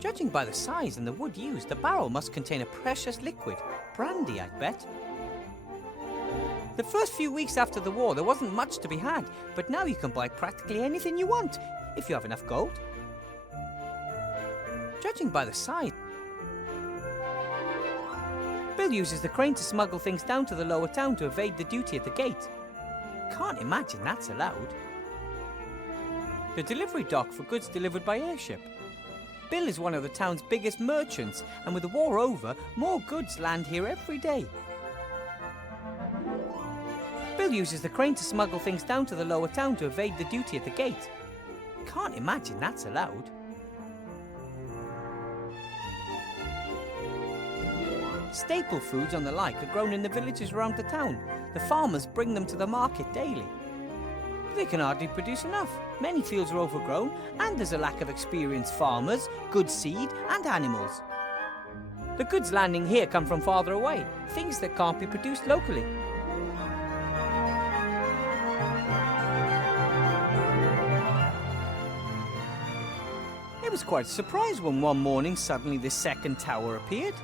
Judging by the size and the wood used, the barrel must contain a precious liquid. Brandy, I'd bet. The first few weeks after the war, there wasn't much to be had, but now you can buy practically anything you want, if you have enough gold. Judging by the size, Bill uses the crane to smuggle things down to the lower town to evade the duty at the gate. Can't imagine that's allowed. The delivery dock for goods delivered by airship. Bill is one of the town's biggest merchants, and with the war over, more goods land here every day. Bill uses the crane to smuggle things down to the lower town to evade the duty at the gate. Can't imagine that's allowed. Staple foods and the like are grown in the villages around the town. The farmers bring them to the market daily. But they can hardly produce enough. Many fields are overgrown, and there's a lack of experienced farmers, good seed, and animals. The goods landing here come from farther away, things that can't be produced locally. It was quite a surprise when one morning suddenly the second tower appeared.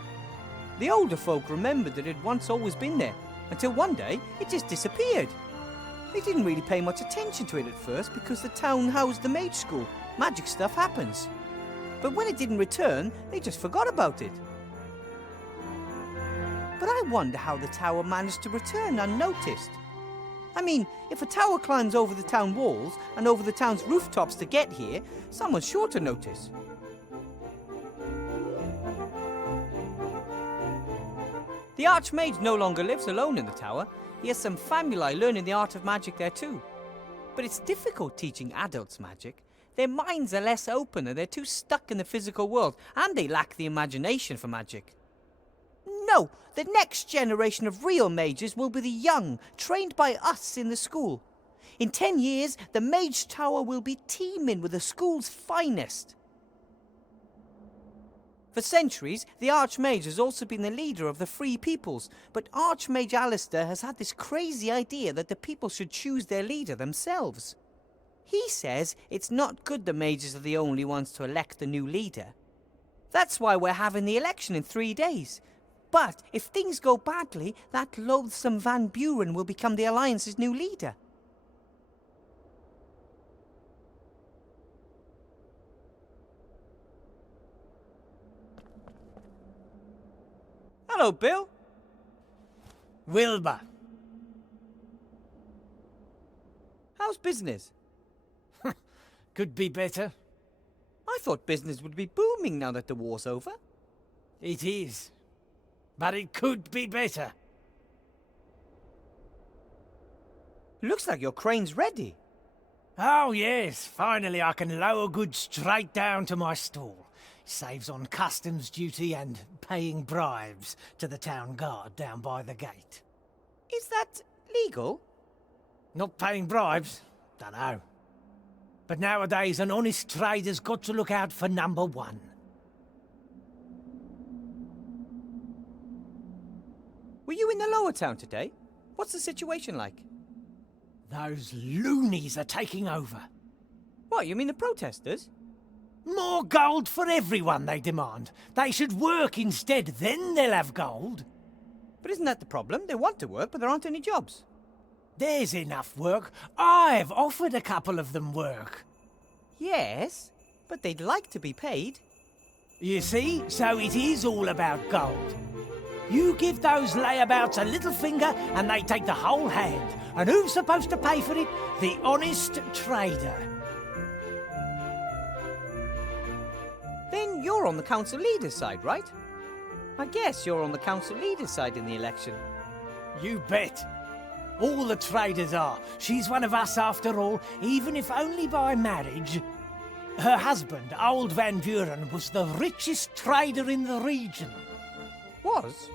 The older folk remembered that it had once always been there, until one day it just disappeared. They didn't really pay much attention to it at first because the town housed the mage school. Magic stuff happens. But when it didn't return, they just forgot about it. But I wonder how the tower managed to return unnoticed. I mean, if a tower climbs over the town walls and over the town's rooftops to get here, someone's sure to notice. The Archmage no longer lives alone in the tower. He has some family learning the art of magic there too. But it's difficult teaching adults magic. Their minds are less open and they're too stuck in the physical world, and they lack the imagination for magic. No, the next generation of real mages will be the young, trained by us in the school. In 10 years, the Mage Tower will be teeming with the school's finest. For centuries, the Archmage has also been the leader of the Free Peoples, but Archmage Alistair has had this crazy idea that the people should choose their leader themselves. He says it's not good the mages are the only ones to elect the new leader. That's why we're having the election in 3 days. But if things go badly, that loathsome Van Buren will become the Alliance's new leader. Hello, Bill. Wilbur. How's business? Could be better. I thought business would be booming now that the war's over. It is. But it could be better. Looks like your crane's ready. Oh yes, finally I can lower goods straight down to my stall. Saves on customs duty and paying bribes to the town guard down by the gate. Is that legal? Not paying bribes? Dunno. But nowadays an honest trader's got to look out for number one. Were you in the lower town today? What's the situation like? Those loonies are taking over. What, you mean the protesters? More gold for everyone, they demand. They should work instead, then they'll have gold. But isn't that the problem? They want to work, but there aren't any jobs. There's enough work. I've offered a couple of them work. Yes, but they'd like to be paid. You see, so it is all about gold. You give those layabouts a little finger and they take the whole hand. And who's supposed to pay for it? The honest trader. Then you're on the council leader's side, right? I guess you're on the council leader's side in the election. You bet. All the traders are. She's one of us after all, even if only by marriage. Her husband, old Van Buren, was the richest trader in the region. Was?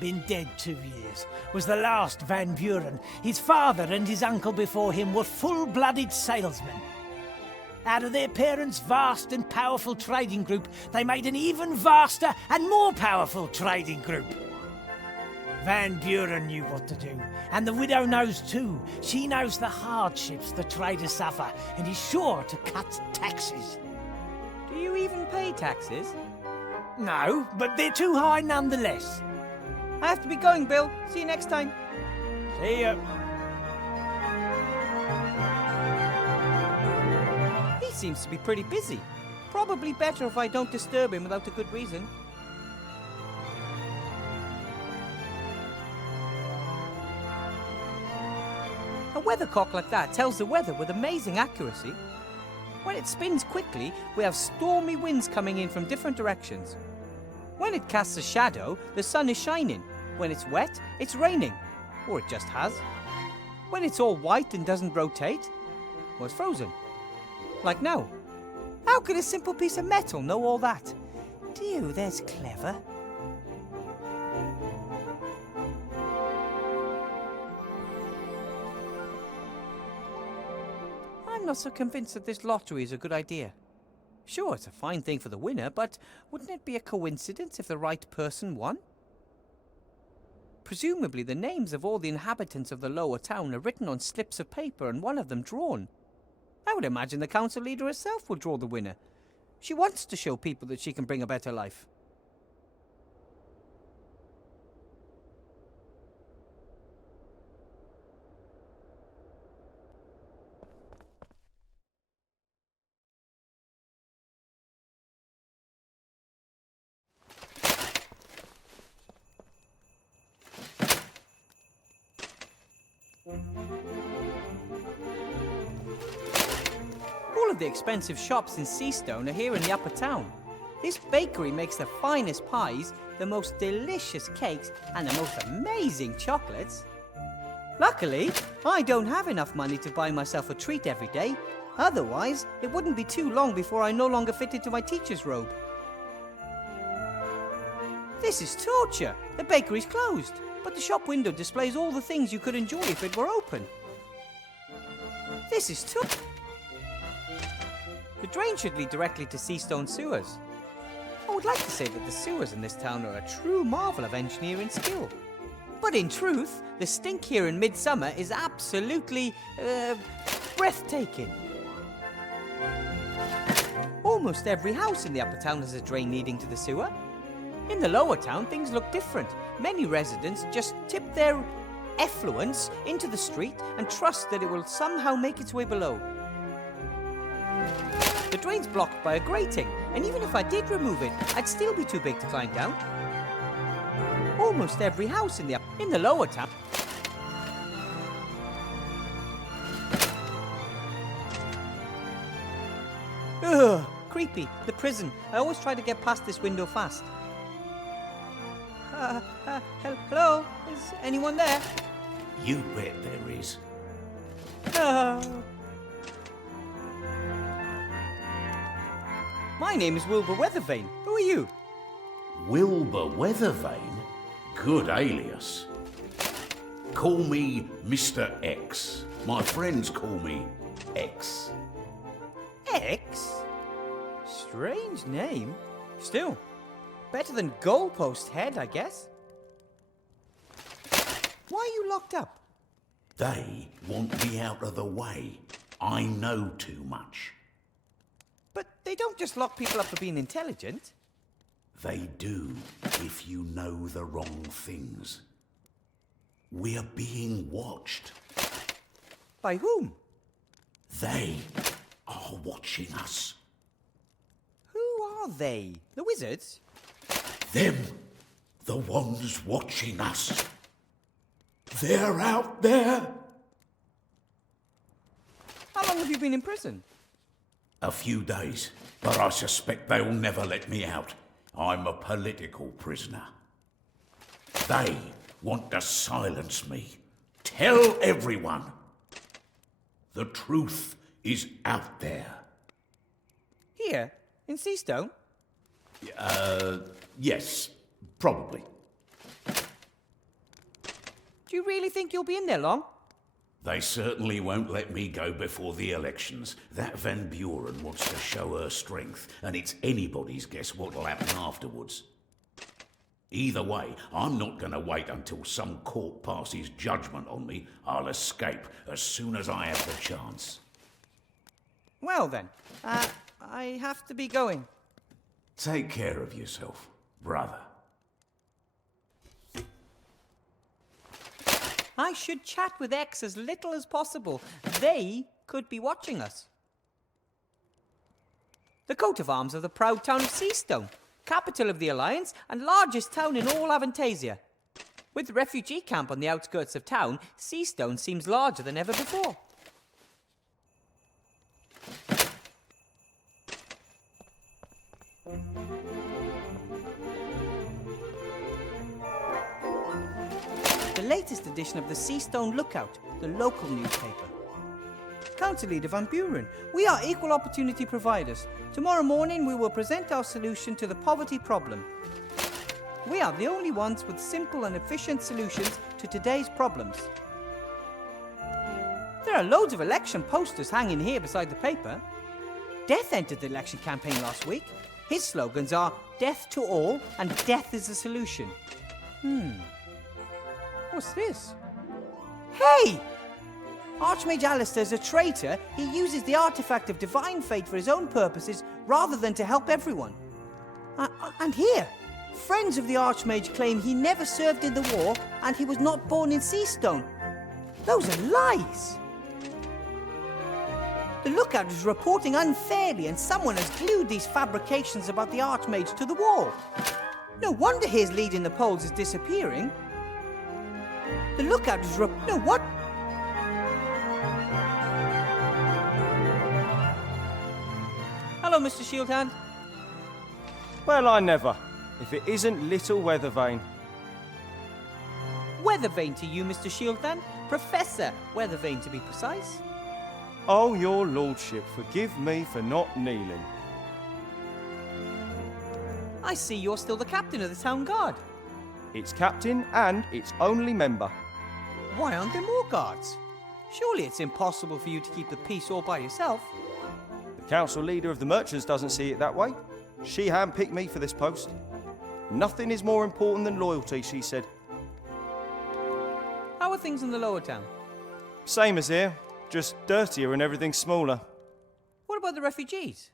Been dead 2 years. Was the last Van Buren. His father and his uncle before him were full-blooded salesmen. Out of their parents' vast and powerful trading group, they made an even vaster and more powerful trading group. Van Buren knew what to do, and the widow knows too. She knows the hardships the traders suffer, and is sure to cut taxes. Do Do you even pay taxes? No, but they're too high nonetheless. I have to be going, Bill. See you next time. See ya. He seems to be pretty busy. Probably better if I don't disturb him without a good reason. A weathercock like that tells the weather with amazing accuracy. When it spins quickly, we have stormy winds coming in from different directions. When it casts a shadow, the sun is shining. When it's wet, it's raining. Or it just has. When it's all white and doesn't rotate, well, it's frozen. Like now. How could a simple piece of metal know all that? Dear, that's clever. I'm not so convinced that this lottery is a good idea. Sure, it's a fine thing for the winner, but wouldn't it be a coincidence if the right person won? Presumably the names of all the inhabitants of the lower town are written on slips of paper and one of them drawn. I would imagine the council leader herself will draw the winner. She wants to show people that she can bring a better life. All of the expensive shops in Seastone are here in the upper town. This bakery makes the finest pies, the most delicious cakes, and the most amazing chocolates. Luckily, I don't have enough money to buy myself a treat every day. Otherwise, it wouldn't be too long before I no longer fit into my teacher's robe. This is torture. The bakery's closed, but the shop window displays all the things you could enjoy if it were open. This is too... The drain should lead directly to Seastone sewers. I would like to say that the sewers in this town are a true marvel of engineering skill. But in truth, the stink here in midsummer is absolutely, breathtaking. Almost every house in the upper town has a drain leading to the sewer. In the lower town, things look different. Many residents just tip their effluence into the street and trust that it will somehow make its way below. The drain's blocked by a grating, and even if I did remove it, I'd still be too big to climb down. Almost every house in the lower town... Ugh, creepy. The prison. I always try to get past this window fast. Hello? Is anyone there? You bet there is. My name is Wilbur Weathervane. Who are you? Wilbur Weathervane? Good alias. Call me Mr. X. My friends call me X. X? Strange name. Still, better than Goalpost Head, I guess. Why are you locked up? They want me out of the way. I know too much. But they don't just lock people up for being intelligent. They do if you know the wrong things. We're being watched. By whom? They are watching us. Who are they? The wizards? Them, the ones watching us. They're out there. How long have you been in prison? A few days, but I suspect they'll never let me out. I'm a political prisoner. They want to silence me. Tell everyone. The truth is out there. Here? In Seastone? Yes, probably. Do you really think you'll be in there long? They certainly won't let me go before the elections. That Van Buren wants to show her strength, and it's anybody's guess what'll happen afterwards. Either way, I'm not going to wait until some court passes judgment on me. I'll escape as soon as I have the chance. Well then, I have to be going. Take care of yourself, brother. I should chat with X as little as possible. They could be watching us. The coat of arms of the proud town of Seastone, capital of the Alliance and largest town in all Avantasia. With the refugee camp on the outskirts of town, Seastone seems larger than ever before. The latest edition of the Seastone Lookout, the local newspaper. Council Leader Van Buren, we are equal opportunity providers. Tomorrow morning we will present our solution to the poverty problem. We are the only ones with simple and efficient solutions to today's problems. There are loads of election posters hanging here beside the paper. Death entered the election campaign last week. His slogans are death to all and death is the solution. What's this? Hey! Archmage Alistair's a traitor. He uses the artifact of divine fate for his own purposes rather than to help everyone. And here, friends of the Archmage claim he never served in the war and he was not born in Seastone. Those are lies. The Lookout is reporting unfairly and someone has glued these fabrications about the Archmage to the wall. No wonder his lead in the polls is disappearing. The Lookout is no, what? Hello, Mr. Shieldhand. Well, I never. If it isn't little Weathervane. Weathervane to you, Mr. Shieldhand. Professor Weathervane, to be precise. Oh, your lordship, forgive me for not kneeling. I see you're still the captain of the town guard. It's captain and its only member. Why aren't there more guards? Surely it's impossible for you to keep the peace all by yourself. The council leader of the merchants doesn't see it that way. She handpicked me for this post. Nothing is more important than loyalty, she said. How are things in the lower town? Same as here, just dirtier and everything smaller. What about the refugees?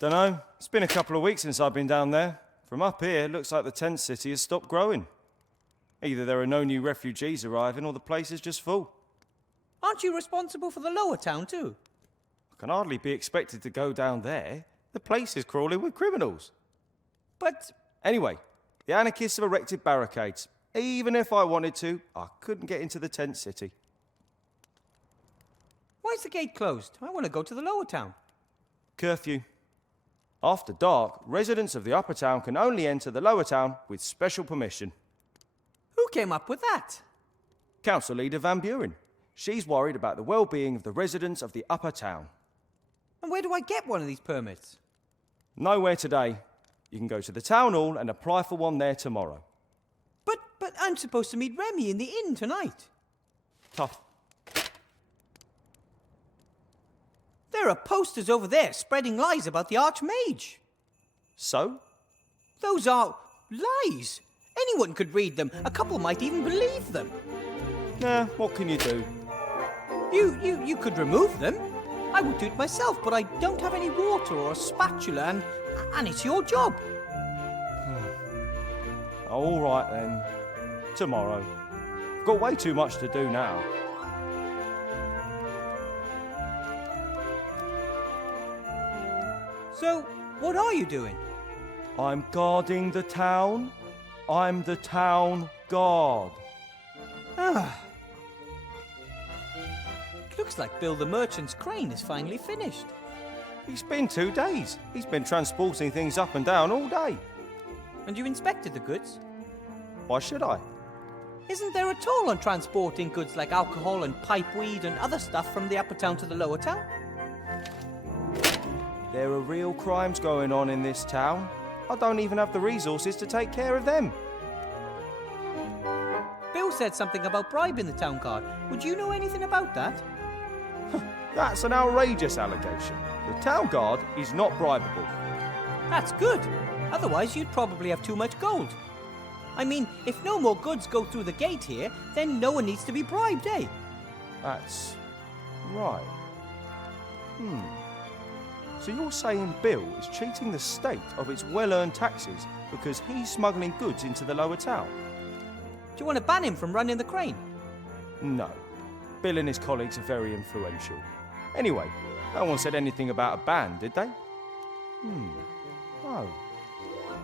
Dunno, it's been a couple of weeks since I've been down there. From up here, it looks like the tent city has stopped growing. Either there are no new refugees arriving or the place is just full. Aren't you responsible for the lower town too? I can hardly be expected to go down there. The place is crawling with criminals. But... Anyway, the anarchists have erected barricades. Even if I wanted to, I couldn't get into the tent city. why is the gate closed? I want to go to the lower town. Curfew. After dark, residents of the upper town can only enter the lower town with special permission. Who came up with that? Council Leader Van Buren. She's worried about the well-being of the residents of the upper town. And where do I get one of these permits? Nowhere today. You can go to the town hall and apply for one there tomorrow. But I'm supposed to meet Remy in the inn tonight. Tough. There are posters over there spreading lies about the Archmage. So? Those are lies. Anyone could read them. A couple might even believe them. What can you do? You could remove them. I would do it myself, but I don't have any water or a spatula, and it's your job. All right then. Tomorrow. I've got way too much to do now. So, what are you doing? I'm guarding the town. I'm the town guard. Looks like Bill the Merchant's crane is finally finished. It's been 2 days. He's been transporting things up and down all day. And you inspected the goods? Why should I? Isn't there a toll on transporting goods like alcohol and pipeweed and other stuff from the upper town to the lower town? There are real crimes going on in this town. I don't even have the resources to take care of them. Bill said something about bribing the town guard. Would you know anything about that? That's an outrageous allegation. The town guard is not bribable. That's good. Otherwise, you'd probably have too much gold. I mean, if no more goods go through the gate here, then no one needs to be bribed, eh? That's right. So you're saying Bill is cheating the state of its well-earned taxes because he's smuggling goods into the lower town? Do you want to ban him from running the crane? No. Bill and his colleagues are very influential. Anyway, no one said anything about a ban, did they? Oh.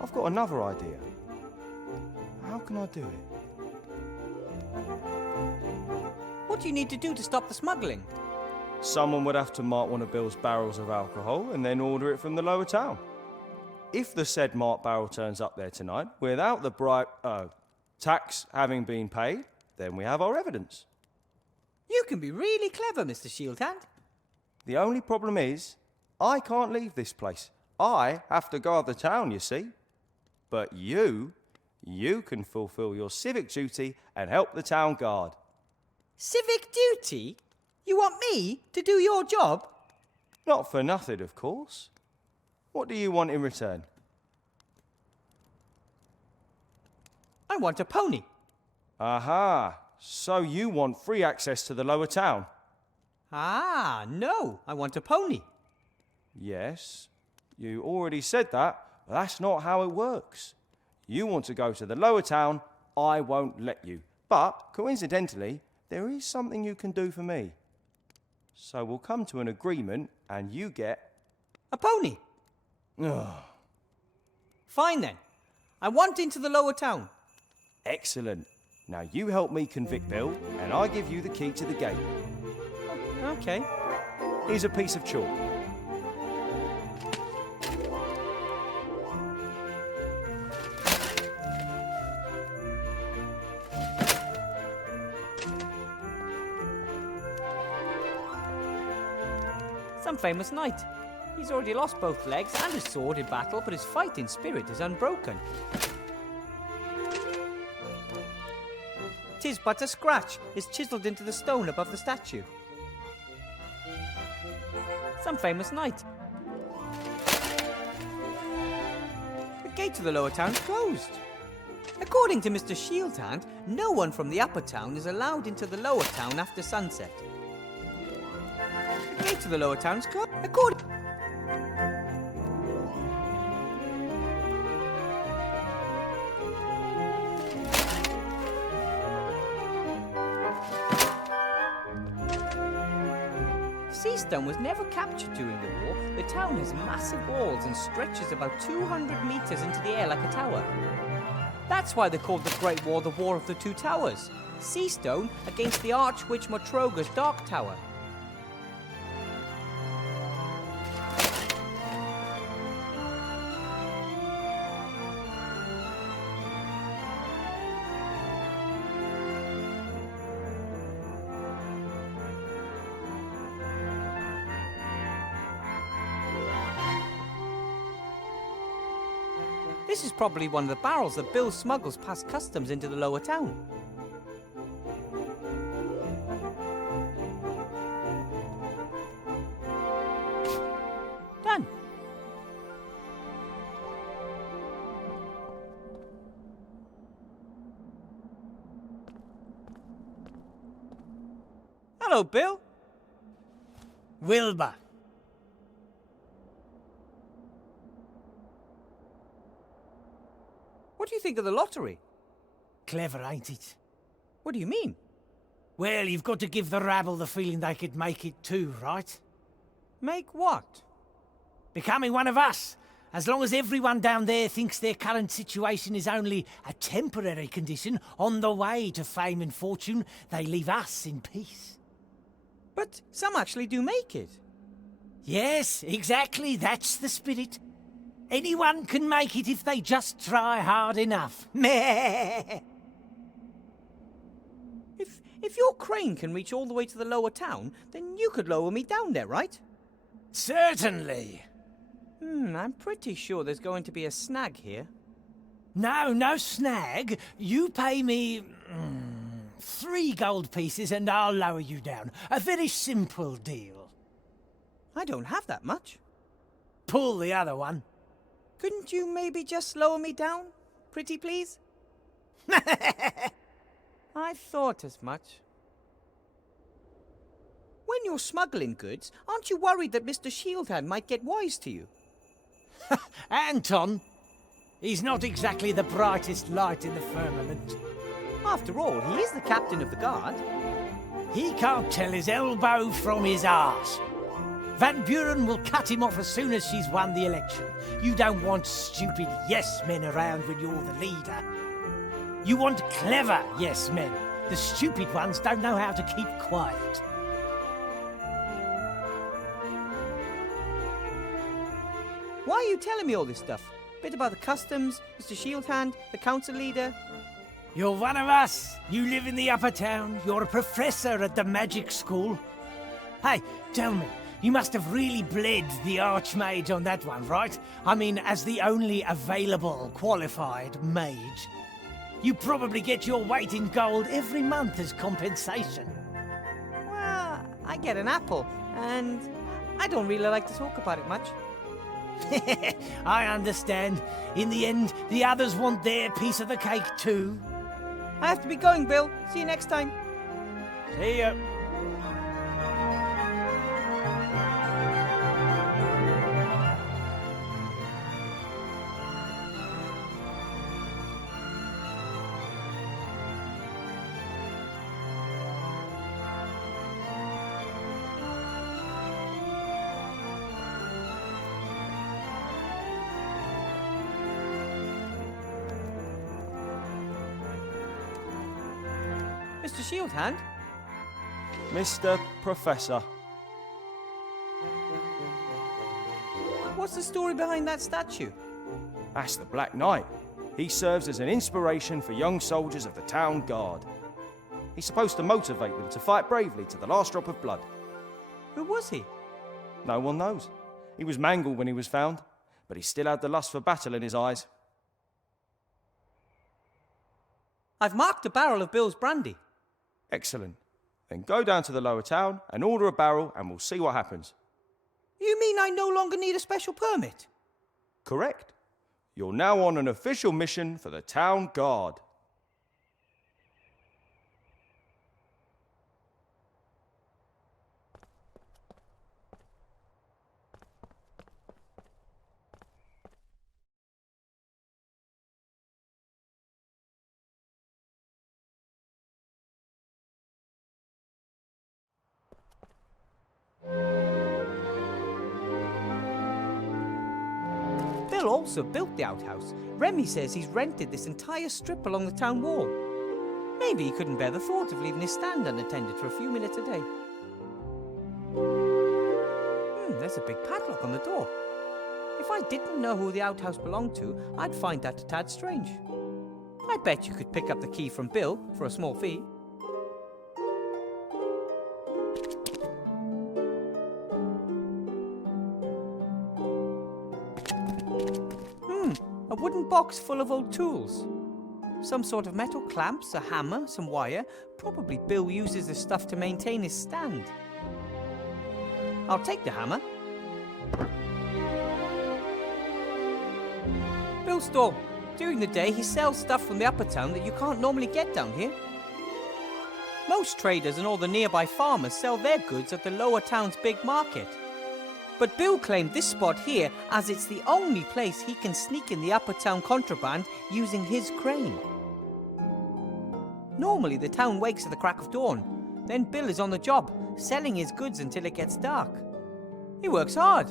I've got another idea. How can I do it? What do you need to do to stop the smuggling? Someone would have to mark one of Bill's barrels of alcohol and then order it from the lower town. If the said marked barrel turns up there tonight without the tax having been paid, then we have our evidence. You can be really clever, Mr. Shieldhand. The only problem is, I can't leave this place. I have to guard the town, you see. But you can fulfill your civic duty and help the town guard. Civic duty? You want me to do your job? Not for nothing, of course. What do you want in return? I want a pony. Aha, so you want free access to the lower town? Ah, no, I want a pony. Yes, you already said that, but that's not how it works. You want to go to the lower town, I won't let you. But, coincidentally, there is something you can do for me. So we'll come to an agreement and you get... A pony? Fine then. I want into the lower town. Excellent. Now you help me convict Bill and I give you the key to the gate. Okay. Here's a piece of chalk. Some famous knight. He's already lost both legs and his sword in battle, but his fighting spirit is unbroken. 'Tis but a scratch is chiselled into the stone above the statue. Some famous knight. The gate to the lower town's closed. According to Mr. Shieldhand, no one from the upper town is allowed into the lower town after sunset. The gate to the lower town's closed. Seastone was never captured during the war. The town has massive walls and stretches about 200 metres into the air like a tower. That's why they called the Great War the War of the Two Towers. Seastone against the Archwitch Motroga's Dark Tower. This is probably one of the barrels that Bill smuggles past customs into the lower town. Done. Hello, Bill. Wilbur. What do you think of the lottery? Clever, ain't it? What do you mean? Well, you've got to give the rabble the feeling they could make it too, right? Make what? Becoming one of us. As long as everyone down there thinks their current situation is only a temporary condition on the way to fame and fortune, they leave us in peace. But some actually do make it. Yes, exactly, that's the spirit. Anyone can make it if they just try hard enough. If your crane can reach all the way to the lower town, then you could lower me down there, right? Certainly. I'm pretty sure there's going to be a snag here. No snag. You pay me 3 gold pieces and I'll lower you down. A very simple deal. I don't have that much. Pull the other one. Couldn't you maybe just lower me down, pretty please? I thought as much. When when you're smuggling goods, aren't you worried that Mr. Shieldhand might get wise to you? Anton? He's not exactly the brightest light in the firmament. After all, he is the captain of the guard. He can't tell his elbow from his arse. Van Buren will cut him off as soon as she's won the election. You don't want stupid yes-men around when you're the leader. You want clever yes-men. The stupid ones don't know how to keep quiet. Why are you telling me all this stuff? Bit about the customs, Mr. Shieldhand, the council leader. You're one of us. You live in the upper town. You're a professor at the magic school. Hey, tell me, you must have really bled the Archmage on that one, right? I mean, as the only available qualified mage. You probably get your weight in gold every month as compensation. Well, I get an apple, and I don't really like to talk about it much. I understand. In the end, the others want their piece of the cake too. I have to be going, Bill. See you next time. See ya. Mr. Shieldhand? Mr. Professor. What's the story behind that statue? That's the Black Knight. He serves as an inspiration for young soldiers of the town guard. He's supposed to motivate them to fight bravely to the last drop of blood. Who was he? No one knows. He was mangled when he was found, but he still had the lust for battle in his eyes. I've marked a barrel of Bill's brandy. Excellent. Then go down to the lower town and order a barrel and we'll see what happens. You mean I no longer need a special permit? Correct. You're now on an official mission for the town guard. Bill also built the outhouse. Remy says he's rented this entire strip along the town wall. Maybe he couldn't bear the thought of leaving his stand unattended for a few minutes a day. There's a big padlock on the door. If I didn't know who the outhouse belonged to, I'd find that a tad strange. I bet you could pick up the key from Bill for a small fee. A wooden box full of old tools. Some sort of metal clamps, a hammer, some wire. Probably Bill uses this stuff to maintain his stand. I'll take the hammer. Bill's stall. During the day, he sells stuff from the upper town that you can't normally get down here. Most traders and all the nearby farmers sell their goods at the lower town's big market. But Bill claimed this spot here as it's the only place he can sneak in the upper town contraband using his crane. Normally the town wakes at the crack of dawn. Then Bill is on the job, selling his goods until it gets dark. He works hard.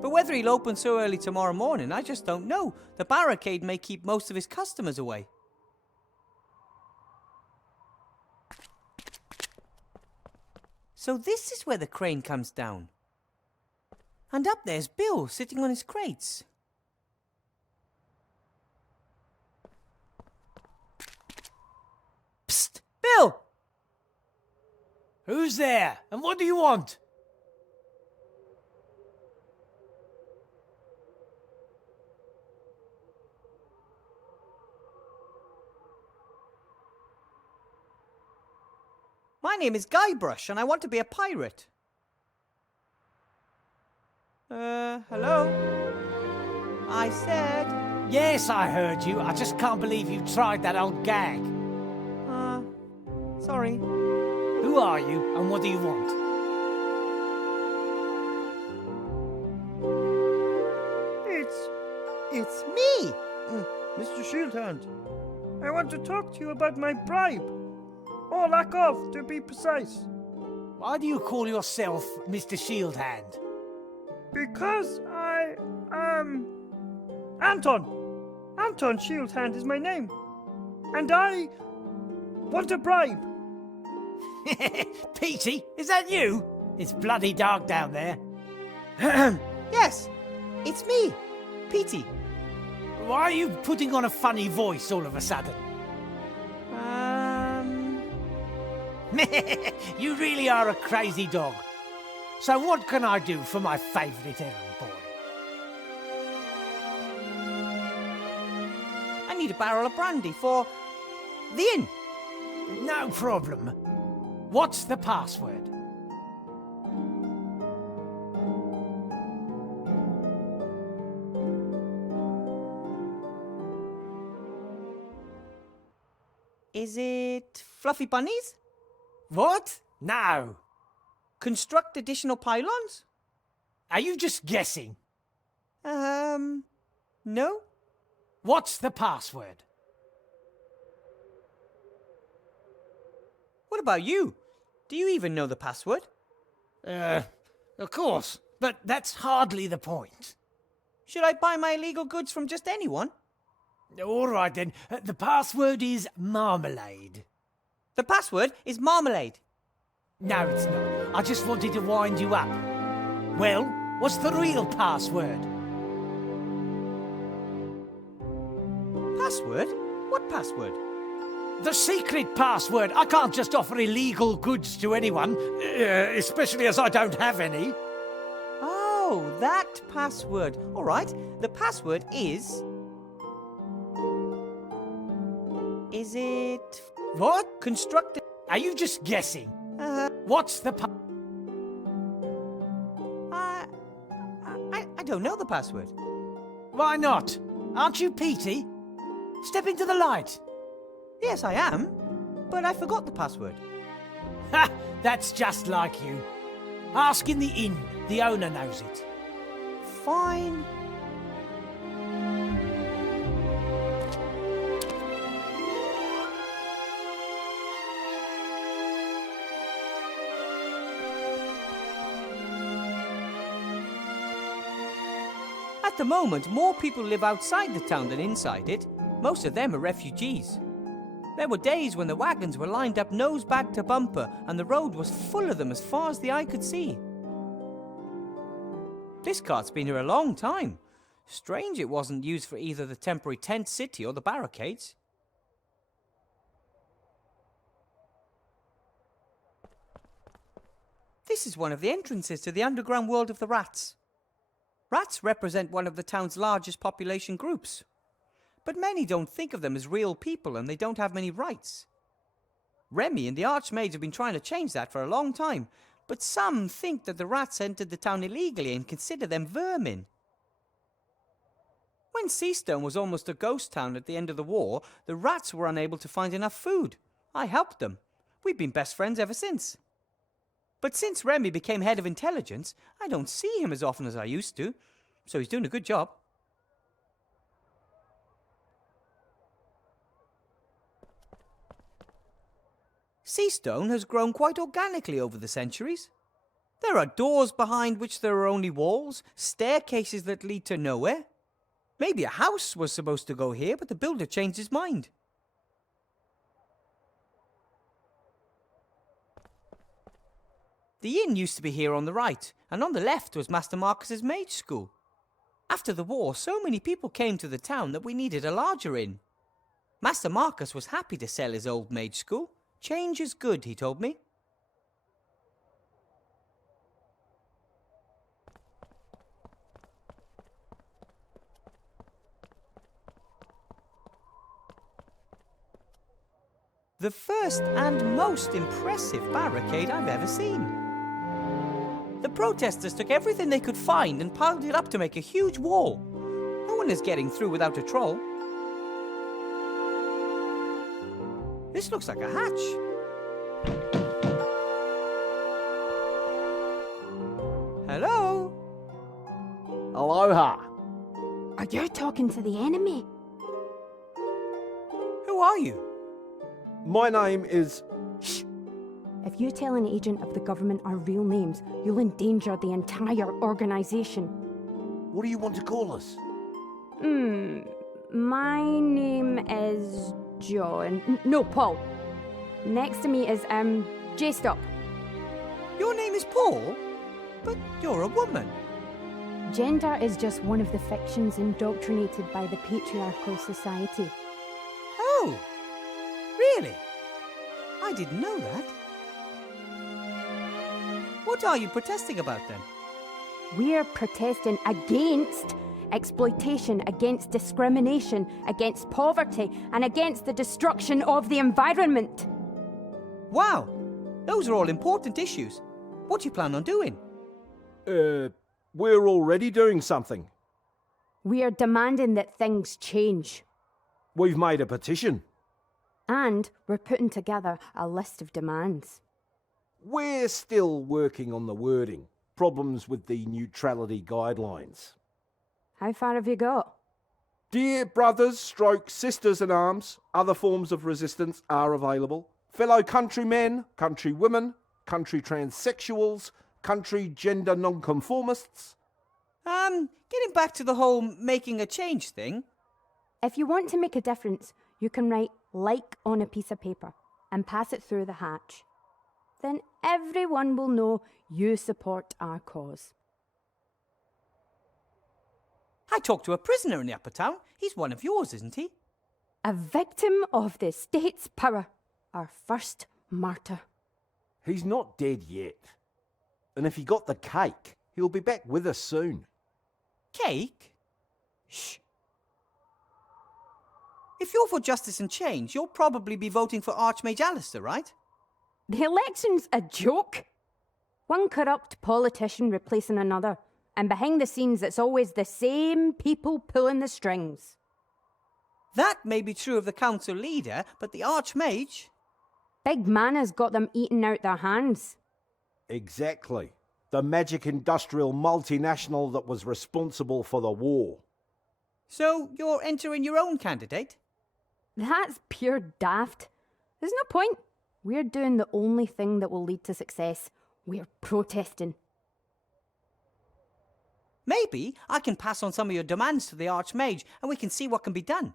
But whether he'll open so early tomorrow morning, I just don't know. The barricade may keep most of his customers away. So this is where the crane comes down. And up there's Bill, sitting on his crates. Psst! Bill! Who's there? And what do you want? My name is Guybrush, and I want to be a pirate. Hello? I said... Yes, I heard you. I just can't believe you tried that old gag. Sorry. Who are you and what do you want? It's me! Mr. Shieldhand, I want to talk to you about my bribe. Or lack of, to be precise. Why do you call yourself Mr. Shieldhand? Because I am Anton. Anton Shieldhand is my name. And I want a bribe. Petey, is that you? It's bloody dark down there. Yes, it's me, Petey. Why are you putting on a funny voice all of a sudden? You really are a crazy dog. So what can I do for my favourite errand boy? I need a barrel of brandy for the inn. No problem. What's the password? Is it fluffy bunnies? What? No. Construct additional pylons? Are you just guessing? No. What's the password? What about you? Do you even know the password? Of course. But that's hardly the point. Should I buy my illegal goods from just anyone? All right then. The password is marmalade. The password is marmalade. No, it's not. I just wanted to wind you up. Well, what's the real password? Password? What password? The secret password. I can't just offer illegal goods to anyone, especially as I don't have any. Oh, that password. All right. The password is... Is it... What? Construct... Are you just guessing? What's the I don't know the password. Why not? Aren't you Petey? Step into the light. Yes, I am. But I forgot the password. Ha! That's just like you. Ask in the inn. The owner knows it. Fine. At the moment, more people live outside the town than inside it. Most of them are refugees. There were days when the wagons were lined up nose back to bumper and the road was full of them as far as the eye could see. This cart's been here a long time. Strange it wasn't used for either the temporary tent city or the barricades. This is one of the entrances to the underground world of the rats. Rats represent one of the town's largest population groups. But many don't think of them as real people and they don't have many rights. Remy and the Archmage have been trying to change that for a long time, but some think that the rats entered the town illegally and consider them vermin. When Seastone was almost a ghost town at the end of the war, the rats were unable to find enough food. I helped them. We've been best friends ever since. But since Remy became head of intelligence, I don't see him as often as I used to, so he's doing a good job. Seastone has grown quite organically over the centuries. There are doors behind which there are only walls, staircases that lead to nowhere. Maybe a house was supposed to go here, but the builder changed his mind. The inn used to be here on the right, and on the left was Master Marcus's mage school. After the war, so many people came to the town that we needed a larger inn. Master Marcus was happy to sell his old mage school. Change is good, he told me. The first and most impressive barricade I've ever seen. The protesters took everything they could find and piled it up to make a huge wall. No one is getting through without a troll. This looks like a hatch. Hello? Aloha. Are you talking to the enemy? Who are you? My name is... Shh! If you tell an agent of the government our real names, you'll endanger the entire organisation. What do you want to call us? My name is John. No, Paul. Next to me is, J-Stop. Your name is Paul? But you're a woman. Gender is just one of the fictions indoctrinated by the patriarchal society. Oh, really? I didn't know that. What are you protesting about then? We're protesting against exploitation, against discrimination, against poverty, and against the destruction of the environment. Wow, those are all important issues. What do you plan on doing? We're already doing something. We are demanding that things change. We've made a petition. And we're putting together a list of demands. We're still working on the wording. Problems with the neutrality guidelines. How far have you got? Dear brothers, stroke sisters in arms, other forms of resistance are available. Fellow countrymen, countrywomen, country transsexuals, country gender nonconformists. Getting back to the whole making a change thing. If you want to make a difference, you can write "like" on a piece of paper and pass it through the hatch. Then everyone will know you support our cause. I talked to a prisoner in the upper town. He's one of yours, isn't he? A victim of the state's power. Our first martyr. He's not dead yet. And if he got the cake, he'll be back with us soon. Cake? Shh. If you're for justice and change, you'll probably be voting for Archmage Alistair, right? The election's a joke. One corrupt politician replacing another. And behind the scenes, it's always the same people pulling the strings. That may be true of the council leader, but the Archmage... Big man has got them eating out their hands. Exactly. The magic industrial multinational that was responsible for the war. So you're entering your own candidate? That's pure daft. There's no point. We're doing the only thing that will lead to success. We're protesting. Maybe I can pass on some of your demands to the Archmage and we can see what can be done.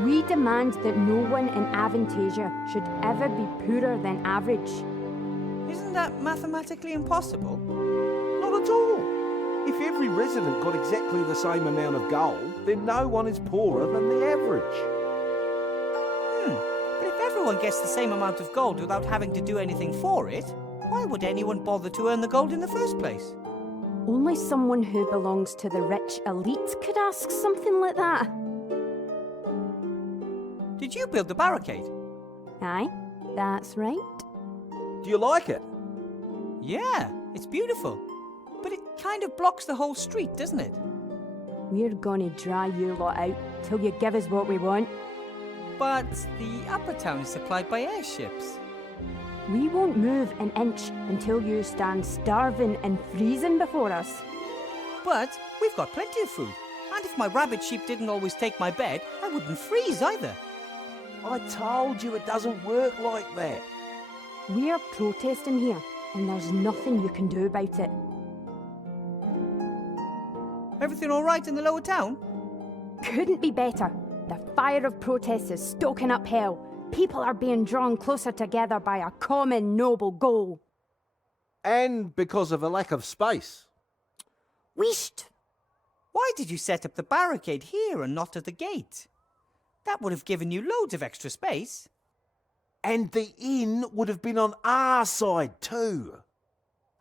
We demand that no one in Avantasia should ever be poorer than average. Isn't that mathematically impossible? Not at all. If every resident got exactly the same amount of gold, then no one is poorer than the average. But if everyone gets the same amount of gold without having to do anything for it, why would anyone bother to earn the gold in the first place? Only someone who belongs to the rich elite could ask something like that. Did you build the barricade? Aye, that's right. Do you like it? Yeah, it's beautiful. But it kind of blocks the whole street, doesn't it? We're gonna dry you lot out till you give us what we want. But the upper town is supplied by airships. We won't move an inch until you stand starving and freezing before us. But we've got plenty of food. And if my rabbit sheep didn't always take my bed, I wouldn't freeze either. I told you it doesn't work like that. We're protesting here, and there's nothing you can do about it. Everything all right in the lower town? Couldn't be better. The fire of protest is stoking up hell. People are being drawn closer together by a common noble goal. And because of a lack of space. Wheesht! Why did you set up the barricade here and not at the gate? That would have given you loads of extra space. And the inn would have been on our side too.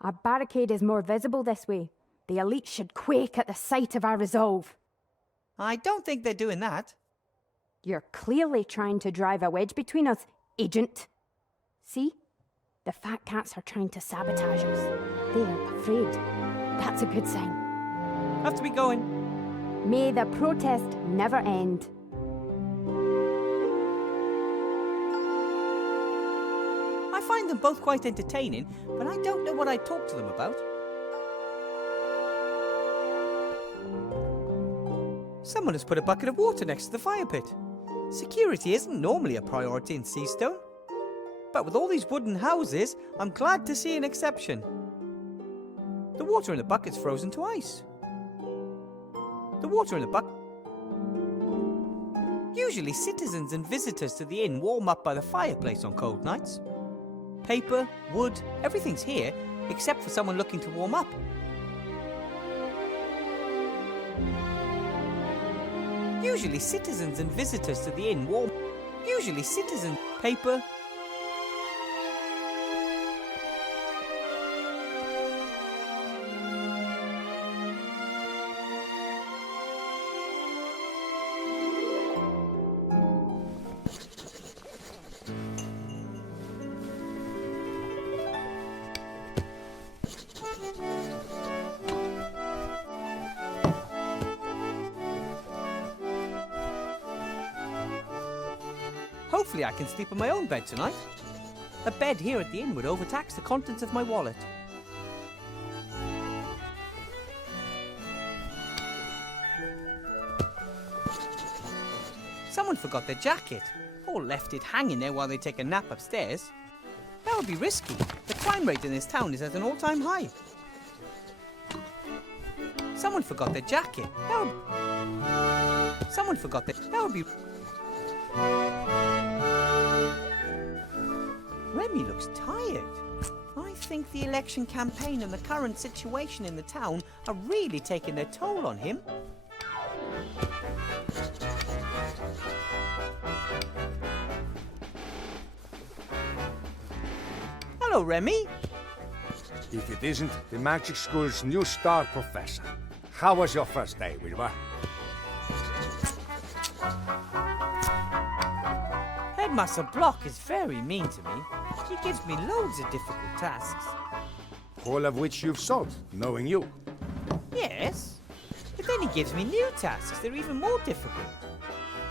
Our barricade is more visible this way. The elite should quake at the sight of our resolve. I don't think they're doing that. You're clearly trying to drive a wedge between us, agent. See? The fat cats are trying to sabotage us. They're afraid. That's a good sign. Have to be going. May the protest never end. I find them both quite entertaining, but I don't know what I'd talk to them about. Someone has put a bucket of water next to the fire pit. Security isn't normally a priority in Seastone. But with all these wooden houses, I'm glad to see an exception. The water in the bucket's frozen to ice. The water in the bucket... Usually citizens and visitors to the inn warm up by the fireplace on cold nights. Paper, wood, everything's here, except for someone looking to warm up. Usually citizens and visitors to the inn warm... Usually citizen... Paper... Hopefully I can sleep in my own bed tonight. A bed here at the inn would overtax the contents of my wallet. Someone forgot their jacket, or left it hanging there while they take a nap upstairs. That would be risky. The crime rate in this town is at an all-time high. Someone forgot their jacket. Someone forgot their... That would be... Remy looks tired. I think the election campaign and the current situation in the town are really taking their toll on him. Hello, Remy. If it isn't the magic school's new star professor. How was your first day, Wilbur? Headmaster Block is very mean to me. He gives me loads of difficult tasks. All of which you've solved, knowing you. Yes, but then he gives me new tasks that are even more difficult.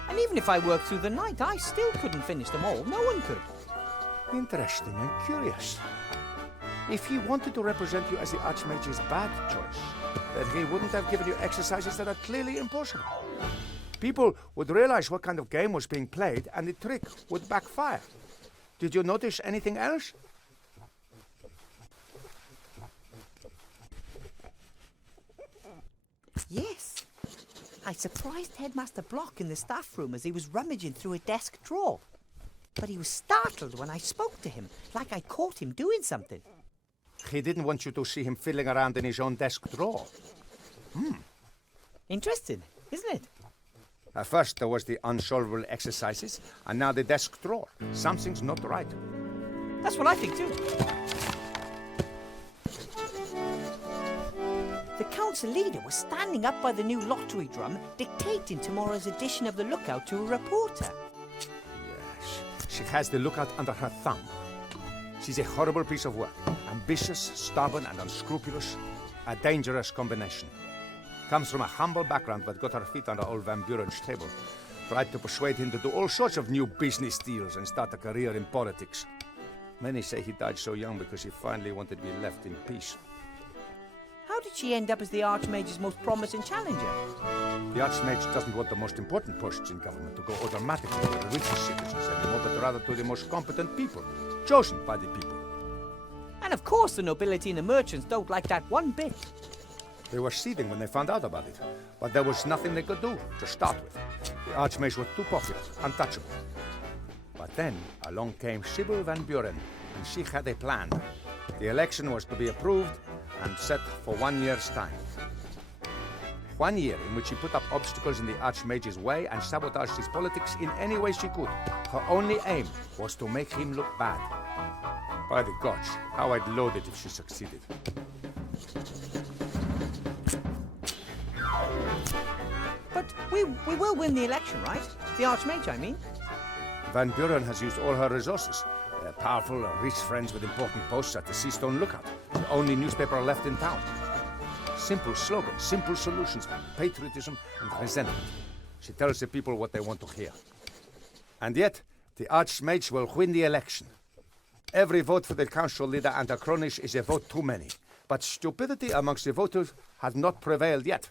And even if I worked through the night, I still couldn't finish them all. No one could. Interesting and curious. If he wanted to represent you as the Archmage's bad choice, then he wouldn't have given you exercises that are clearly impossible. People would realize what kind of game was being played, and the trick would backfire. Did you notice anything else? Yes. I surprised Headmaster Block in the staff room as he was rummaging through a desk drawer. But he was startled when I spoke to him, like I caught him doing something. He didn't want you to see him fiddling around in his own desk drawer. Interesting, isn't it? At first there was the unsolvable exercises, and now the desk drawer. Something's not right. That's what I think too. The council leader was standing up by the new lottery drum, dictating tomorrow's edition of the Lookout to a reporter. Yes, she has the Lookout under her thumb. She's a horrible piece of work. Ambitious, stubborn, and unscrupulous. A dangerous combination. Comes from a humble background but got her feet under old Van Buren's table. Tried to persuade him to do all sorts of new business deals and start a career in politics. Many say he died so young because he finally wanted to be left in peace. How did she end up as the Archmage's most promising challenger? The Archmage doesn't want the most important posts in government to go automatically to the richest citizens anymore, but rather to the most competent people, chosen by the people. And of course the nobility and the merchants don't like that one bit. They were seething when they found out about it, but there was nothing they could do to start with. The Archmage was too popular, untouchable. But then along came Sybil Van Buren, and she had a plan. The election was to be approved and set for 1 year's time. 1 year in which she put up obstacles in the Archmage's way and sabotaged his politics in any way she could. Her only aim was to make him look bad. By the gods, how I'd load it if she succeeded. But we will win the election, right? The Archmage, I mean. Van Buren has used all her resources. Powerful, rich friends with important posts at the Seastone Lookout, the only newspaper left in town. Simple slogans, simple solutions, patriotism and resentment. She tells the people what they want to hear. And yet, the Archmage will win the election. Every vote for the council leader and her cronies is a vote too many. But stupidity amongst the voters has not prevailed yet.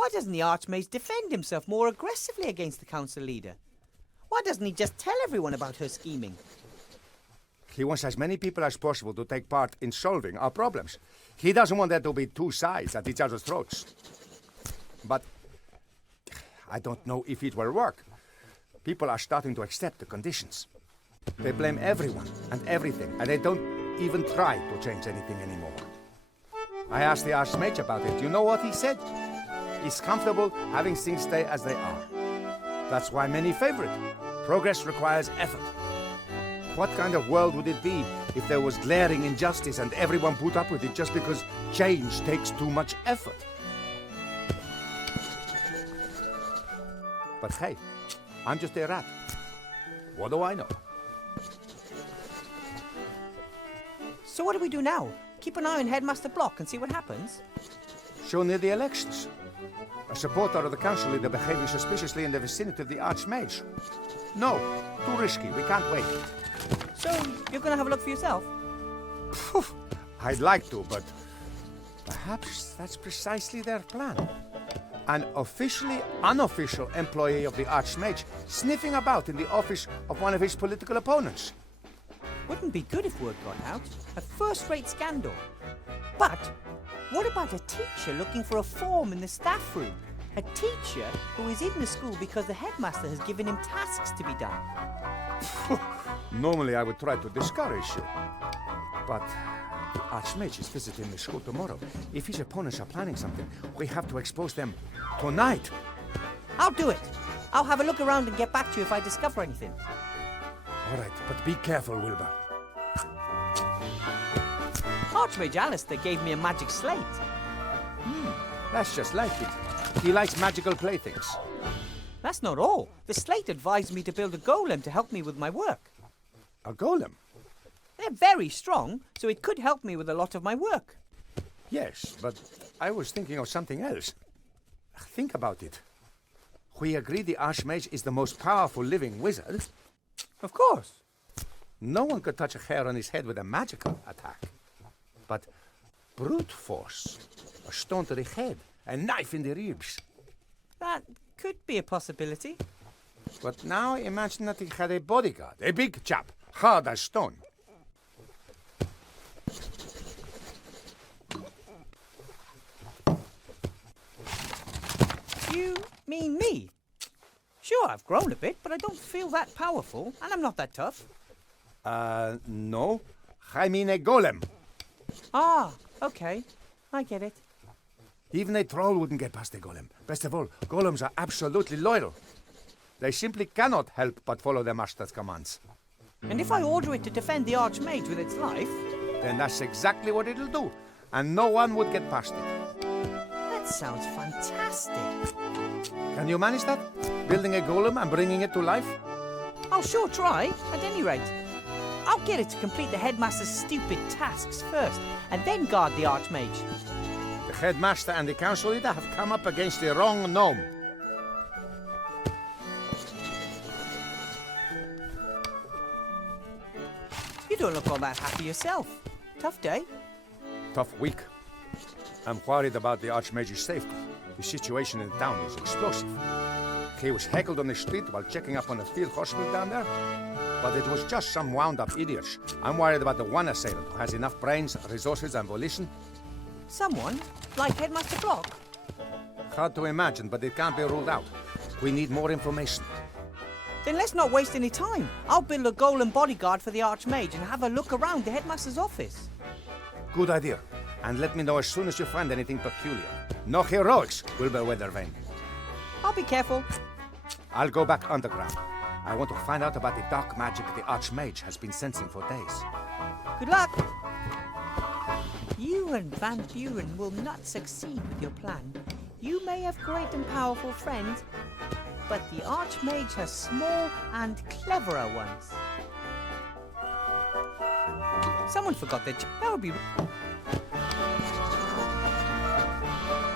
Why doesn't the Archmage defend himself more aggressively against the council leader? Why doesn't he just tell everyone about her scheming? He wants as many people as possible to take part in solving our problems. He doesn't want there to be two sides at each other's throats. But I don't know if it will work. People are starting to accept the conditions. They blame everyone and everything, and they don't even try to change anything anymore. I asked the Archmage about it. You know what he said? He's comfortable having things stay as they are. That's why many favor it. Progress requires effort. What kind of world would it be if there was glaring injustice and everyone put up with it just because change takes too much effort? But hey, I'm just a rat. What do I know? So what do we do now? Keep an eye on Headmaster Block and see what happens? So near the elections. A supporter of the council leader behaving suspiciously in the vicinity of the Archmage. No, too risky. We can't wait. So, you're gonna have a look for yourself? Phew, I'd like to, but perhaps that's precisely their plan. An officially unofficial employee of the Archmage sniffing about in the office of one of his political opponents. Wouldn't be good if word got out. A first-rate scandal. But what about a teacher looking for a form in the staff room? A teacher who is in the school because the headmaster has given him tasks to be done. Normally I would try to discourage you. But the Archmage is visiting the school tomorrow. If his opponents are planning something, we have to expose them tonight. I'll do it. I'll have a look around and get back to you if I discover anything. All right, but be careful, Wilbur. Archmage Alistair gave me a magic slate. That's just like it. He likes magical playthings. That's not all. The slate advised me to build a golem to help me with my work. A golem? They're very strong, so it could help me with a lot of my work. Yes, but I was thinking of something else. Think about it. We agree the Archmage is the most powerful living wizard. Of course. No one could touch a hair on his head with a magical attack. But brute force, a stone to the head, a knife in the ribs. That could be a possibility. But now imagine that he had a bodyguard, a big chap, hard as stone. You mean me? Sure, I've grown a bit, but I don't feel that powerful, and I'm not that tough. No. I mean a golem. Ah, okay. I get it. Even a troll wouldn't get past a golem. Best of all, golems are absolutely loyal. They simply cannot help but follow their master's commands. And if I order it to defend the Archmage with its life? Then that's exactly what it'll do, and no one would get past it. That sounds fantastic. Can you manage that? Building a golem and bringing it to life? I'll sure try, at any rate. I'll get it to complete the headmaster's stupid tasks first, and then guard the Archmage. The headmaster and the council leader have come up against the wrong gnome. You don't look all that happy yourself. Tough day. Tough week. I'm worried about the Archmage's safety. The situation in the town is explosive. He was heckled on the street while checking up on the field hospital down there. But it was just some wound-up idiots. I'm worried about the one assailant who has enough brains, resources, and volition. Someone? Like Headmaster Block? Hard to imagine, but it can't be ruled out. We need more information. Then let's not waste any time. I'll build a golem bodyguard for the Archmage and have a look around the headmaster's office. Good idea. And let me know as soon as you find anything peculiar. No heroics, Wilbur Weathervane. I'll be careful. I'll go back underground. I want to find out about the dark magic the Archmage has been sensing for days. Good luck. You and Van Buren will not succeed with your plan. You may have great and powerful friends, but the Archmage has small and cleverer ones. Someone forgot their that would be...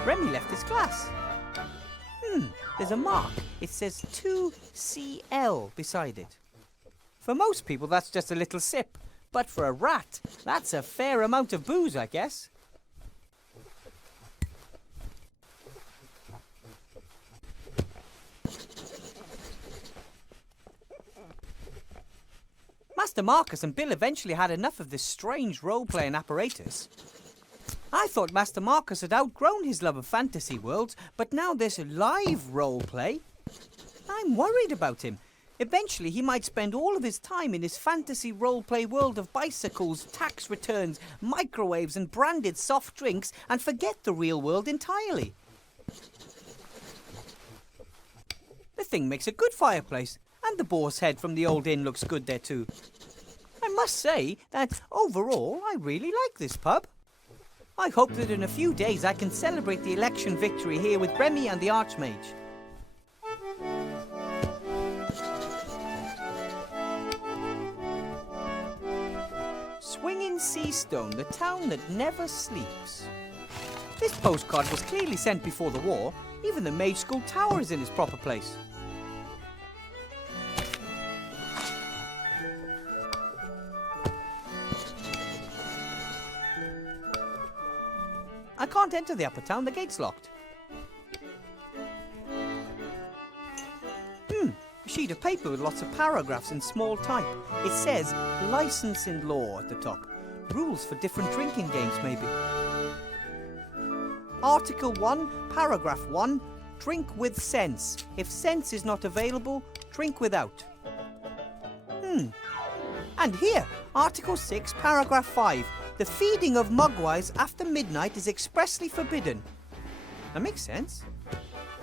Remy left his class. There's a mark. It says 2CL beside it. For most people, that's just a little sip. But for a rat, that's a fair amount of booze, I guess. Master Marcus and Bill eventually had enough of this strange role-playing apparatus. I thought Master Marcus had outgrown his love of fantasy worlds, but now there's live role-play. I'm worried about him. Eventually, he might spend all of his time in his fantasy role-play world of bicycles, tax returns, microwaves and branded soft drinks and forget the real world entirely. The thing makes a good fireplace, and the boar's head from the old inn looks good there too. I must say that overall, I really like this pub. I hope that in a few days I can celebrate the election victory here with Remy and the Archmage. Swinging Seastone, the town that never sleeps. This postcard was clearly sent before the war. Even the Mage School Tower is in its proper place. I can't enter the upper town, the gate's locked. A sheet of paper with lots of paragraphs in small type. It says, licensing law at the top. Rules for different drinking games, maybe. Article 1, Paragraph 1, drink with sense. If sense is not available, drink without. And here, Article 6, Paragraph 5, the feeding of mugwais after midnight is expressly forbidden. That makes sense.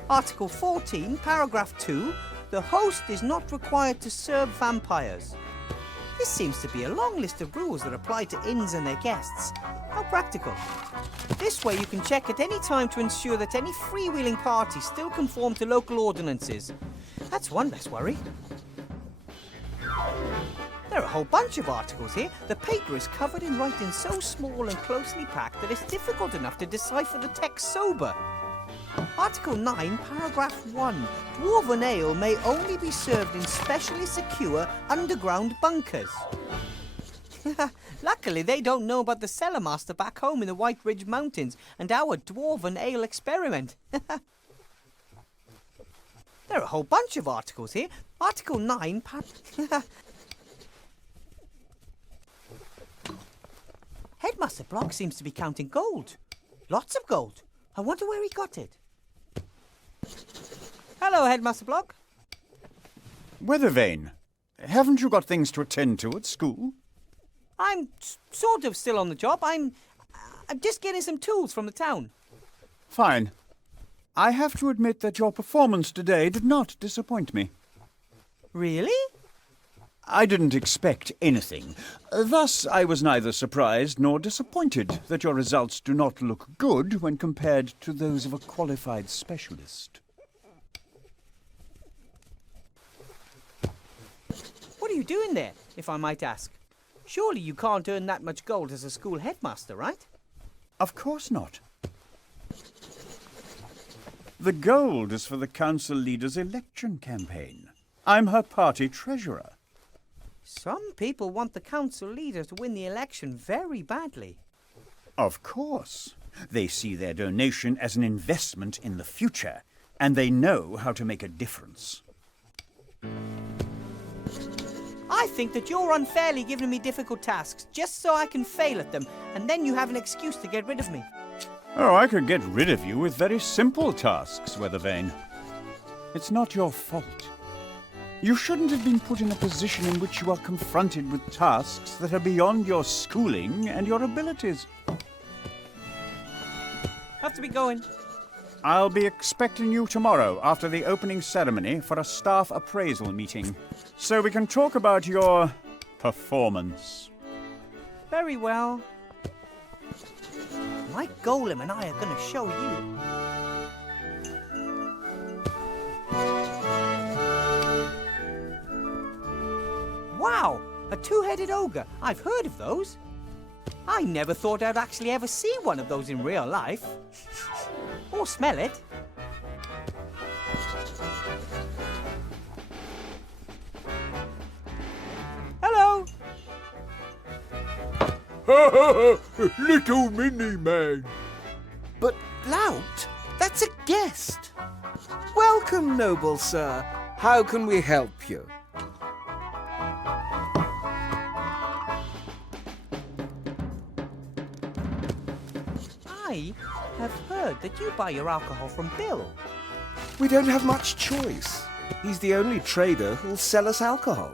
Article 14, Paragraph 2, the host is not required to serve vampires. This seems to be a long list of rules that apply to inns and their guests. How practical. This way you can check at any time to ensure that any freewheeling parties still conform to local ordinances. That's one less worry. There are a whole bunch of articles here. The paper is covered in writing so small and closely packed that it's difficult enough to decipher the text sober. Article 9, Paragraph 1. Dwarven ale may only be served in specially secure underground bunkers. Luckily, they don't know about the cellar master back home in the White Ridge Mountains and our Dwarven ale experiment. There are a whole bunch of articles here. Article 9, Headmaster Block seems to be counting gold. Lots of gold. I wonder where he got it. Hello, Headmaster Block. Weathervane, haven't you got things to attend to at school? I'm sort of still on the job. I'm just getting some tools from the town. Fine. I have to admit that your performance today did not disappoint me. Really? I didn't expect anything. Thus, I was neither surprised nor disappointed that your results do not look good when compared to those of a qualified specialist. What are you doing there, if I might ask? Surely you can't earn that much gold as a school headmaster, right? Of course not. The gold is for the council leader's election campaign. I'm her party treasurer. Some people want the council leader to win the election very badly. Of course. They see their donation as an investment in the future, and they know how to make a difference. I think that you're unfairly giving me difficult tasks just so I can fail at them, and then you have an excuse to get rid of me. Oh, I could get rid of you with very simple tasks, Weathervane. It's not your fault. You shouldn't have been put in a position in which you are confronted with tasks that are beyond your schooling and your abilities. Have to be going. I'll be expecting you tomorrow after the opening ceremony for a staff appraisal meeting, so we can talk about your performance. Very well. My golem and I are going to show you. Wow! A two-headed ogre. I've heard of those. I never thought I'd actually ever see one of those in real life. Or smell it. Hello! Little mini man. But, Lout, that's a guest. Welcome, noble sir. How can we help you? I have heard that you buy your alcohol from Bill. We don't have much choice. He's the only trader who'll sell us alcohol.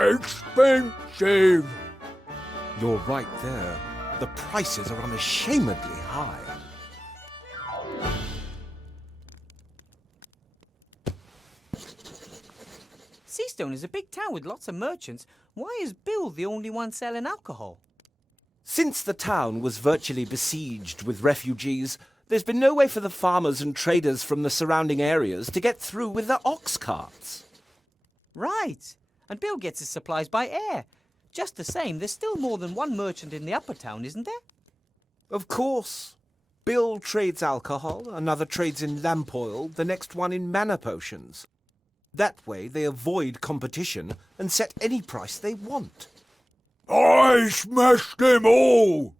Expensive! You're right there. The prices are unashamedly high. Seastone is a big town with lots of merchants. Why is Bill the only one selling alcohol? Since the town was virtually besieged with refugees, there's been no way for the farmers and traders from the surrounding areas to get through with their ox carts. Right. And Bill gets his supplies by air. Just the same, there's still more than one merchant in the upper town, isn't there? Of course. Bill trades alcohol, another trades in lamp oil, the next one in mana potions. That way they avoid competition and set any price they want. I smashed them all!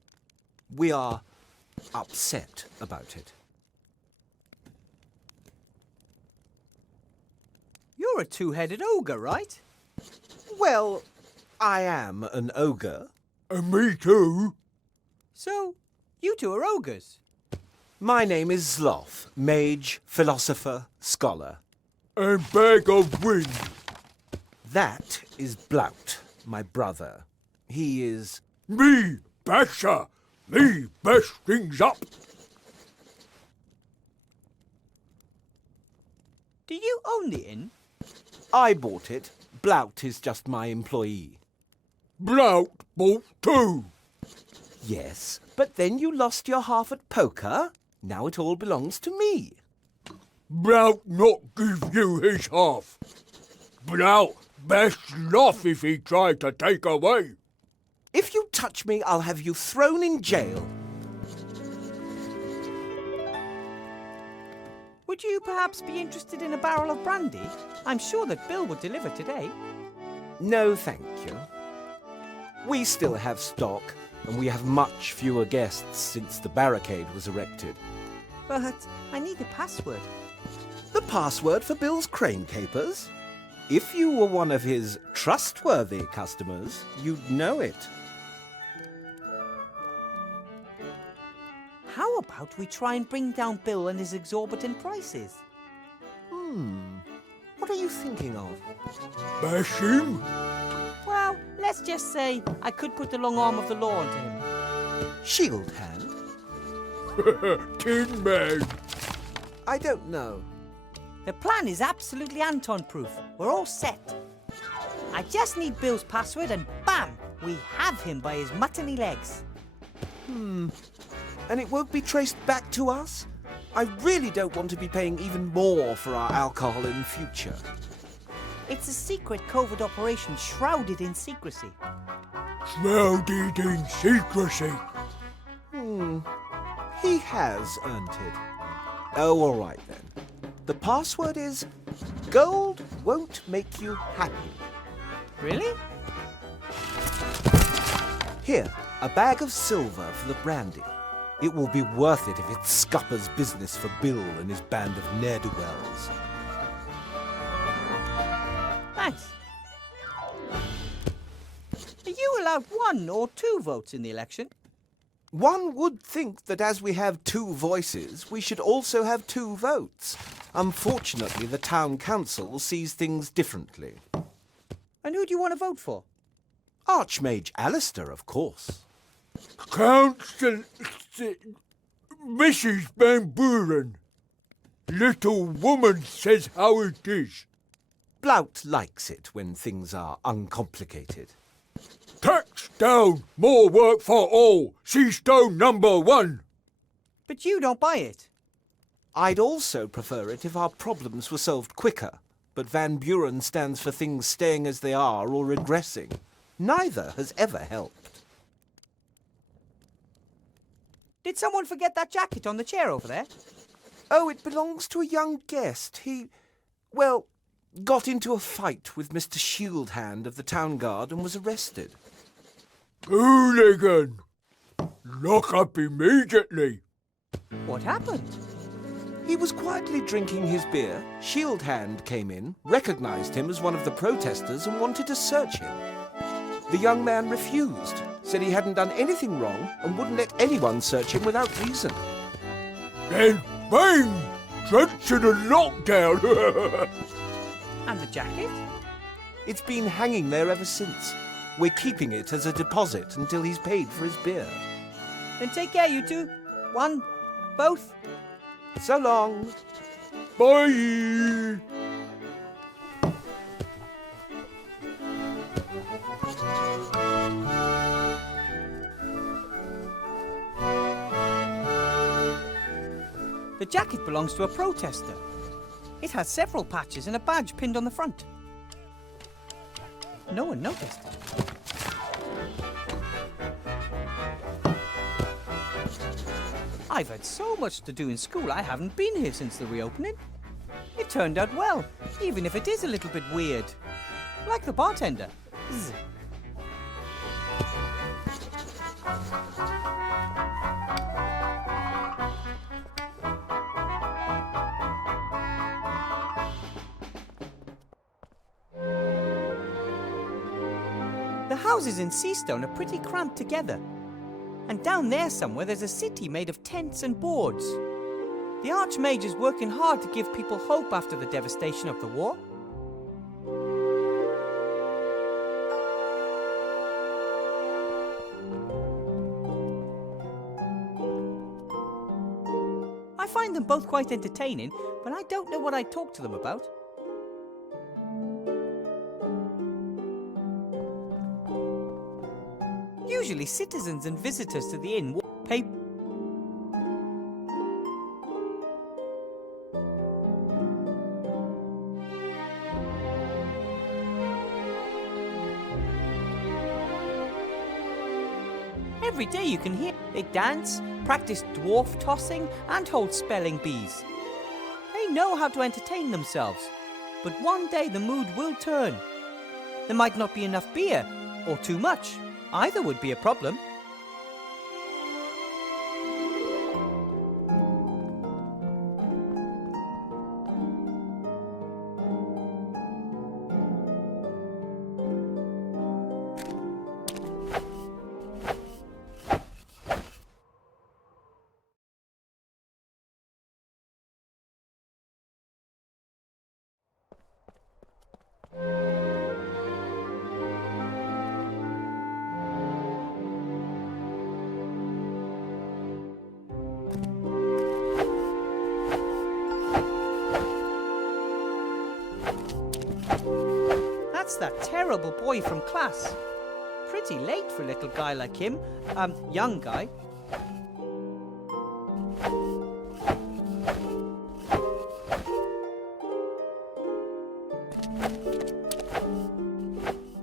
We are upset about it. You're a two-headed ogre, right? Well, I am an ogre. And me too. So, you two are ogres. My name is Zloth, mage, philosopher, scholar. And bag of wind. That is Blout, my brother. He is... Me, Basher. Me, best things up. Do you own the inn? I bought it. Blout is just my employee. Blout bought too. Yes, but then you lost your half at poker. Now it all belongs to me. Blout not give you his half. Blout best laugh if he try to take away. If you touch me, I'll have you thrown in jail. Would you perhaps be interested in a barrel of brandy? I'm sure that Bill would deliver today. No, thank you. We still have stock, and we have much fewer guests since the barricade was erected. But I need the password. The password for Bill's crane capers? If you were one of his trustworthy customers, you'd know it. How about we try and bring down Bill and his exorbitant prices? What are you thinking of? Bash him? Well, let's just say I could put the long arm of the law onto him. Shield hand? Tin Man. I don't know. The plan is absolutely Anton-proof. We're all set. I just need Bill's password and bam! We have him by his muttony legs. And it won't be traced back to us? I really don't want to be paying even more for our alcohol in future. It's a secret covert operation shrouded in secrecy. Shrouded in secrecy. He has earned it. Oh, all right then. The password is gold won't make you happy. Really? Here, a bag of silver for the brandy. It will be worth it if it scuppers business for Bill and his band of ne'er-do-wells. Thanks. Are you allowed 1 or 2 votes in the election? One would think that as we have 2 voices, we should also have 2 votes. Unfortunately, the town council sees things differently. And who do you want to vote for? Archmage Alistair, of course. Council... Mrs. Van Buren. Little woman says how it is. Blout likes it when things are uncomplicated. Tax down, more work for all. Seastone number 1. But you don't buy it. I'd also prefer it if our problems were solved quicker, but Van Buren stands for things staying as they are or regressing. Neither has ever helped. Did someone forget that jacket on the chair over there? Oh, it belongs to a young guest. He, well, got into a fight with Mr. Shieldhand of the Town Guard and was arrested. Hooligan! Lock up immediately. What happened? He was quietly drinking his beer. Shieldhand came in, recognized him as one of the protesters and wanted to search him. The young man refused, Said he hadn't done anything wrong and wouldn't let anyone search him without reason. Then bang! Drenched in a lockdown. And the jacket? It's been hanging there ever since. We're keeping it as a deposit until he's paid for his beer. Then take care, you two. One, both. So long. Bye. The jacket belongs to a protester. It has several patches and a badge pinned on the front. No one noticed. I've had so much to do in school, I haven't been here since the reopening. It turned out well, even if it is a little bit weird. Like the bartender. Zzz. The houses in Seastone are pretty cramped together. And down there somewhere there's a city made of tents and boards. The Archmage is working hard to give people hope after the devastation of the war. I find them both quite entertaining, but I don't know what I'd talk to them about. Usually citizens and visitors to the inn pay... Every day you can hear they dance, practice dwarf tossing and hold spelling bees. They know how to entertain themselves, but one day the mood will turn. There might not be enough beer, or too much. Either would be a problem. That's that terrible boy from class. Pretty late for a little guy like him. Young guy.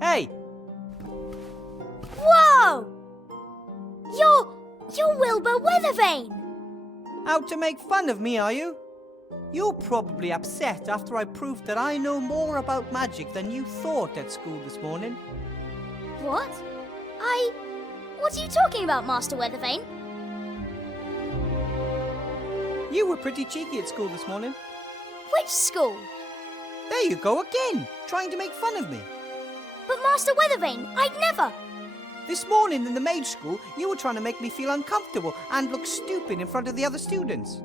Hey! Whoa! You're Wilbur Weathervane! Out to make fun of me, are you? You're probably upset after I proved that I know more about magic than you thought at school this morning. What? What are you talking about, Master Weathervane? You were pretty cheeky at school this morning. Which school? There you go again, trying to make fun of me. But Master Weathervane, I'd never! This morning in the mage school, you were trying to make me feel uncomfortable and look stupid in front of the other students.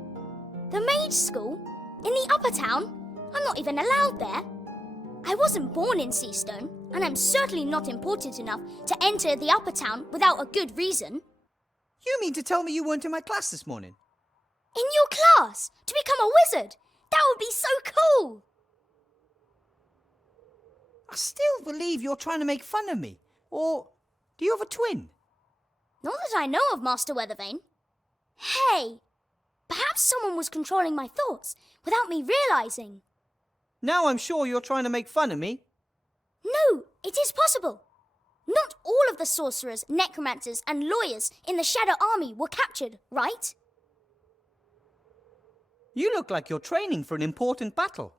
The mage school? In the upper town? I'm not even allowed there. I wasn't born in Seastone, and I'm certainly not important enough to enter the upper town without a good reason. You mean to tell me you weren't in my class this morning? In your class? To become a wizard? That would be so cool! I still believe you're trying to make fun of me. Or do you have a twin? Not that I know of, Master Weathervane. Hey! Perhaps someone was controlling my thoughts without me realising. Now I'm sure you're trying to make fun of me. No, it is possible. Not all of the sorcerers, necromancers and lawyers in the Shadow Army were captured, right? You look like you're training for an important battle.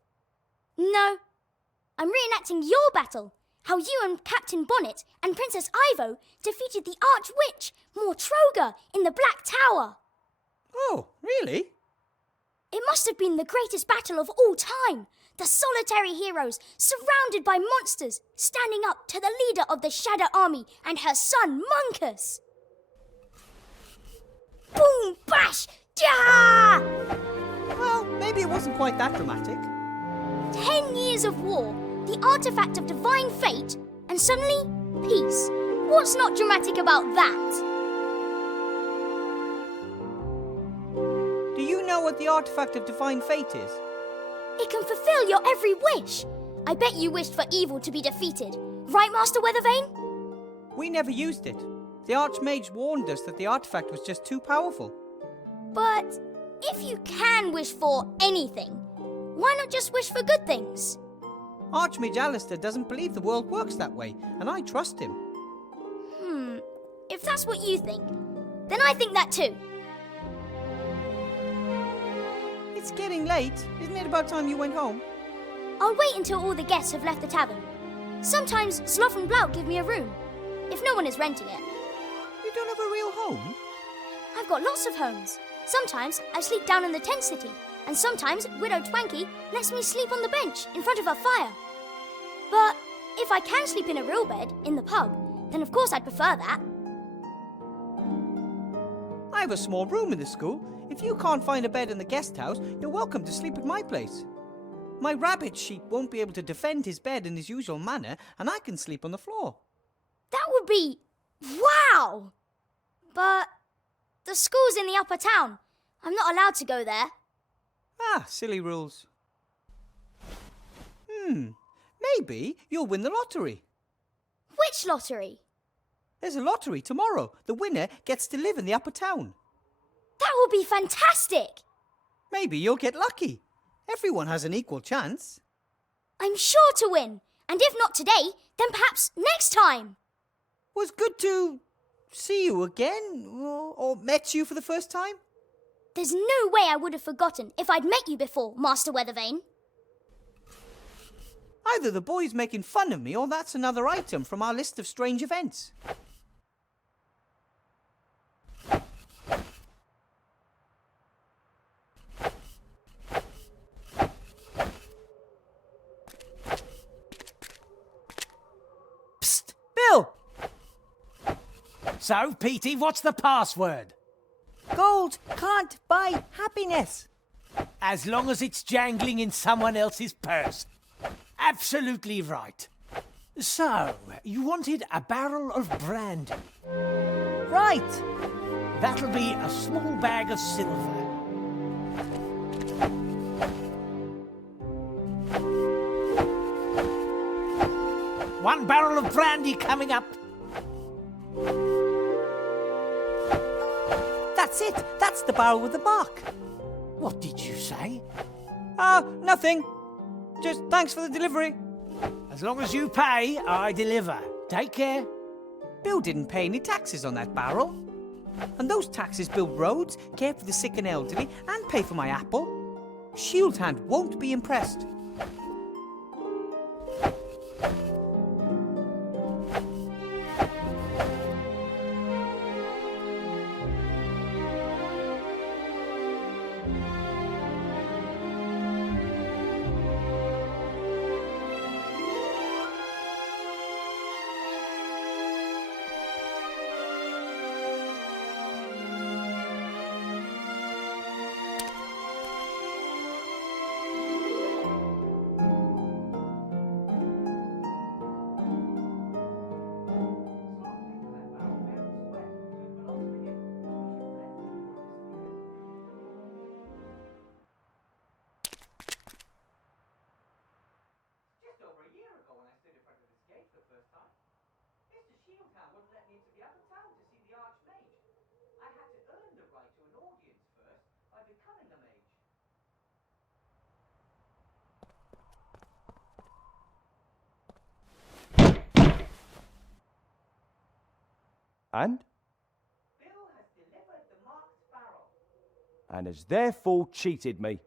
No. I'm reenacting your battle. How you and Captain Bonnet and Princess Ivo defeated the Archwitch, Mortroga, in the Black Tower. Oh, really? It must have been the greatest battle of all time. The solitary heroes, surrounded by monsters, standing up to the leader of the Shadow Army and her son, Monkus. Boom, bash, ja! Well, maybe it wasn't quite that dramatic. 10 years of war, the artifact of divine fate, and suddenly, peace. What's not dramatic about that? Do you know what the artifact of divine fate is? It can fulfill your every wish. I bet you wished for evil to be defeated. Right, Master Weathervane? We never used it. The Archmage warned us that the artifact was just too powerful. But if you can wish for anything, why not just wish for good things? Archmage Alistair doesn't believe the world works that way, and I trust him. If that's what you think, then I think that too. It's getting late. Isn't it about time you went home? I'll wait until all the guests have left the tavern. Sometimes Sloth and Blout give me a room, if no one is renting it. You don't have a real home? I've got lots of homes. Sometimes I sleep down in the tent city, and sometimes Widow Twanky lets me sleep on the bench in front of her fire. But if I can sleep in a real bed in the pub, then of course I'd prefer that. I have a small room in the school. If you can't find a bed in the guest house, you're welcome to sleep at my place. My rabbit sheep won't be able to defend his bed in his usual manner, and I can sleep on the floor. That would be... wow! But the school's in the upper town. I'm not allowed to go there. Ah, silly rules. Maybe you'll win the lottery. Which lottery? There's a lottery tomorrow. The winner gets to live in the upper town. That would be fantastic! Maybe you'll get lucky. Everyone has an equal chance. I'm sure to win. And if not today, then perhaps next time. Was good to see you again, or met you for the first time. There's no way I would have forgotten if I'd met you before, Master Weathervane. Either the boy's making fun of me, or that's another item from our list of strange events. Psst! Bill! So, Petey, what's the password? Gold can't buy happiness. As long as it's jangling in someone else's purse. Absolutely right. So, you wanted a barrel of brandy. Right. That'll be a small bag of silver. One barrel of brandy coming up. That's it. That's the barrel with the bark. What did you say? Nothing. Just thanks for the delivery. As long as you pay, I deliver. Take care. Bill didn't pay any taxes on that barrel. And those taxes build roads, care for the sick and elderly, and pay for my apple. Shieldhand won't be impressed. And? Bill has delivered the marked barrel. And has therefore cheated me.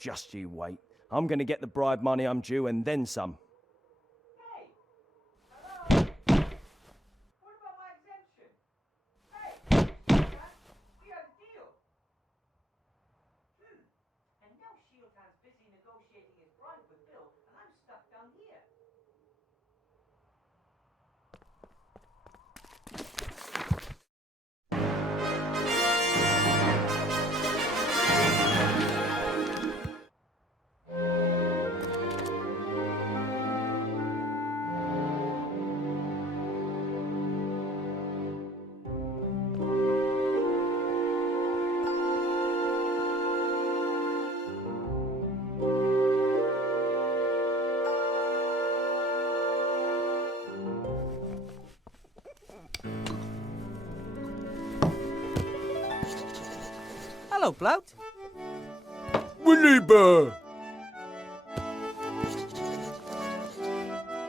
Just you wait. I'm going to get the bribe money I'm due and then some. Hey! Hello? What about my exemption? Hey! We had a deal. And now Shieldhand's busy negotiating his bribe Hello, Blout. Wilbur!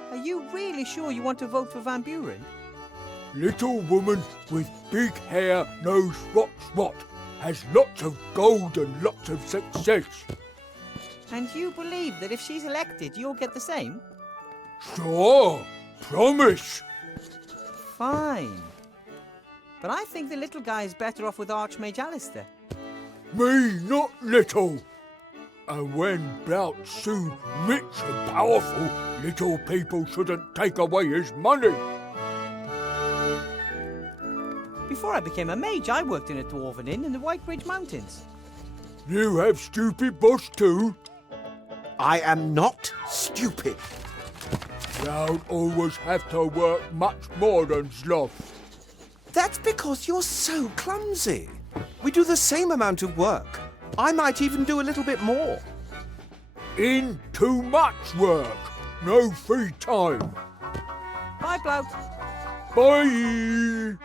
Are you really sure you want to vote for Van Buren? Little woman with big hair knows what's what. Has lots of gold and lots of success. And you believe that if she's elected, you'll get the same? Sure, promise. Fine. But I think the little guy is better off with Archmage Alistair. Me not little. And when Blout's soon rich and powerful, little people shouldn't take away his money. Before I became a mage, I worked in a dwarven inn in the White Ridge Mountains. You have stupid boss too? I am not stupid. Don't always have to work much more than sloth. That's because you're so clumsy. We do the same amount of work. I might even do a little bit more. In too much work. No free time. Bye, Blout. Bye.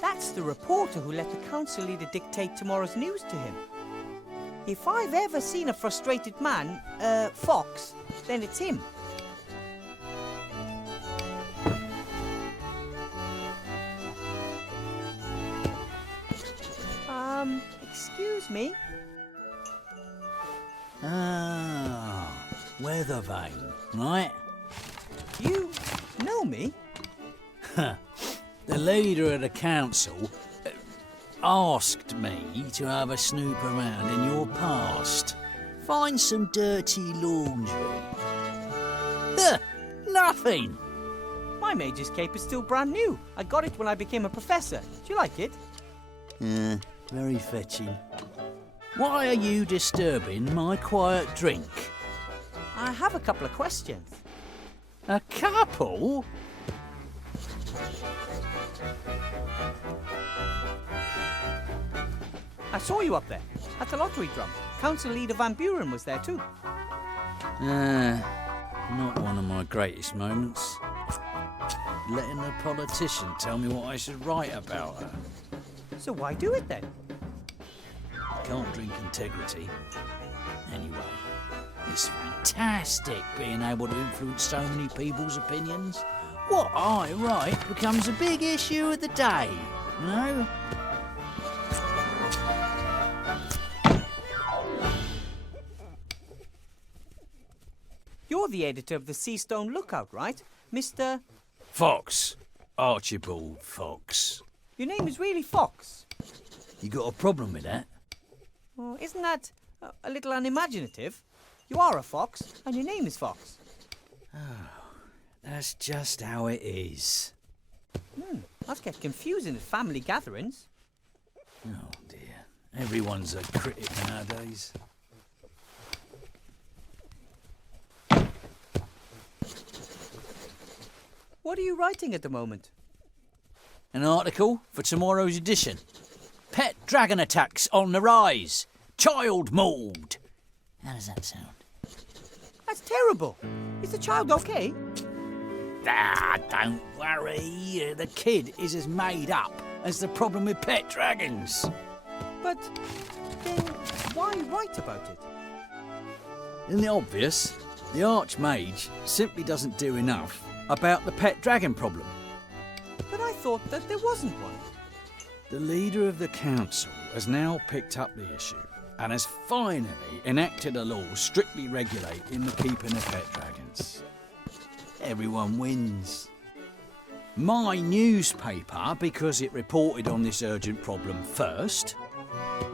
That's the reporter who let the council leader dictate tomorrow's news to him. If I've ever seen a frustrated man, fox, then it's him. Excuse me? Ah, weather vane, right? You know me? The leader of the council asked me to have a snoop around in your past. Find some dirty laundry. Nothing. My mage's cape is still brand new. I got it when I became a professor. Do you like it? Very fetching. Why are you disturbing my quiet drink? I have a couple of questions. A couple? I saw you up there, at the lottery drum. Council leader Van Buren was there too. Not one of my greatest moments. Letting a politician tell me what I should write about her. So why do it then? Can't drink integrity. Anyway, it's fantastic being able to influence so many people's opinions. What I write becomes a big issue of the day, you know? You're the editor of the Seastone Lookout, right? Mr. Fox. Archibald Fox. Your name is really Fox. You got a problem with that? Well, isn't that a little unimaginative? You are a fox, and your name is Fox. That's just how it is. Must get confusing at family gatherings. Oh dear. Everyone's a critic nowadays. What are you writing at the moment? An article for tomorrow's edition. Pet dragon attacks on the rise. Child mauled. How does that sound? That's terrible. Is the child okay? Don't worry. The kid is as made up as the problem with pet dragons. But then why write about it? In the obvious, the Archmage simply doesn't do enough about the pet dragon problem. But I thought that there wasn't one. The leader of the council has now picked up the issue and has finally enacted a law strictly regulating the keeping of pet dragons. Everyone wins. My newspaper, because it reported on this urgent problem first.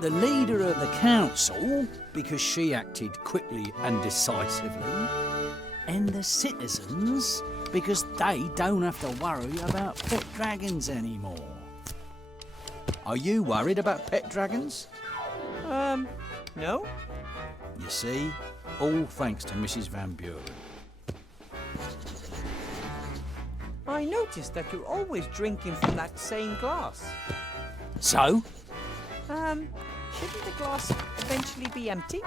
The leader of the council, because she acted quickly and decisively. And the citizens, because they don't have to worry about pet dragons anymore. Are you worried about pet dragons? No. You see, all thanks to Mrs. Van Buren. I noticed that you're always drinking from that same glass. So? Shouldn't the glass eventually be empty?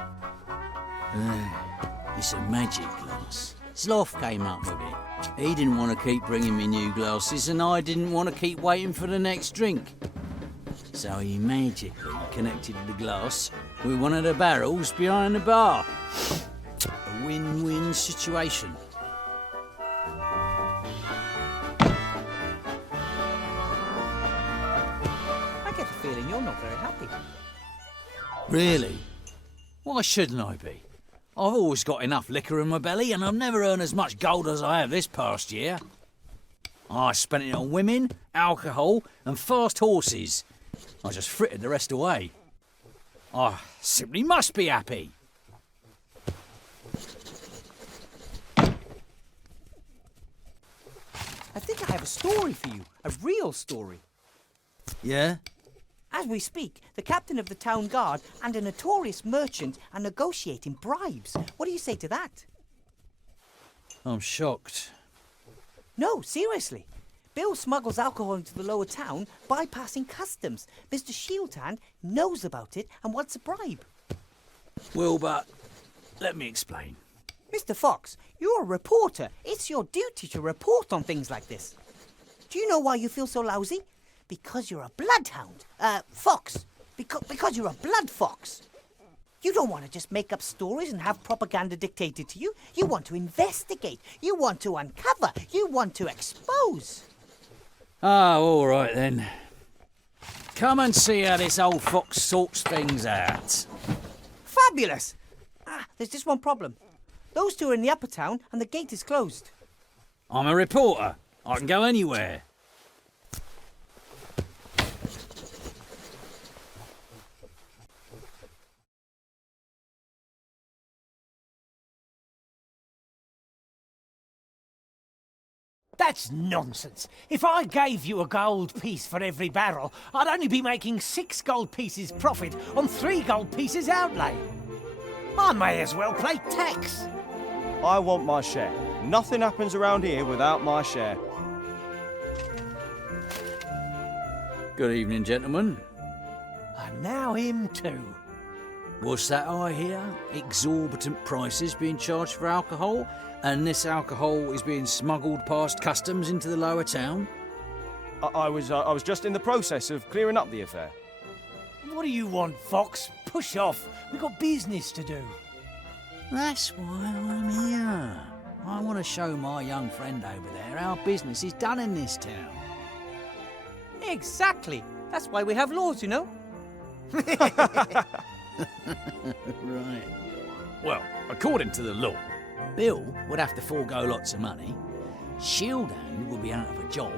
It's a magic glass. Sloth came up with it. He didn't want to keep bringing me new glasses, and I didn't want to keep waiting for the next drink. So he magically connected the glass with one of the barrels behind the bar. A win-win situation. I get the feeling you're not very happy. Really? Why shouldn't I be? I've always got enough liquor in my belly, and I've never earned as much gold as I have this past year. I spent it on women, alcohol, and fast horses. I just frittered the rest away. I simply must be happy. I think I have a story for you. A real story. Yeah? As we speak, the captain of the town guard and a notorious merchant are negotiating bribes. What do you say to that? I'm shocked. No, seriously. Bill smuggles alcohol into the lower town, bypassing customs. Mr. Shieldhand knows about it and wants a bribe. Wilbur, let me explain. Mr. Fox, you're a reporter. It's your duty to report on things like this. Do you know why you feel so lousy? Because you're a bloodhound. Fox. Because you're a blood fox. You don't want to just make up stories and have propaganda dictated to you. You want to investigate. You want to uncover. You want to expose. Oh, all right then. Come and see how this old fox sorts things out. Fabulous! There's just one problem. Those two are in the upper town and the gate is closed. I'm a reporter. I can go anywhere. That's nonsense. If I gave you a gold piece for every barrel, I'd only be making 6 gold pieces profit on 3 gold pieces outlay. I may as well pay tax. I want my share. Nothing happens around here without my share. Good evening, gentlemen. And now him too. What's that I hear? Exorbitant prices being charged for alcohol, and this alcohol is being smuggled past customs into the lower town? I was just in the process of clearing up the affair. What do you want, Fox? Push off. We've got business to do. That's why I'm here. I want to show my young friend over there how business is done in this town. Exactly. That's why we have laws, you know. Right. Well, according to the law, Bill would have to forego lots of money. Shieldhand would be out of a job,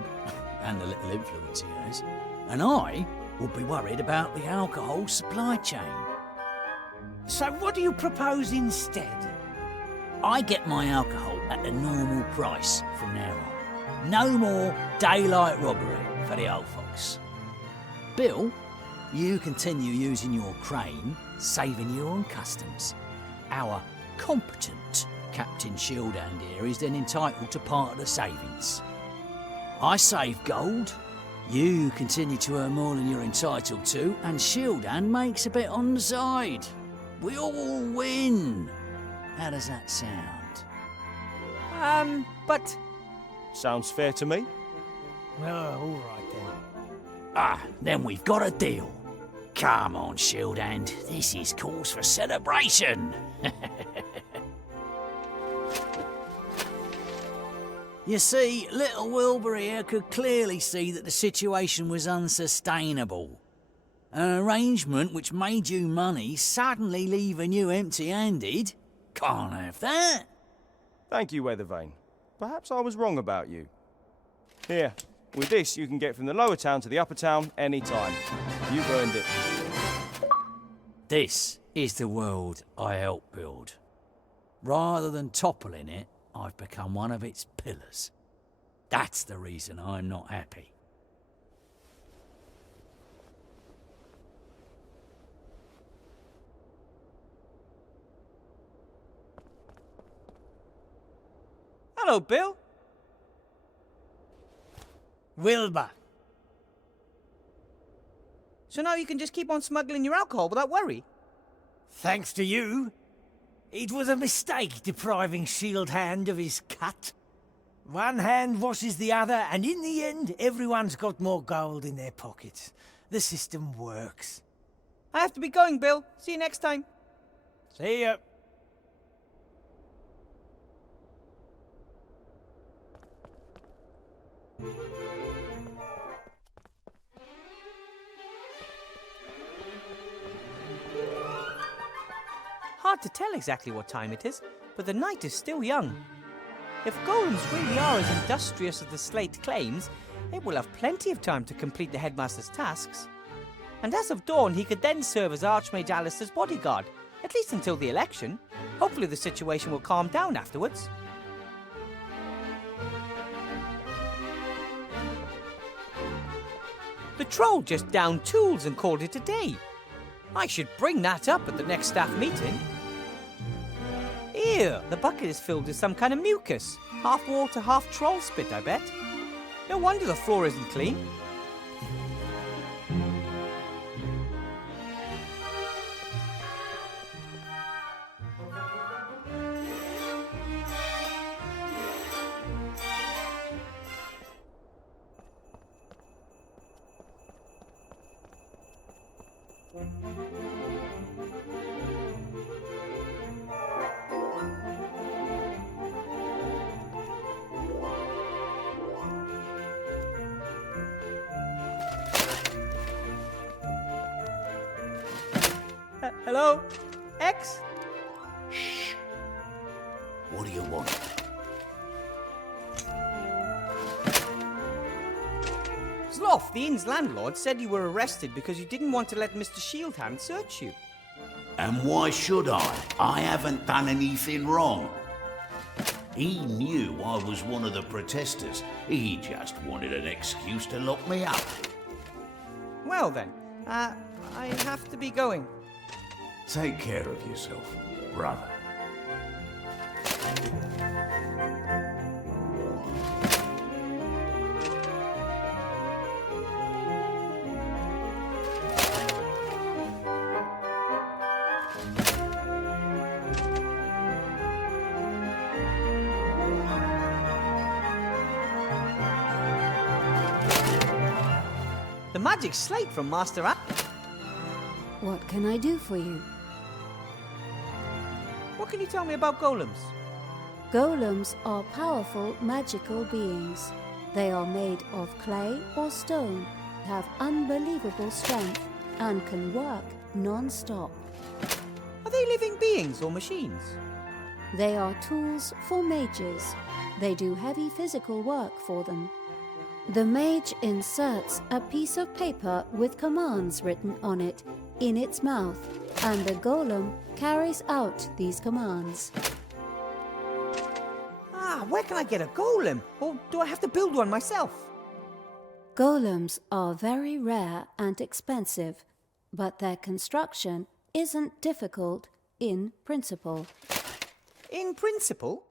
and the little influence he has. And I would be worried about the alcohol supply chain. So what do you propose instead? I get my alcohol at the normal price from now on. No more daylight robbery for the old fox. Bill, you continue using your crane, saving you on customs. Our competent Captain Shieldhand here is then entitled to part of the savings. I save gold, you continue to earn more than you're entitled to, and Shieldhand makes a bit on the side. We all win. How does that sound? But... Sounds fair to me. Well, all right then. Then we've got a deal. Come on, Shieldhand. This is cause for celebration. You see, little Wilbur here could clearly see that the situation was unsustainable. An arrangement which made you money suddenly leaving you empty-handed? Can't have that. Thank you, Weathervane. Perhaps I was wrong about you. Here, with this you can get from the lower town to the upper town any time. You've earned it. This is the world I helped build. Rather than toppling it, I've become one of its pillars. That's the reason I'm not happy. Hello, Bill. Wilbur. So now you can just keep on smuggling your alcohol without worry? Thanks to you. It was a mistake depriving Shield Hand of his cut. One hand washes the other, and in the end, everyone's got more gold in their pockets. The system works. I have to be going, Bill. See you next time. See ya. Hard to tell exactly what time it is, but the night is still young. If golems really are as industrious as the slate claims, it will have plenty of time to complete the headmaster's tasks. And as of dawn, he could then serve as Archmage Alistair's bodyguard, at least until the election. Hopefully the situation will calm down afterwards. The troll just downed tools and called it a day. I should bring that up at the next staff meeting. Ew, the bucket is filled with some kind of mucus. Half water, half troll spit, I bet. No wonder the floor isn't clean. Hello? X? Shh. What do you want? Sloth, the inn's landlord, said you were arrested because you didn't want to let Mr. Shieldhand search you. And why should I? I haven't done anything wrong. He knew I was one of the protesters. He just wanted an excuse to lock me up. Well then, I have to be going. Take care of yourself, brother. The magic slate from Master A. What can I do for you? What can you tell me about golems? Golems are powerful magical beings. They are made of clay or stone, have unbelievable strength, and can work non-stop. Are they living beings or machines? They are tools for mages. They do heavy physical work for them. The mage inserts a piece of paper with commands written on it in its mouth, and the golem carries out these commands. Where can I get a golem? Or do I have to build one myself? Golems are very rare and expensive, but their construction isn't difficult in principle. In principle?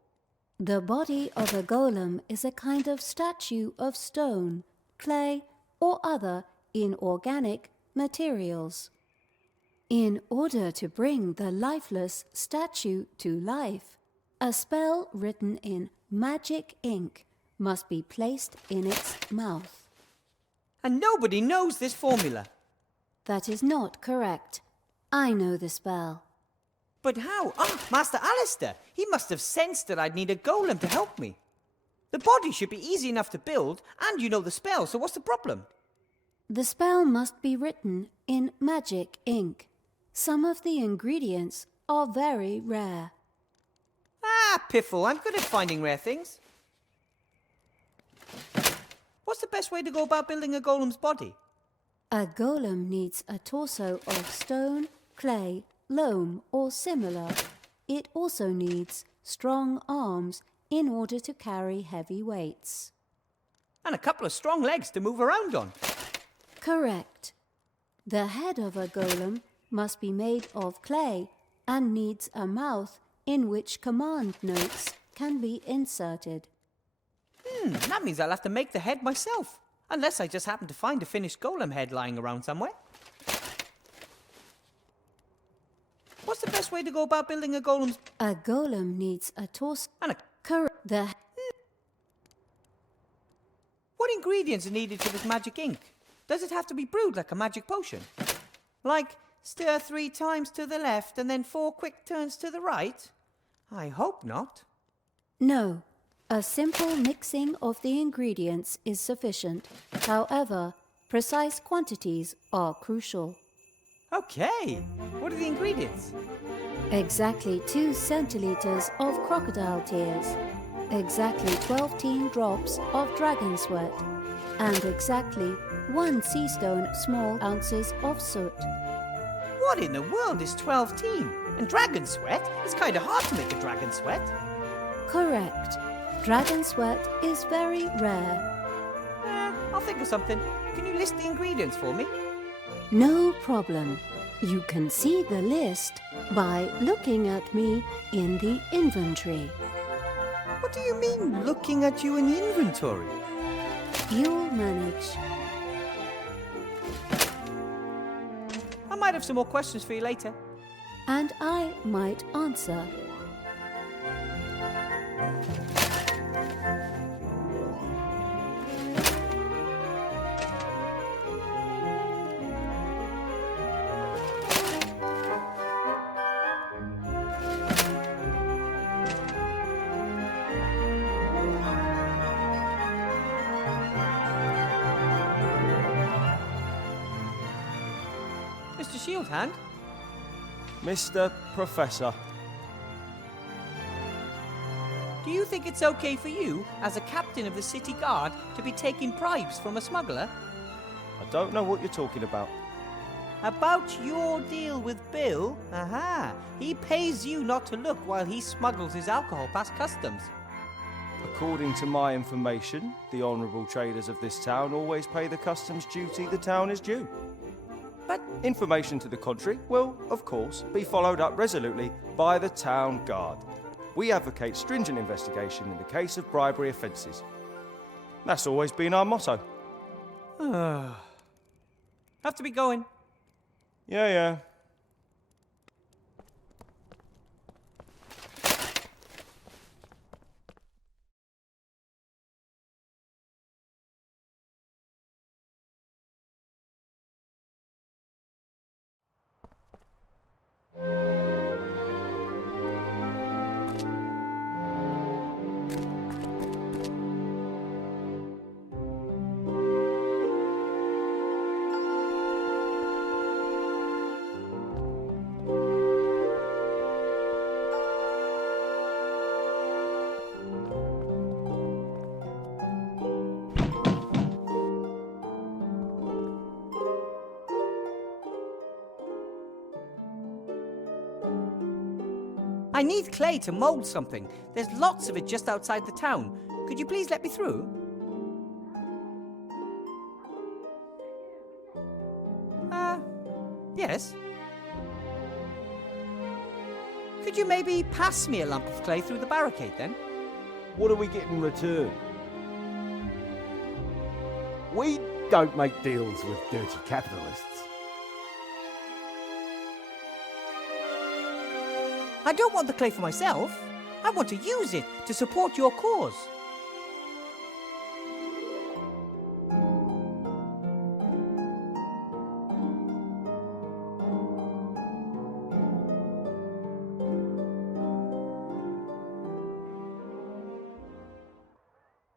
The body of a golem is a kind of statue of stone, clay, or other inorganic materials. In order to bring the lifeless statue to life, a spell written in magic ink must be placed in its mouth. And nobody knows this formula. That is not correct. I know the spell. But how? Master Alistair! He must have sensed that I'd need a golem to help me. The body should be easy enough to build, and you know the spell, so what's the problem? The spell must be written in magic ink. Some of the ingredients are very rare. Piffle, I'm good at finding rare things. What's the best way to go about building a golem's body? A golem needs a torso of stone, clay, loam, or similar. It also needs strong arms in order to carry heavy weights. And a couple of strong legs to move around on. Correct. The head of a golem must be made of clay and needs a mouth in which command notes can be inserted. That means I'll have to make the head myself. Unless I just happen to find a finished golem head lying around somewhere. What's the best best way to go about building a golem's... A golem needs a torso. And a... The What ingredients are needed for this magic ink? Does it have to be brewed like a magic potion? Like, stir 3 times to the left and then 4 quick turns to the right? I hope not. No, a simple mixing of the ingredients is sufficient. However, precise quantities are crucial. Okay, what are the ingredients? Exactly 2 centiliters of crocodile tears, exactly 12 drops of dragon sweat, and exactly 1 sea stone small ounces of soot. What in the world is 12 teen? And dragon sweat? It's kind of hard to make a dragon sweat. Correct. Dragon sweat is very rare. I'll think of something. Can you list the ingredients for me? No problem. You can see the list by looking at me in the inventory. What do you mean, looking at you in the inventory? You'll manage. I might have some more questions for you later. And I might answer. Mr. Shieldhand? Mr. Professor. Do you think it's okay for you, as a captain of the city guard, to be taking bribes from a smuggler? I don't know what you're talking about. About your deal with Bill? Aha! He pays you not to look while he smuggles his alcohol past customs. According to my information, the honourable traders of this town always pay the customs duty the town is due. But information to the contrary will, of course, be followed up resolutely by the town guard. We advocate stringent investigation in the case of bribery offences. That's always been our motto. Have to be going. Yeah. I need clay to mould something. There's lots of it just outside the town. Could you please let me through? Yes. Could you maybe pass me a lump of clay through the barricade then? What do we get in return? We don't make deals with dirty capitalists. I don't want the clay for myself. I want to use it to support your cause.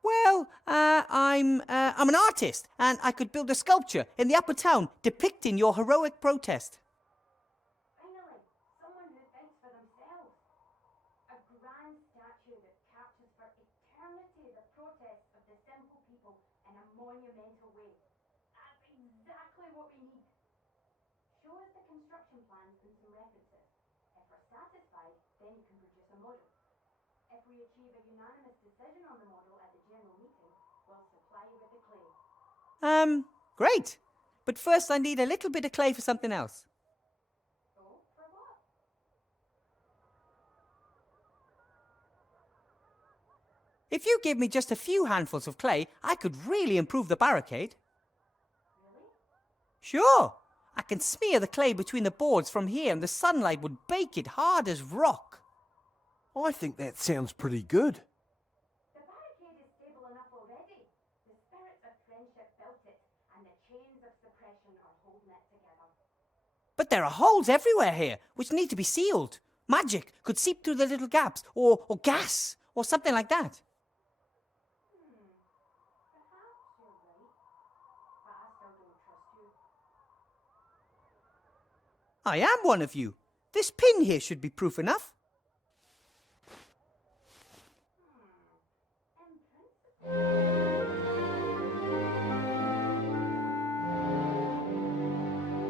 Well, I'm an artist, and I could build a sculpture in the upper town depicting your heroic protest. Finally, someone who thinks for themselves. A grand statue that captures for eternity the protest of the simple people in a monumental way. That's exactly what we need. Show us the construction plans and some references. If we're satisfied, then you can produce a model. If we achieve a unanimous decision on the model at the general meeting, we'll supply you with the clay. Great. But first I need a little bit of clay for something else. Oh, for what? If you give me just a few handfuls of clay, I could really improve the barricade. Really? Sure. I can smear the clay between the boards from here and the sunlight would bake it hard as rock. I think that sounds pretty good. The barricade is stable enough already. The spirits of friendship built it, and the chains of suppression are holding it together. But there are holes everywhere here, which need to be sealed. Magic could seep through the little gaps, or gas, or something like that. Perhaps you're right, but I still don't trust you. I am one of you. This pin here should be proof enough.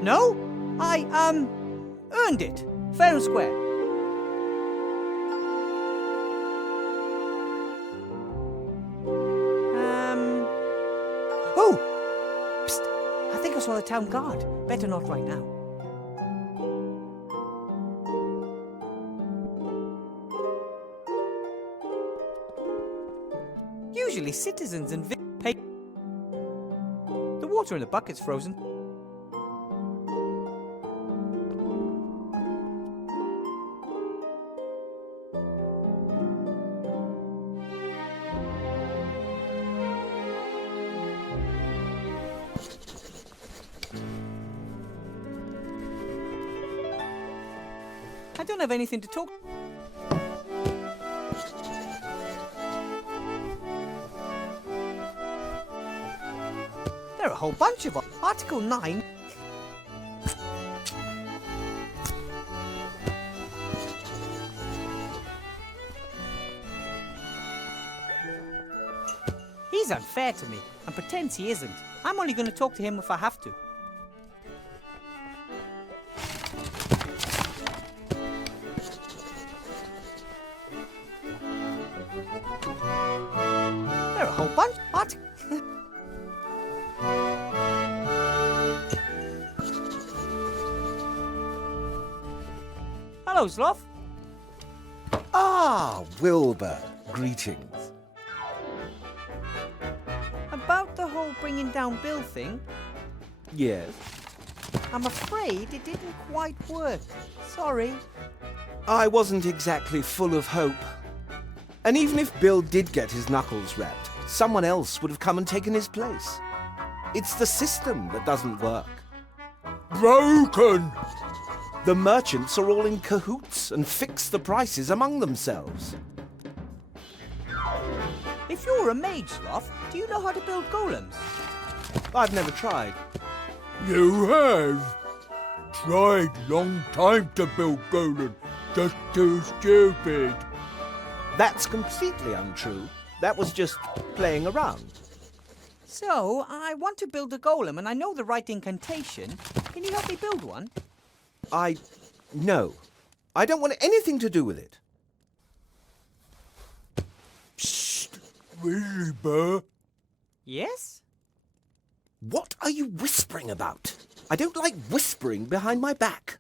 No? I, earned it. Fair and square. Oh! Psst! I think I saw the town guard. Better not right now. Usually citizens and pay. The water in the bucket's frozen. I don't have anything to talk. There are a whole bunch of them. Article 9. He's unfair to me and pretends he isn't. I'm only going to talk to him if I have to. There are a whole bunch. Hello, Sloth. Ah, Wilbur. Greetings. About the whole bringing down Bill thing, Yes? I'm afraid it didn't quite work. Sorry. I wasn't exactly full of hope. And even if Bill did get his knuckles rapped, someone else would have come and taken his place. It's the system that doesn't work. Broken! The merchants are all in cahoots and fix the prices among themselves. If you're a mage, Sloth, do you know how to build golems? I've never tried. You have? Tried long time to build golem, just too stupid. That's completely untrue. That was just playing around. So, I want to build a golem and I know the right incantation. Can you help me build one? No. I don't want anything to do with it. Psst, really, Burr? Yes? What are you whispering about? I don't like whispering behind my back.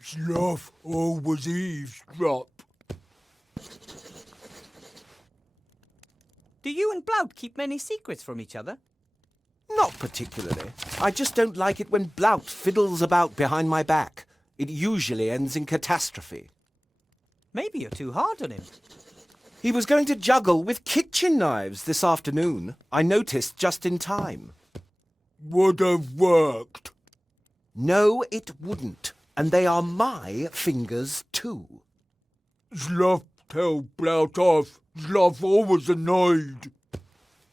Sloth always eavesdrop. Do you and Blout keep many secrets from each other? Not particularly. I just don't like it when Blout fiddles about behind my back. It usually ends in catastrophe. Maybe you're too hard on him. He was going to juggle with kitchen knives this afternoon. I noticed just in time. Would have worked. No, it wouldn't. And they are my fingers too. Sloth tell Blout off. Sloth always annoyed.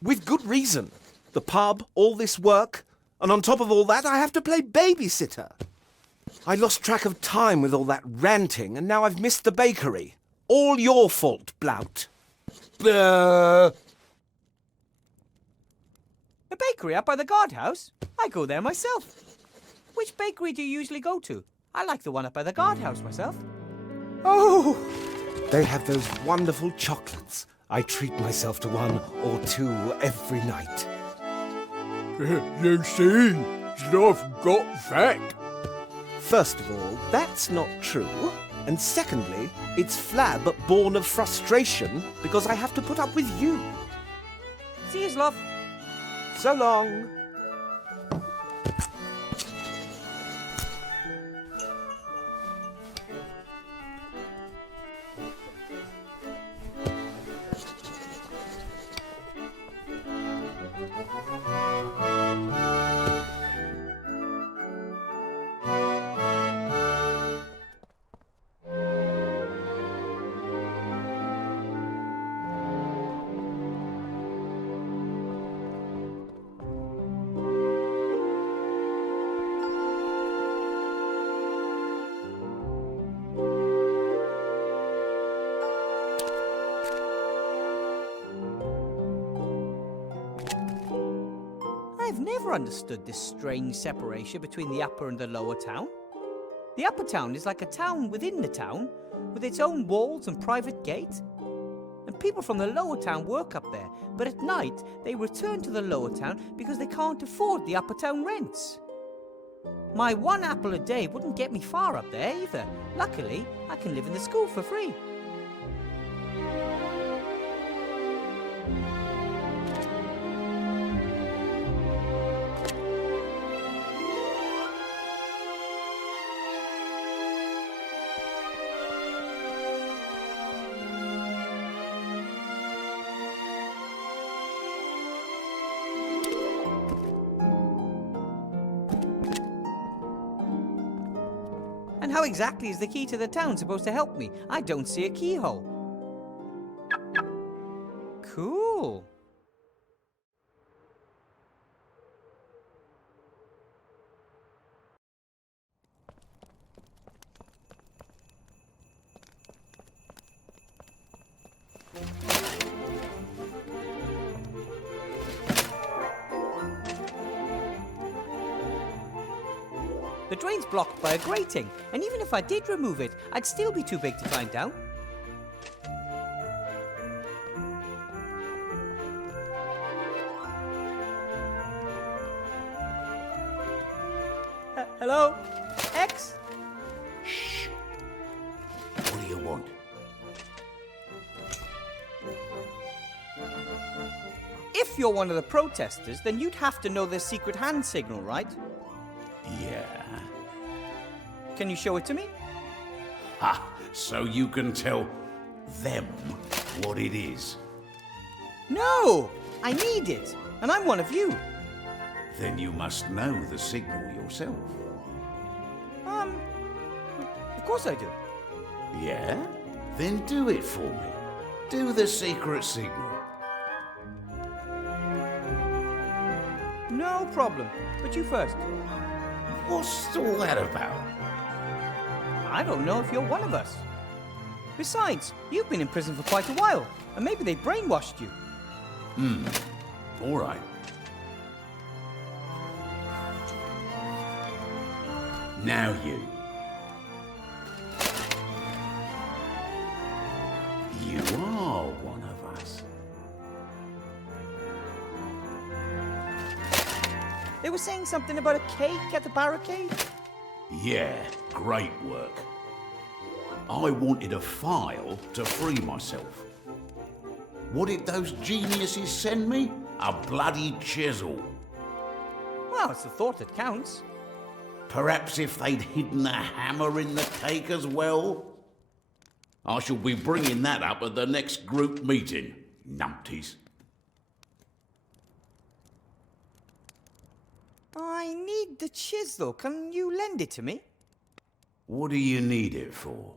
With good reason. The pub, all this work, and on top of all that, I have to play babysitter. I lost track of time with all that ranting, and now I've missed the bakery. All your fault, Blout. The bakery up by the guardhouse? I go there myself. Which bakery do you usually go to? I like the one up by the guardhouse myself. Oh, they have those wonderful chocolates. I treat myself to one or two every night. You see, Sloth got fat. First of all, that's not true. And secondly, it's Flab born of frustration because I have to put up with you. See you, Sloth. So long. never understood this strange separation between the upper and the lower town. The upper town is like a town within the town, with its own walls and private gate. And people from the lower town work up there, but at night they return to the lower town because they can't afford the upper town rents. My 1 apple a day wouldn't get me far up there either. Luckily, I can live in the school for free. And how exactly is the key to the town supposed to help me? I don't see a keyhole. Cool. The drain's blocked by a grating, and even if I did remove it, I'd still be too big to climb down. Hello? X? Shh. What do you want? If you're one of the protesters, then you'd have to know their secret hand signal, right? Yeah. Can you show it to me? Ha! So you can tell them what it is. No! I need it, and I'm one of you. Then you must know the signal yourself. Of course I do. Yeah? Then do it for me. Do the secret signal. No problem, but you first. What's all that about? I don't know if you're one of us. Besides, you've been in prison for quite a while, and maybe they brainwashed you. All right. Now you. You are one of us. They were saying something about a cake at the barricade? Yeah, great work. I wanted a file to free myself. What did those geniuses send me? A bloody chisel. Well, it's the thought that counts. Perhaps if they'd hidden a hammer in the cake as well? I shall be bringing that up at the next group meeting, numpties. I need the chisel. Can you lend it to me? What do you need it for?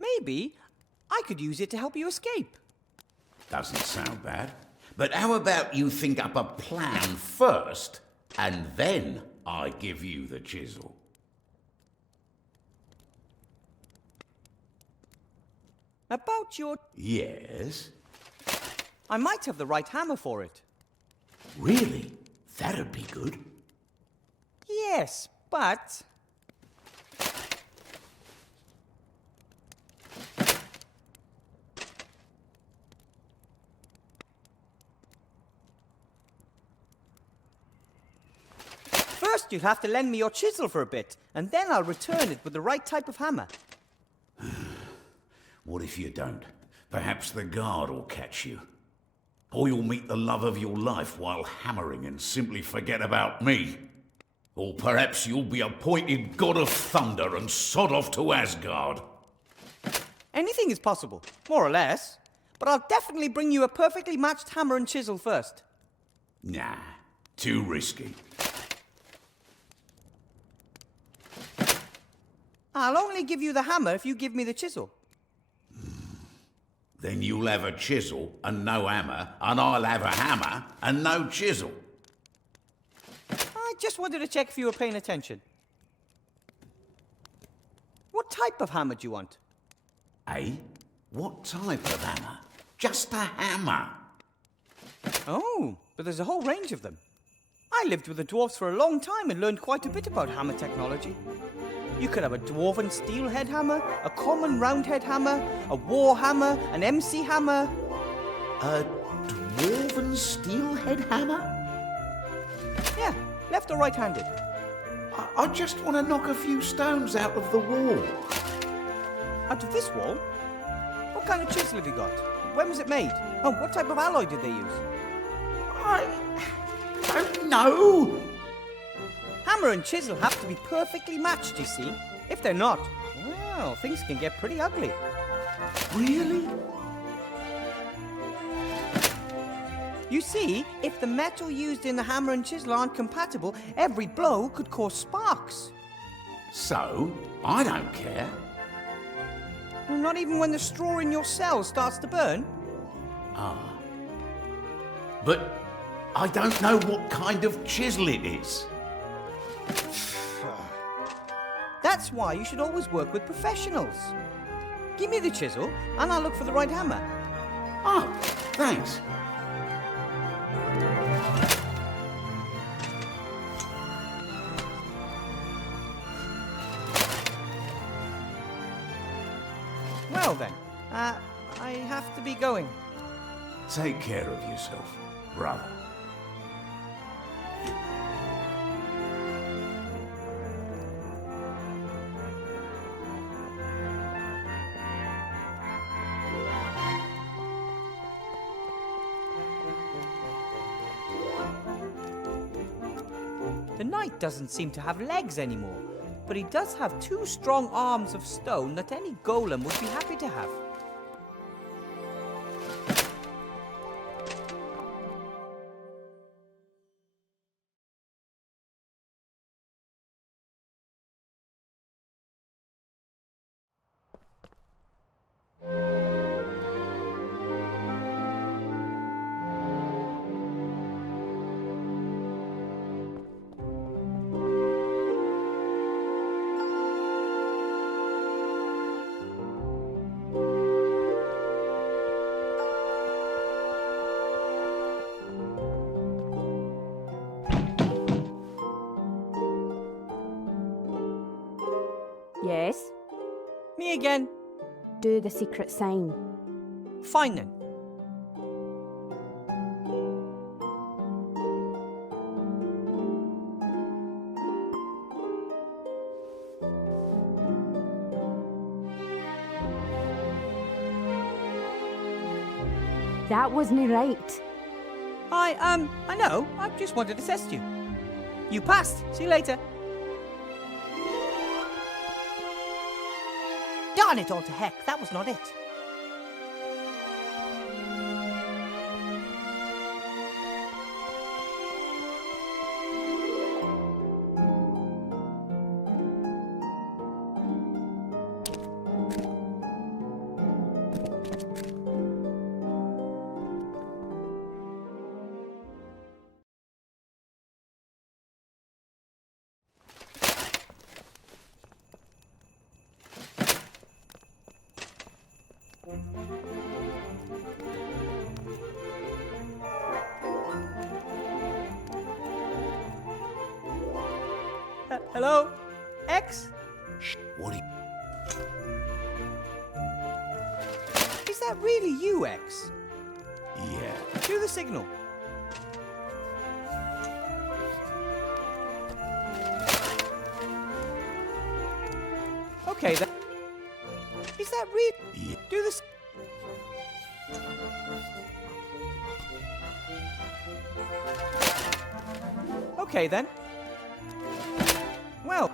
Maybe I could use it to help you escape. Doesn't sound bad. But how about you think up a plan first, and then I give you the chisel? About your... Yes? I might have the right hammer for it. Really? That'd be good. Yes, but... First, you'll have to lend me your chisel for a bit, and then I'll return it with the right type of hammer. What if you don't? Perhaps the guard will catch you. Or you'll meet the love of your life while hammering and simply forget about me. Or perhaps you'll be appointed God of Thunder and sod off to Asgard. Anything is possible, more or less. But I'll definitely bring you a perfectly matched hammer and chisel first. Nah, too risky. I'll only give you the hammer if you give me the chisel. Then you'll have a chisel and no hammer, and I'll have a hammer and no chisel. I just wanted to check if you were paying attention. What type of hammer do you want? Eh? What type of hammer? Just a hammer. Oh, but there's a whole range of them. I lived with the dwarves for a long time and learned quite a bit about hammer technology. You could have a dwarven steelhead hammer, a common roundhead hammer, a war hammer, an MC hammer. A dwarven steelhead hammer? Yeah, left or right-handed. I just want to knock a few stones out of the wall. Out of this wall? What kind of chisel have you got? When was it made? Oh, what type of alloy did they use? I don't know. Hammer and chisel have to be perfectly matched, you see. If they're not, well, things can get pretty ugly. Really? You see, if the metal used in the hammer and chisel aren't compatible, every blow could cause sparks. So, I don't care. Well, not even when the straw in your cell starts to burn? Ah. But I don't know what kind of chisel it is. That's why you should always work with professionals. Give me the chisel, and I'll look for the right hammer. Oh, thanks. Well then, I have to be going. Take care of yourself, brother. The knight doesn't seem to have legs anymore, but he does have 2 strong arms of stone that any golem would be happy to have. Yes? Me again. Do the secret sign. Fine then. That wasn't right. I know. I just wanted to test you. You passed. See you later. Darn it all to heck. That was not it. Hello? X? What are you... Is that really you, X? Yeah. Do the signal. Okay, then. Is that real? Yeah. Do this. Okay, then. Well.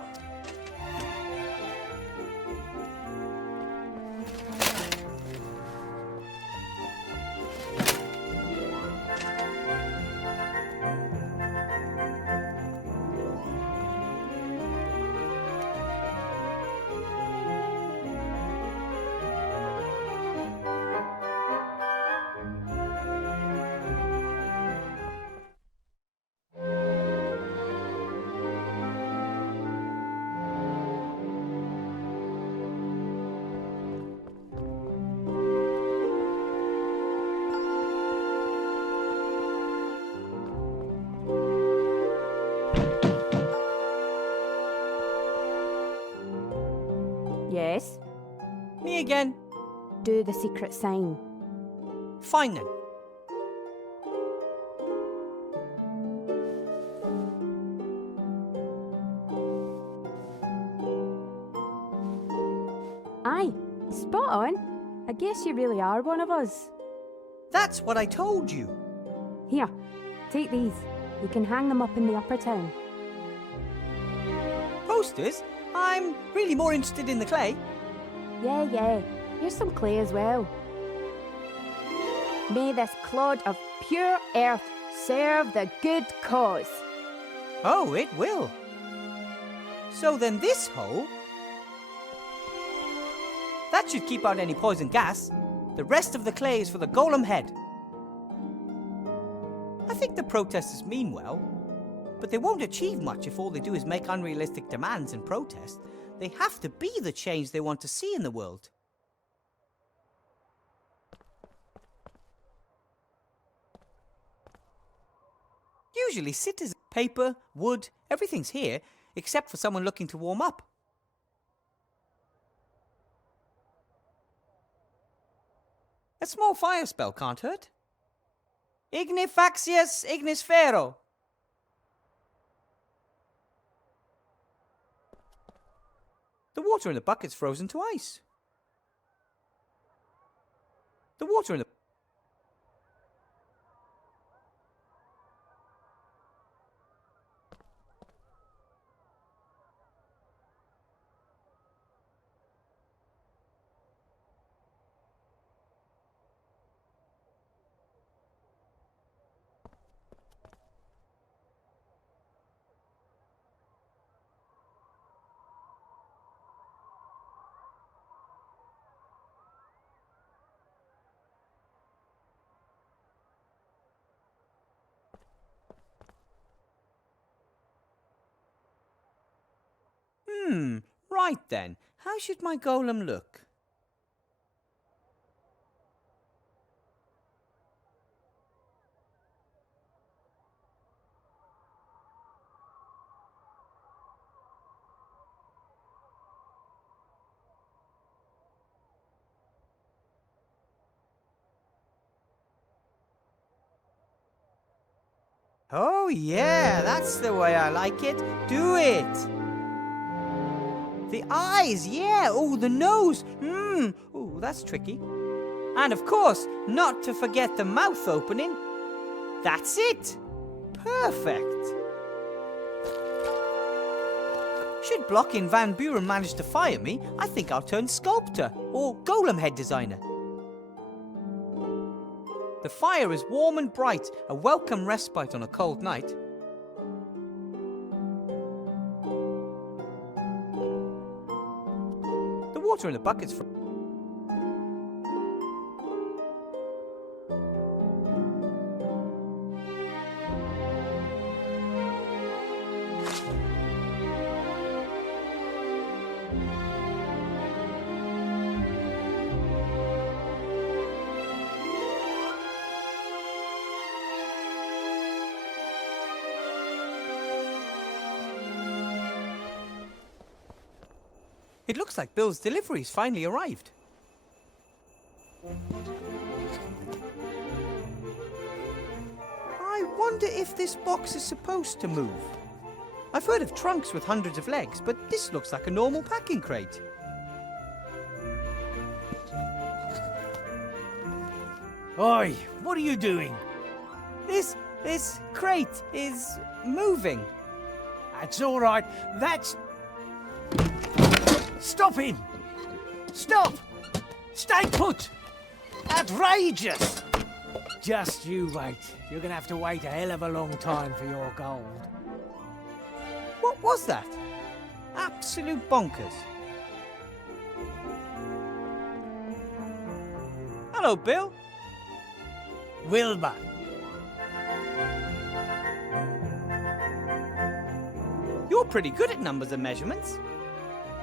Yes? Me again. Do the secret sign. Fine then. Aye, spot on. I guess you really are one of us. That's what I told you. Here, take these. You can hang them up in the upper town. Posters? I'm really more interested in the clay. Yeah. Here's some clay as well. May this clod of pure earth serve the good cause. Oh, it will. So then this hole... that should keep out any poison gas. The rest of the clay is for the golem head. I think the protesters mean well, but they won't achieve much if all they do is make unrealistic demands and protest. They have to be the change they want to see in the world. Usually citizens, paper, wood, everything's here, except for someone looking to warm up. A small fire spell can't hurt. Ignifaxius ignisfero. The water in the bucket's frozen to ice. The water in the... Right then. How should my golem look? Oh yeah, that's the way I like it. Do it! The eyes, yeah. Oh, the nose. Oh, that's tricky. And of course, not to forget the mouth opening. That's it. Perfect. Should blocking Van Buren manage to fire me, I think I'll turn sculptor or golem head designer. The fire is warm and bright, a welcome respite on a cold night. Water in the buckets for... It looks like Bill's delivery's finally arrived. I wonder if this box is supposed to move. I've heard of trunks with hundreds of legs, but this looks like a normal packing crate. Oi, what are you doing? This crate is moving. That's all right. That's... Stop him! Stop! Stay put! Outrageous! Just you wait. You're gonna have to wait a hell of a long time for your gold. What was that? Absolute bonkers. Hello, Bill. Wilbur. You're pretty good at numbers and measurements.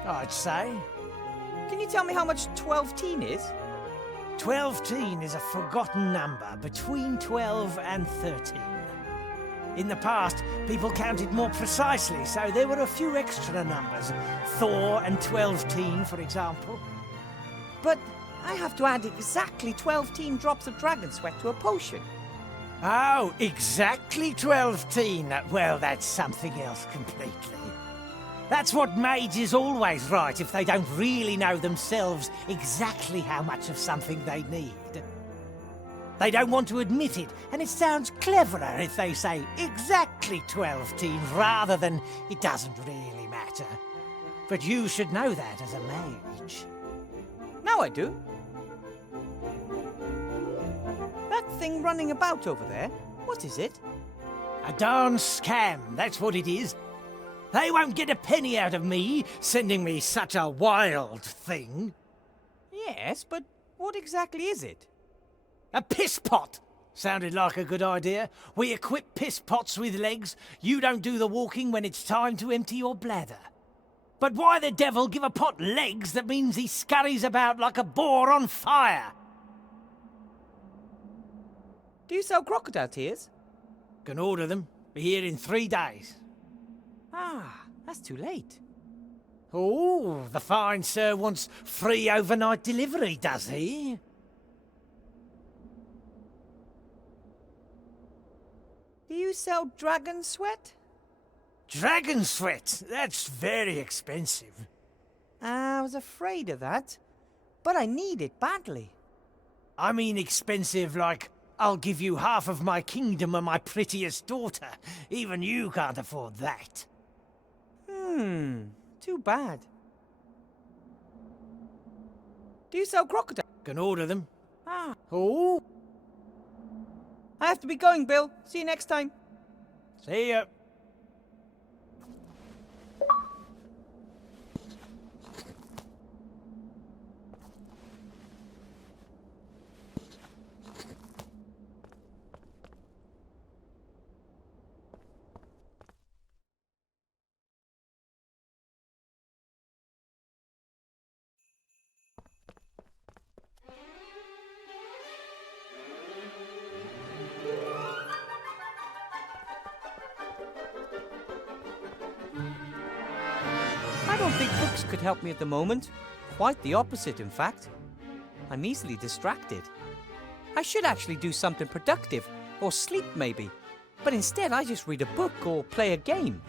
I'd say. Can you tell me how much 12-teen is? 12-teen is a forgotten number between 12 and 13. In the past, people counted more precisely, so there were a few extra numbers. Thor and 12-teen, for example. But I have to add exactly 12 drops of dragon sweat to a potion. Oh, exactly 12-teen. Well, that's something else completely. That's what mages always write if they don't really know themselves exactly how much of something they need. They don't want to admit it, and it sounds cleverer if they say exactly 12-teen rather than it doesn't really matter. But you should know that as a mage. Now I do. That thing running about over there, what is it? A darn scam, that's what it is. They won't get a penny out of me, sending me such a wild thing. Yes, but what exactly is it? A piss pot! Sounded like a good idea. We equip piss pots with legs. You don't do the walking when it's time to empty your bladder. But why the devil give a pot legs that means he scurries about like a boar on fire? Do you sell crocodile tears? Can order them. Be here in 3 days. Ah, that's too late. Oh, the fine sir wants free overnight delivery, does he? Do you sell dragon sweat? Dragon sweat? That's very expensive. I was afraid of that, but I need it badly. I mean expensive like, I'll give you half of my kingdom and my prettiest daughter. Even you can't afford that. Too bad. Do you sell crocodile? Can order them. Ah. Oh. I have to be going, Bill. See you next time. See ya. I don't think books could help me at the moment. Quite the opposite, in fact. I'm easily distracted. I should actually do something productive, or sleep maybe. But instead I just read a book or play a game.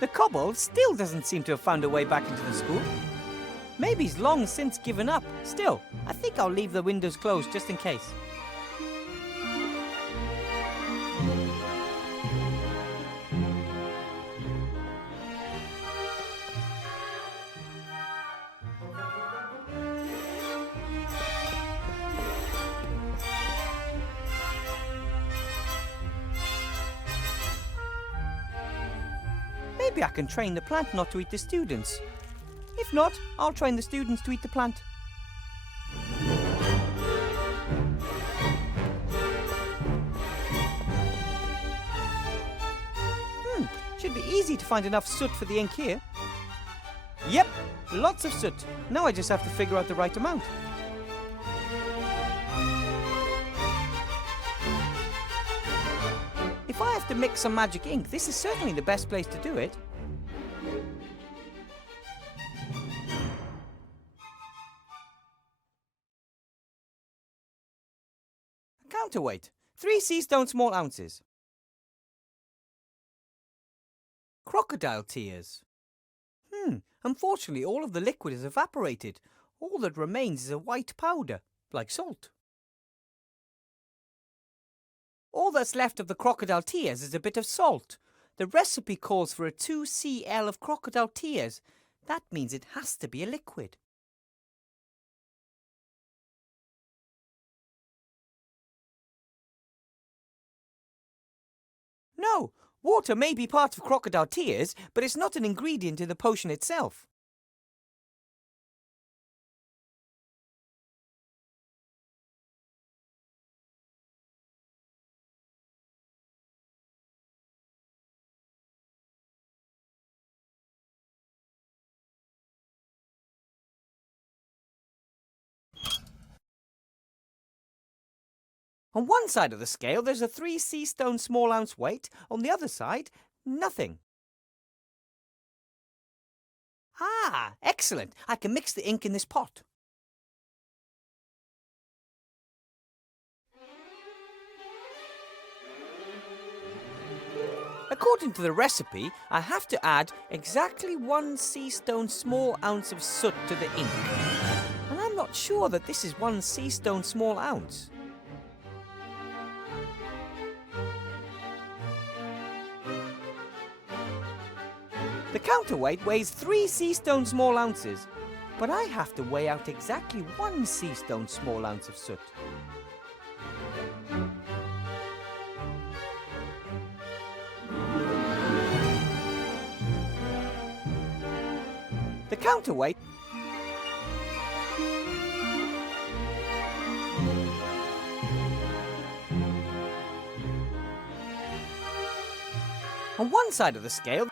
The kobold still doesn't seem to have found a way back into the school. Maybe he's long since given up. Still, I think I'll leave the windows closed just in case. Maybe I can train the plant not to eat the students. If not, I'll train the students to eat the plant. Should be easy to find enough soot for the ink here. Yep, lots of soot. Now I just have to figure out the right amount. If I have to mix some magic ink, this is certainly the best place to do it. Counterweight, 3 sea stone small ounces. Crocodile tears. Unfortunately all of the liquid is evaporated. All that remains is a white powder, like salt. All that's left of the crocodile tears is a bit of salt. The recipe calls for a 2 cl of crocodile tears. That means it has to be a liquid. No, water may be part of crocodile tears, but it's not an ingredient in the potion itself. On one side of the scale, there's a 3 sea stone small ounce weight. On the other side, nothing. Ah, excellent. I can mix the ink in this pot. According to the recipe, I have to add exactly 1 sea stone small ounce of soot to the ink. And I'm not sure that this is 1 sea stone small ounce. The counterweight weighs 3 sea stone small ounces, but I have to weigh out exactly 1 sea stone small ounce of soot. The counterweight on one side of the scale,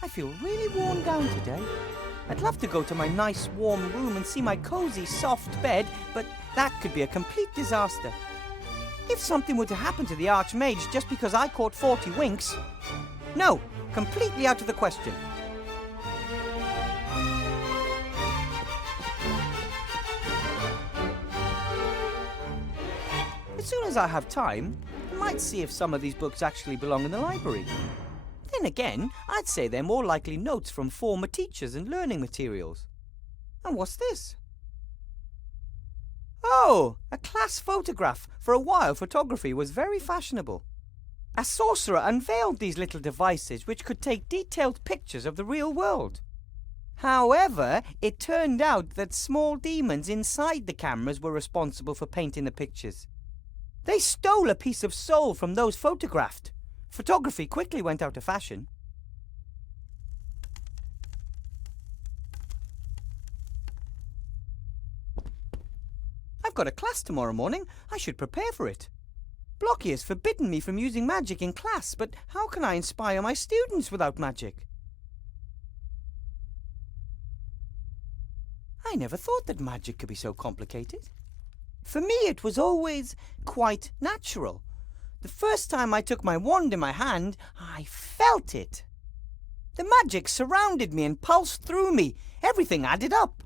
I feel really worn down today. I'd love to go to my nice warm room and see my cozy soft bed, but that could be a complete disaster. If something were to happen to the Archmage just because I caught 40 winks, no, completely out of the question. As soon as I have time, I might see if some of these books actually belong in the library. Then again, I'd say they're more likely notes from former teachers and learning materials. And what's this? Oh, a class photograph. For a while, photography was very fashionable. A sorcerer unveiled these little devices which could take detailed pictures of the real world. However, it turned out that small demons inside the cameras were responsible for painting the pictures. They stole a piece of soul from those photographed. Photography quickly went out of fashion. I've got a class tomorrow morning. I should prepare for it. Blocky has forbidden me from using magic in class, but how can I inspire my students without magic? I never thought that magic could be so complicated. For me, it was always quite natural. The first time I took my wand in my hand, I felt it. The magic surrounded me and pulsed through me. Everything added up.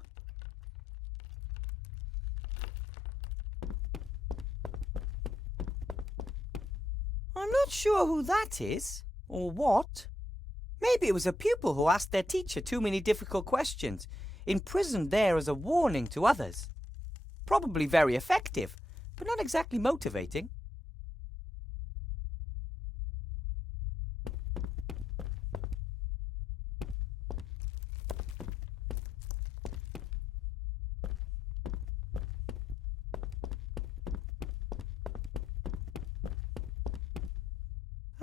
I'm not sure who that is, or what. Maybe it was a pupil who asked their teacher too many difficult questions, imprisoned there as a warning to others. Probably very effective, but not exactly motivating.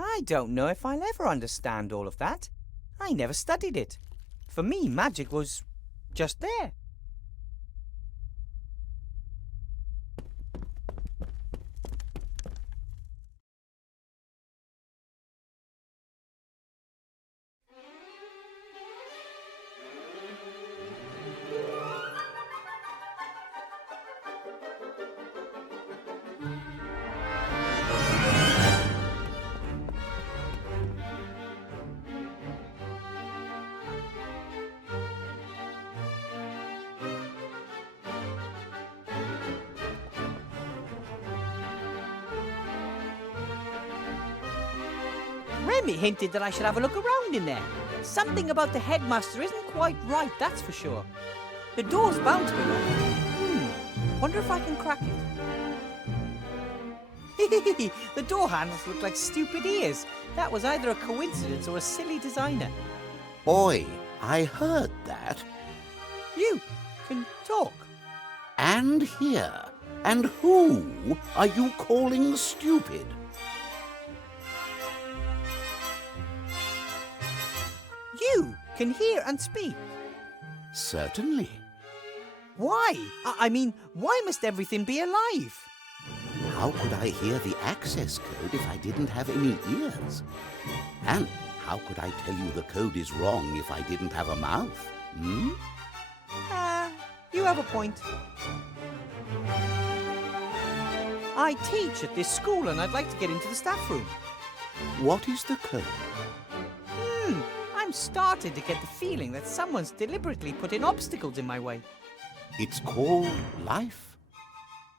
I don't know if I'll ever understand all of that. I never studied it. For me, magic was just there. Remy hinted that I should have a look around in there. Something about the headmaster isn't quite right, that's for sure. The door's bound to be locked. Wonder if I can crack it. The door handles look like stupid ears. That was either a coincidence or a silly designer. Boy, I heard that. You can talk. And hear. And who are you calling stupid? You can hear and speak. Certainly. Why? I mean, why must everything be alive? how could I hear the access code if I didn't have any ears? And how could I tell you the code is wrong if I didn't have a mouth? Hmm? You have a point. I teach at this school and I'd like to get into the staff room. What is the code? I'm starting to get the feeling that someone's deliberately put in obstacles in my way. It's called life.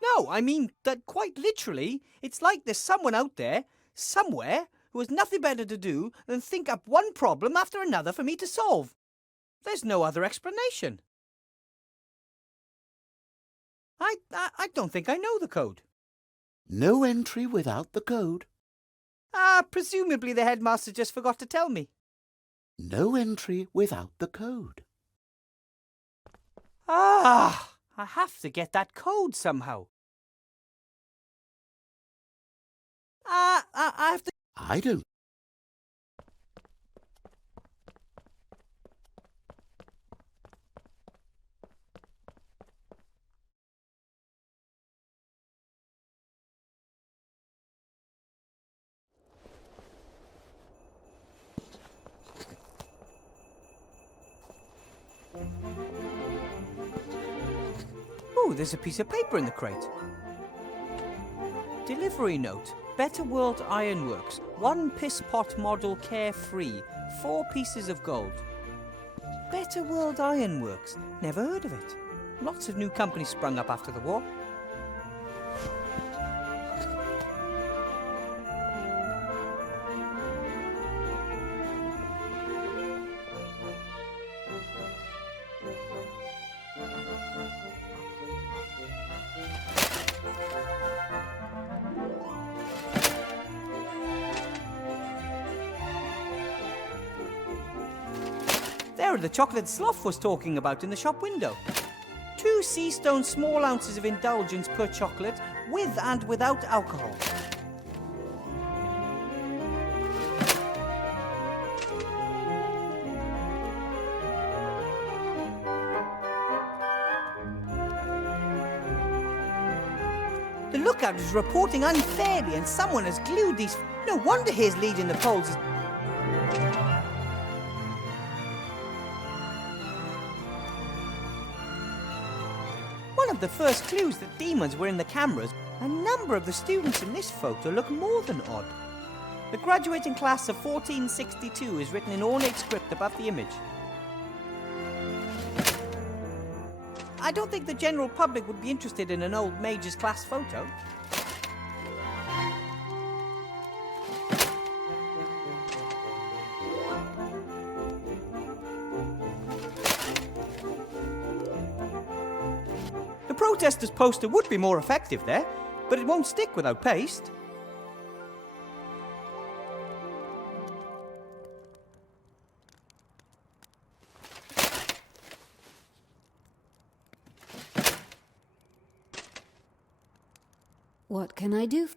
No, I mean that quite literally, it's like there's someone out there, somewhere, who has nothing better to do than think up one problem after another for me to solve. There's no other explanation. I don't think I know the code. No entry without the code. Presumably the headmaster just forgot to tell me. No entry without the code. I have to get that code somehow. I have to... I don't. Oh, there's a piece of paper in the crate. Delivery note. Better World Ironworks. 1 piss pot model carefree. 4 pieces of gold. Better World Ironworks. Never heard of it. Lots of new companies sprung up after the war. There are the chocolate Sloth was talking about in the shop window. 2 sea stone small ounces of indulgence per chocolate, with and without alcohol. The lookout is reporting unfairly and someone has glued these... No wonder his lead in the polls is... One of the first clues that demons were in the cameras, a number of the students in this photo look more than odd. The graduating class of 1462 is written in ornate script above the image. I don't think the general public would be interested in an old Major's class photo. The protesters' poster would be more effective there, but it won't stick without paste. What can I do?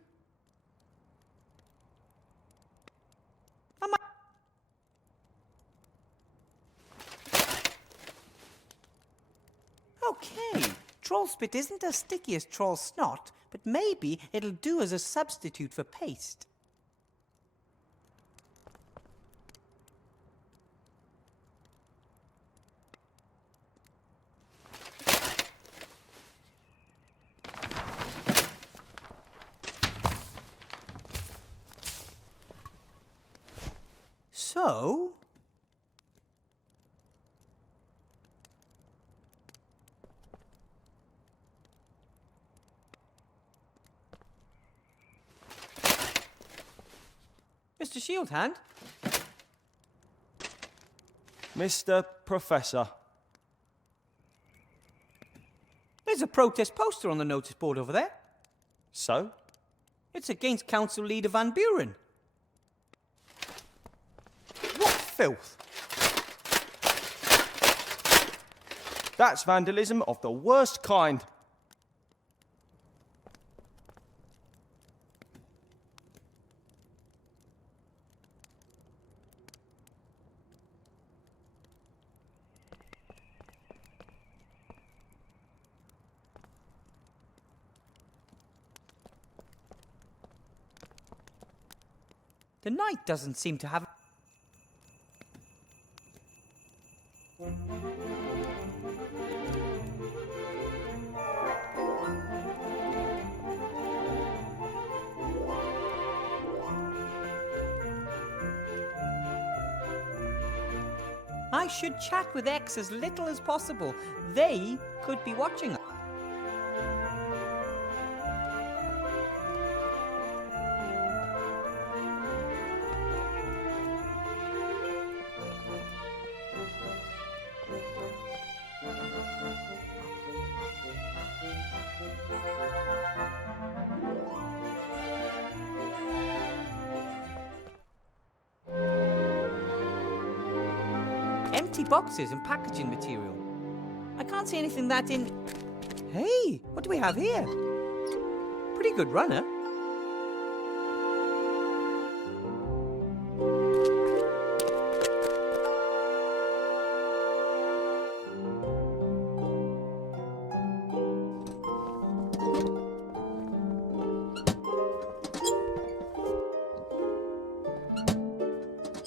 Okay, troll spit isn't as sticky as troll snot, but maybe it'll do as a substitute for paste. So... Mr. Shieldhand? Mr. Professor. There's a protest poster on the notice board over there. So? It's against Council Leader Van Buren. What filth! That's vandalism of the worst kind. The night doesn't seem to have... I should chat with X as little as possible. They could be watching us. Empty boxes and packaging material. I can't see anything that in... Hey, what do we have here? Pretty good runner.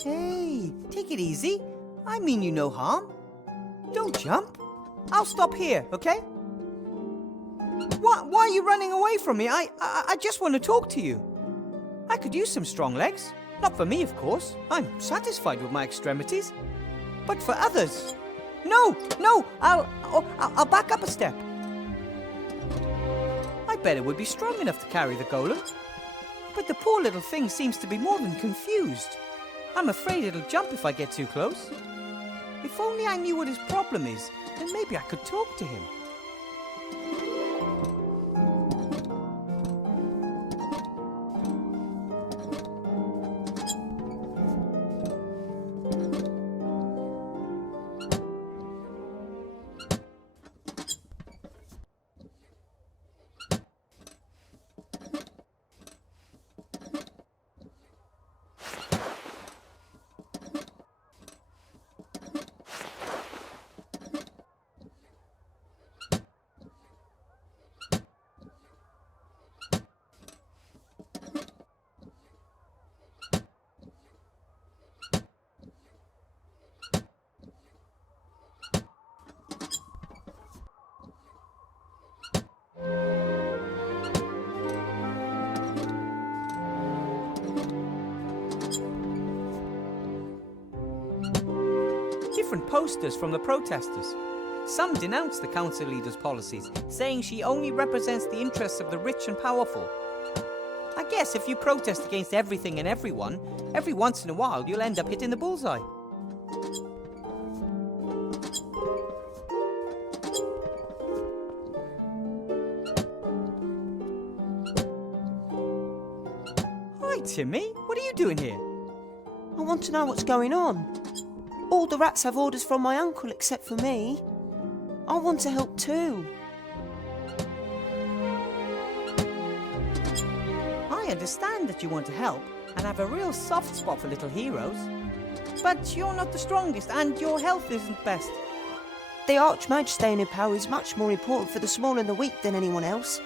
Hey, take it easy. I mean you no harm. Don't jump. I'll stop here, okay? Why are you running away from me? I just want to talk to you. I could use some strong legs. Not for me, of course. I'm satisfied with my extremities. But for others. No, I'll back up a step. I bet it would be strong enough to carry the golem. But the poor little thing seems to be more than confused. I'm afraid it'll jump if I get too close. If only I knew what his problem is, then maybe I could talk to him. Different posters from the protesters. Some denounce the council leader's policies, saying she only represents the interests of the rich and powerful. I guess if you protest against everything and everyone, every once in a while you'll end up hitting the bullseye. Hi, Timmy. What are you doing here? I want to know what's going on. All the rats have orders from my uncle except for me. I want to help too. I understand that you want to help and have a real soft spot for little heroes. But you're not the strongest and your health isn't best. The Archmage staying in power is much more important for the small and the weak than anyone else.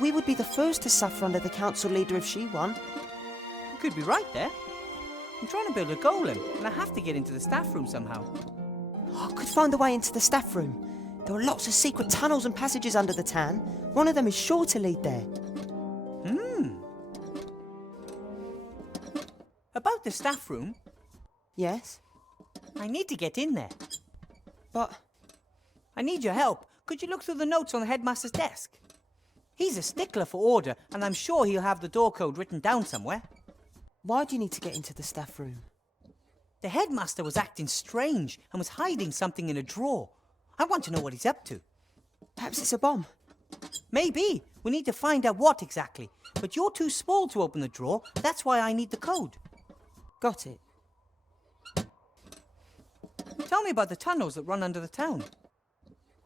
We would be the first to suffer under the council leader if she won. You could be right there. I'm trying to build a golem, and I have to get into the staff room somehow. I could find a way into the staff room. There are lots of secret tunnels and passages under the town. One of them is sure to lead there. About the staff room? Yes? I need to get in there. But... I need your help. Could you look through the notes on the headmaster's desk? He's a stickler for order, and I'm sure he'll have the door code written down somewhere. Why do you need to get into the staff room? The headmaster was acting strange and was hiding something in a drawer. I want to know what he's up to. Perhaps it's a bomb. Maybe. We need to find out what exactly. But you're too small to open the drawer. That's why I need the code. Got it. Tell me about the tunnels that run under the town.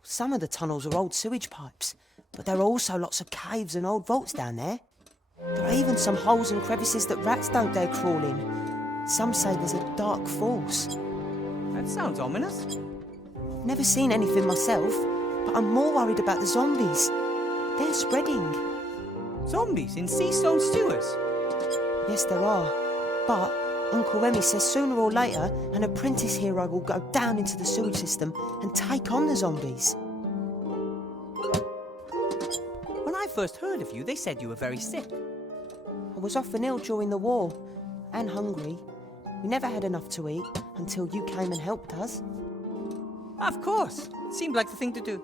Some of the tunnels are old sewage pipes, but there are also lots of caves and old vaults down there. There are even some holes and crevices that rats don't dare crawl in. Some say there's a dark force. That sounds ominous. I've never seen anything myself, but I'm more worried about the zombies. They're spreading. Zombies in Seastone sewers? Yes, there are. But Uncle Remy says sooner or later an apprentice hero will go down into the sewage system and take on the zombies. When I first heard of you, they said you were very sick. I was often ill during the war, and hungry. We never had enough to eat until you came and helped us. Of course. Seemed like the thing to do.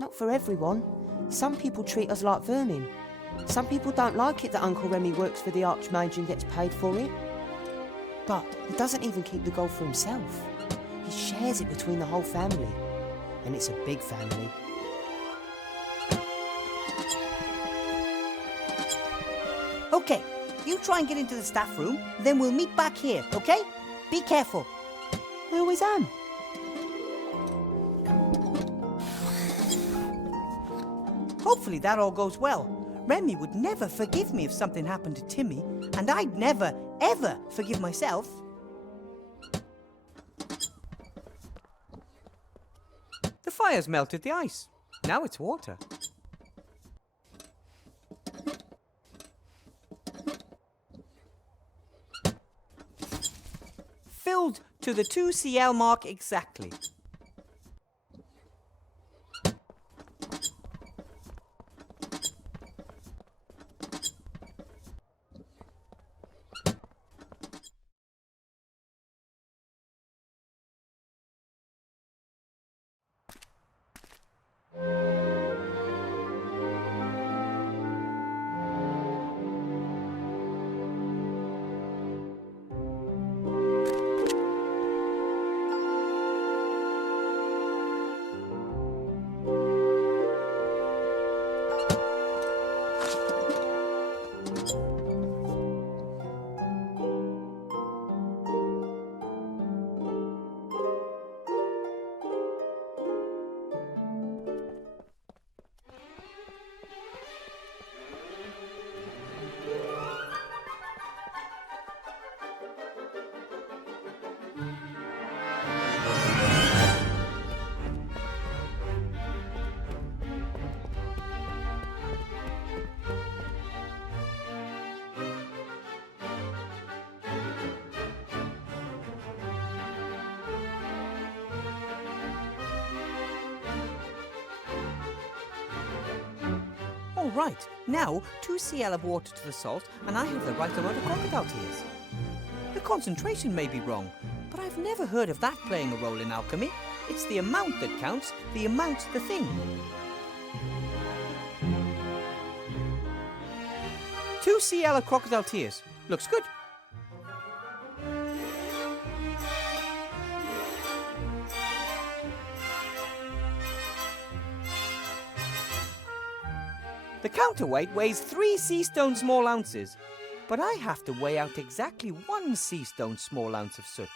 Not for everyone. Some people treat us like vermin. Some people don't like it that Uncle Remy works for the Archmage and gets paid for it. But he doesn't even keep the gold for himself. He shares it between the whole family. And it's a big family. Okay, you try and get into the staff room, then we'll meet back here, okay? Be careful. I always am. Hopefully that all goes well. Remy would never forgive me if something happened to Timmy, and I'd never, ever forgive myself. The fire's melted the ice. Now it's water. Filled to the 2 CL mark exactly. All right, now 2 CL of water to the salt, and I have the right amount of crocodile tears. The concentration may be wrong, but I've never heard of that playing a role in alchemy. It's the amount that counts, the amount the thing. 2 CL of crocodile tears. Looks good. The counterweight weighs 3 sea stone small ounces, but I have to weigh out exactly 1 sea stone small ounce of soot.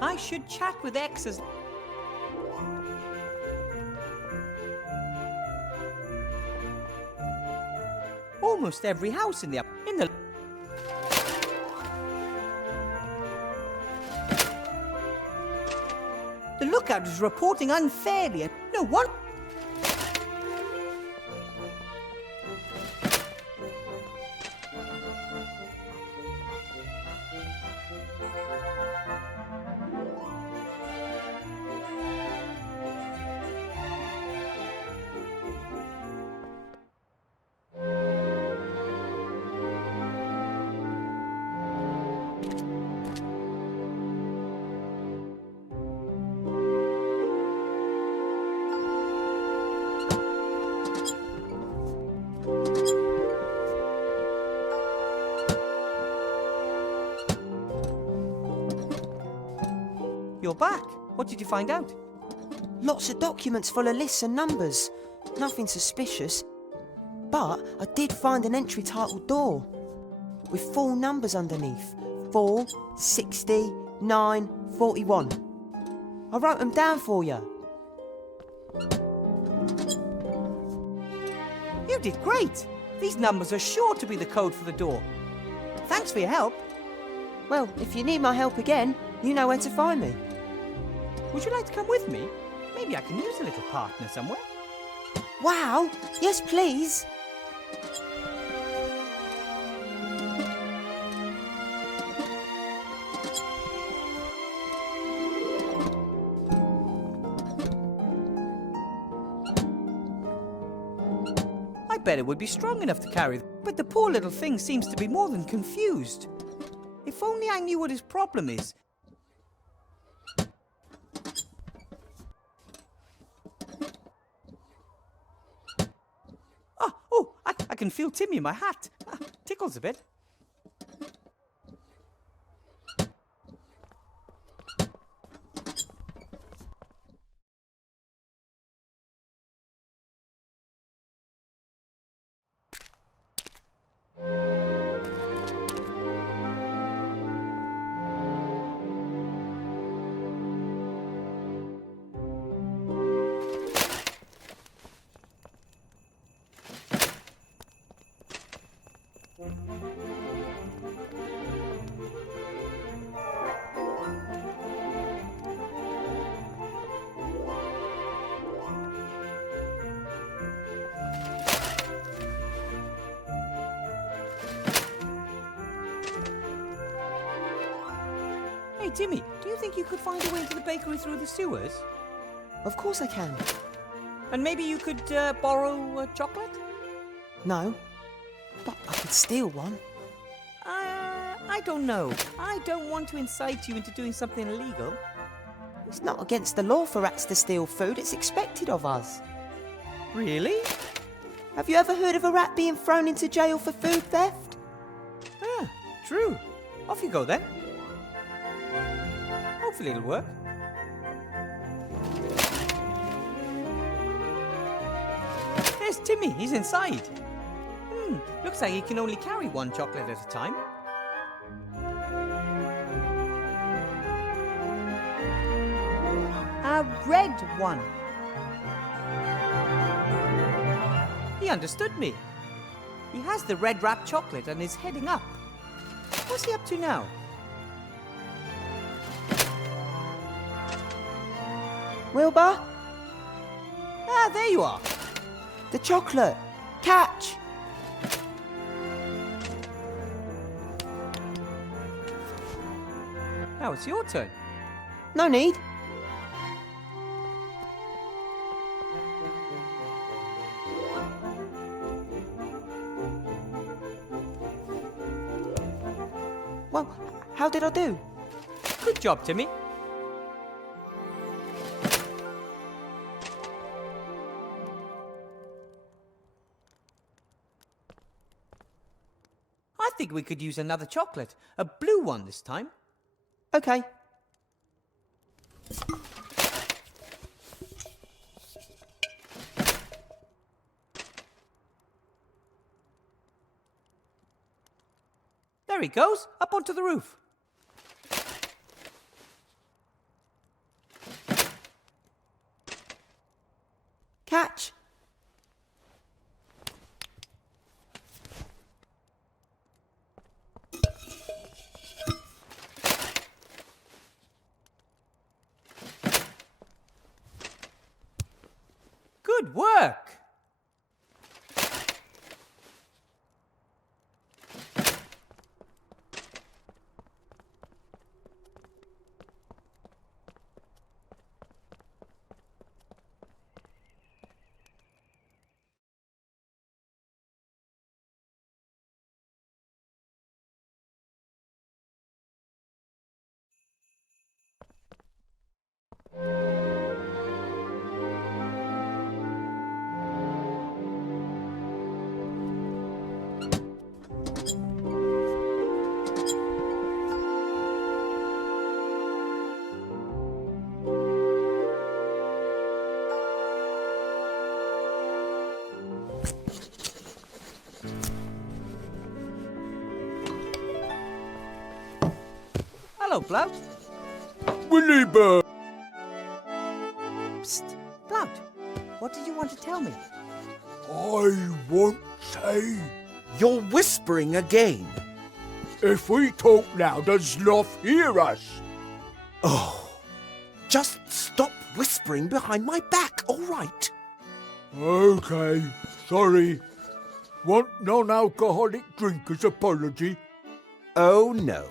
I should chat with X's. Almost every house in the The lookout is reporting unfairly, and no one. You're back. What did you find out? Lots of documents full of lists and numbers. Nothing suspicious. But I did find an entry titled door with 4 numbers underneath. 4, 60, 9, 41. I wrote them down for you. You did great. These numbers are sure to be the code for the door. Thanks for your help. Well, if you need my help again, you know where to find me. Would you like to come with me? Maybe I can use a little partner somewhere. Wow! Yes, please! I bet it would be strong enough to carry, but the poor little thing seems to be more than confused. If only I knew what his problem is. I can feel Timmy in my hat. Tickles a bit. Hey, Timmy, do you think you could find a way into the bakery through the sewers? Of course I can. And maybe you could borrow chocolate? No, but I could steal one. I don't know. I don't want to incite you into doing something illegal. It's not against the law for rats to steal food. It's expected of us. Really? Have you ever heard of a rat being thrown into jail for food theft? Ah, true. Off you go then. Hopefully it'll work. There's Timmy. He's inside. Looks like he can only carry one chocolate at a time. A red one. He understood me. He has the red wrapped chocolate and is heading up. What's he up to now? Wilbur? Ah, there you are. The chocolate. Catch! Now it's your turn. No need. Well, how did I do? Good job, Timmy. I think we could use another chocolate. A blue one this time. Okay. There he goes, up onto the roof. Catch! Good work! Hello, Blout. Wilbur! Psst, Blout. What did you want to tell me? I won't say. You're whispering again. If we talk now, does Sloth hear us? Oh, just stop whispering behind my back, all right? Okay, sorry. Want non-alcoholic drink as apology? Oh, no.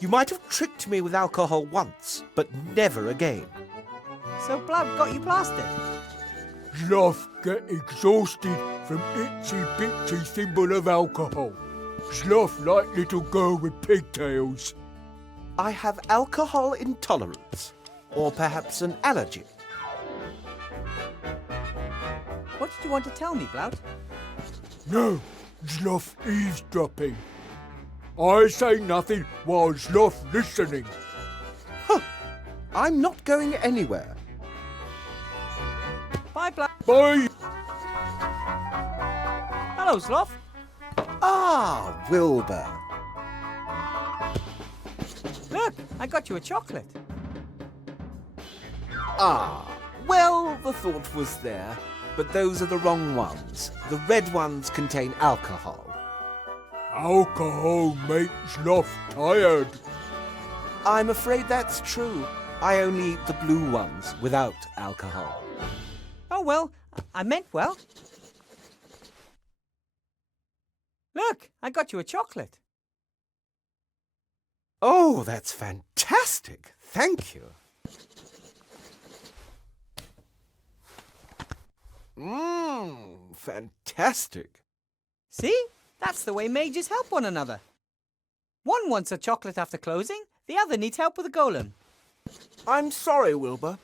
You might have tricked me with alcohol once, but never again. So Blout got you plastered? Sloth get exhausted from itsy-bitsy symbol of alcohol. Sloth like little girl with pigtails. I have alcohol intolerance, or perhaps an allergy. What did you want to tell me, Blout? No, Sloth eavesdropping. I say nothing while Sloth listening. Huh. I'm not going anywhere. Bye, Blout. Bye. Hello, Sloth. Ah, Wilbur. Look, I got you a chocolate. Ah, well, the thought was there, but those are the wrong ones. The red ones contain alcohol. Alcohol makes Sloth tired. I'm afraid that's true. I only eat the blue ones without alcohol. Oh, well, I meant well. Look, I got you a chocolate. Oh, that's fantastic. Thank you. Fantastic. See? That's the way mages help one another. One wants a chocolate after closing, the other needs help with a golem. I'm sorry, Wilbur.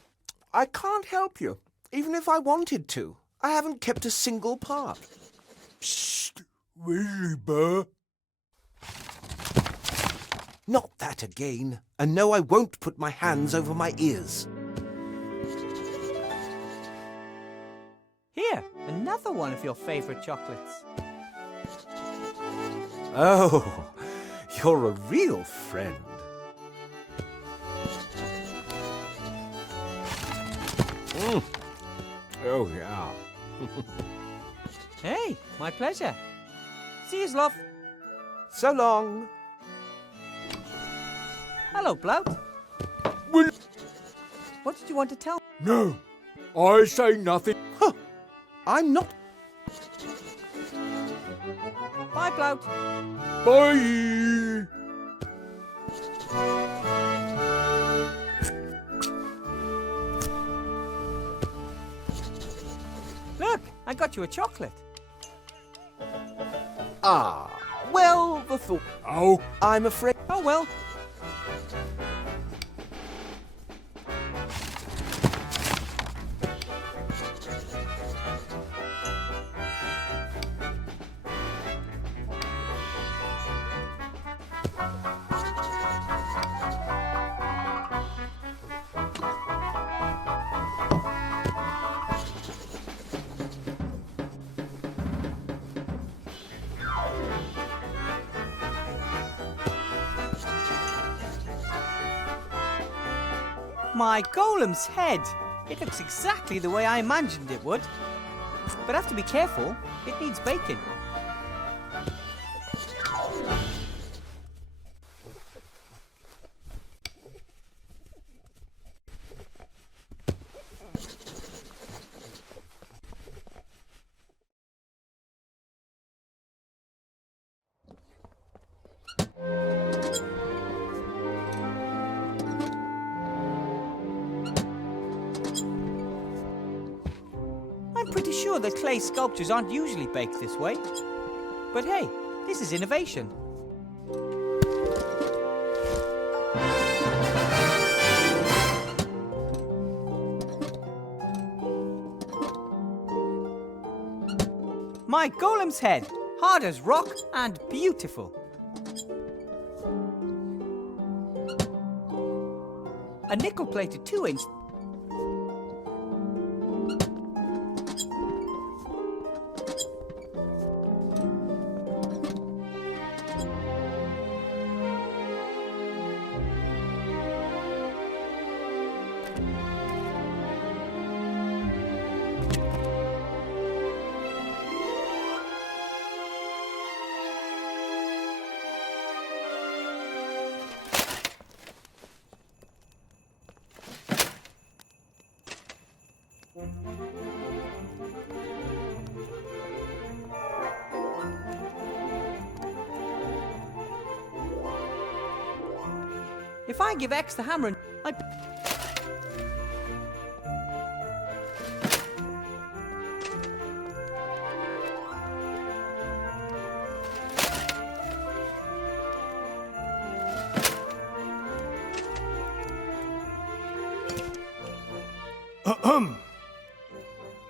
I can't help you, even if I wanted to. I haven't kept a single part. Psst, Wilbur. Not that again. And no, I won't put my hands over my ears. Here, another one of your favourite chocolates. Oh, you're a real friend. Oh, yeah. Hey, my pleasure. See you, Sloth. So long. Hello, Blout. Will... What did you want to tell me? No, I say nothing. Huh. I'm not... Bye, Blout. Bye. Look, I got you a chocolate. Ah, well, the thought... Oh. I'm afraid... Oh, well. My golem's head! It looks exactly the way I imagined it would. But I have to be careful. It needs bacon. I'm pretty sure that clay sculptures aren't usually baked this way. But hey, this is innovation. My golem's head, hard as rock and beautiful. A nickel-plated 2-inch. If I give X the hammer and I...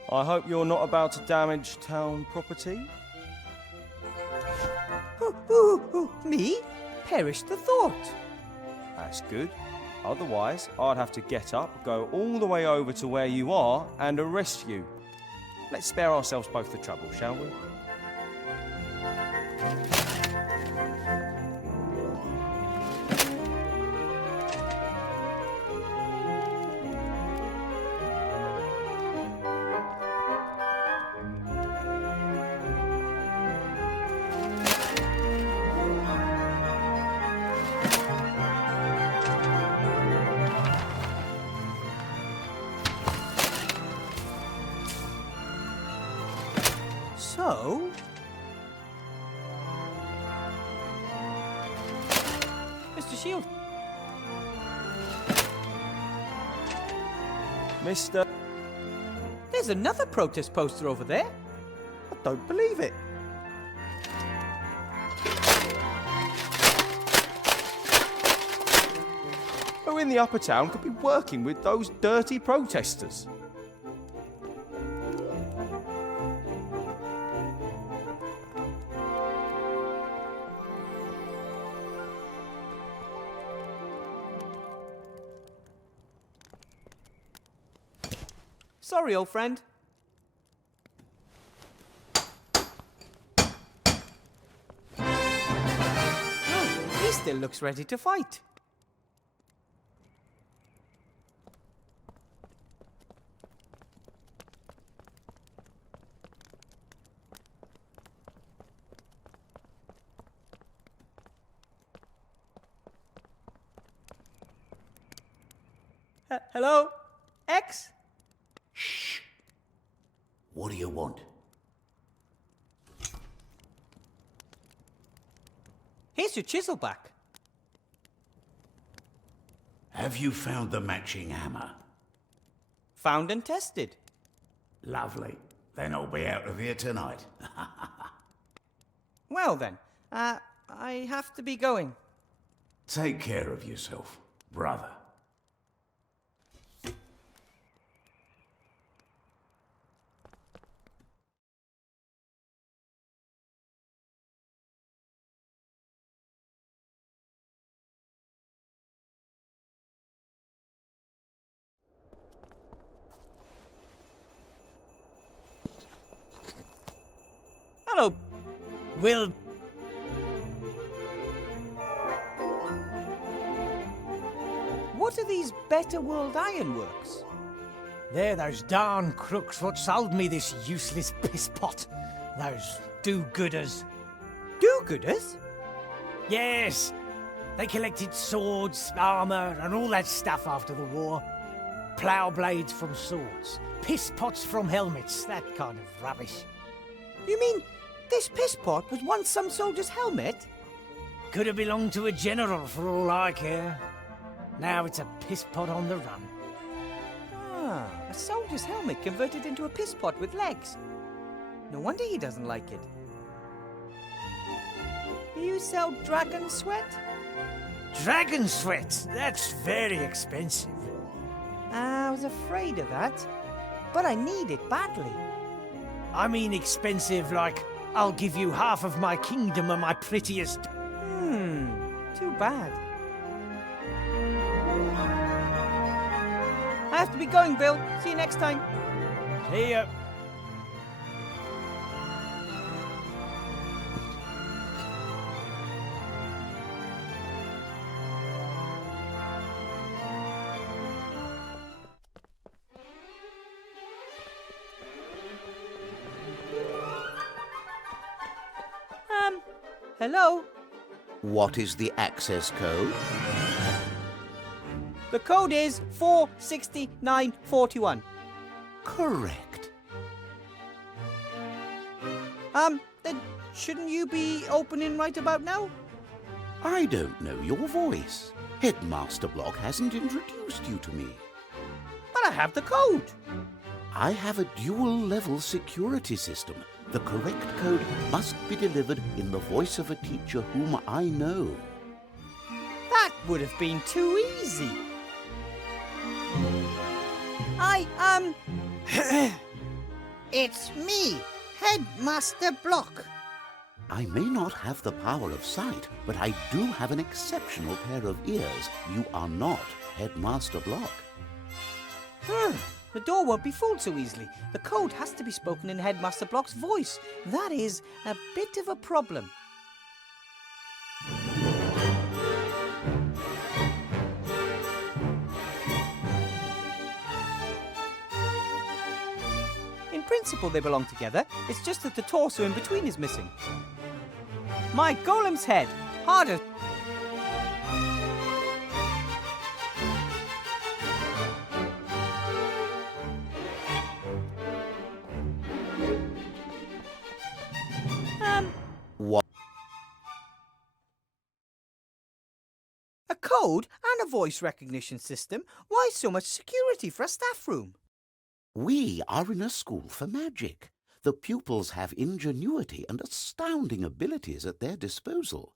I hope you're not about to damage town property. Me? Perish the thought. That's good. Otherwise, I'd have to get up, go all the way over to where you are, and arrest you. Let's spare ourselves both the trouble, shall we? So... Mr. Shield. Mr. There's another protest poster over there. I don't believe it. Who in the upper town could be working with those dirty protesters? Sorry, old friend. Oh, he still looks ready to fight. Hello? X? Shh. What do you want? Here's your chisel back. Have you found the matching hammer? Found and tested. Lovely. Then I'll be out of here tonight. Well then, I have to be going. Take care of yourself, brother. Hello, Will. What are these Better World Ironworks? They're those darn crooks what sold me this useless piss pot. Those do-gooders. Do-gooders? Yes. They collected swords, armour, and all that stuff after the war. Plough blades from swords, piss pots from helmets, that kind of rubbish. You mean this piss pot was once some soldier's helmet? Could have belonged to a general for all I care. Now it's a piss pot on the run. Ah, a soldier's helmet converted into a piss pot with legs. No wonder he doesn't like it. Do you sell dragon sweat? Dragon sweat? That's very expensive. I was afraid of that, but I need it badly. I mean expensive like, I'll give you half of my kingdom and my prettiest... Too bad. I have to be going, Bill. See you next time. See ya. Hello? What is the access code? The code is 46941. Correct. Then shouldn't you be opening right about now? I don't know your voice. Headmaster Block hasn't introduced you to me. But I have the code. I have a dual-level security system. The correct code must be delivered in the voice of a teacher whom I know. That would have been too easy. It's me, Headmaster Block. I may not have the power of sight, but I do have an exceptional pair of ears. You are not Headmaster Block. The door won't be fooled so easily. The code has to be spoken in Headmaster Block's voice. That is a bit of a problem. In principle, they belong together. It's just that the torso in between is missing. My golem's head! Harder! What? A code and a voice recognition system? Why so much security for a staff room? We are in a school for magic. The pupils have ingenuity and astounding abilities at their disposal.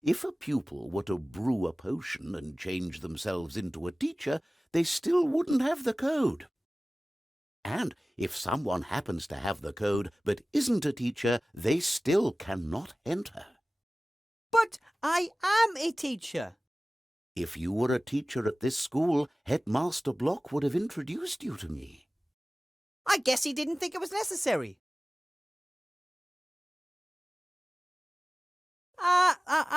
If a pupil were to brew a potion and change themselves into a teacher, they still wouldn't have the code. And if someone happens to have the code but isn't a teacher, they still cannot enter. But I am a teacher. If you were a teacher at this school, Headmaster Block would have introduced you to me. I guess he didn't think it was necessary. I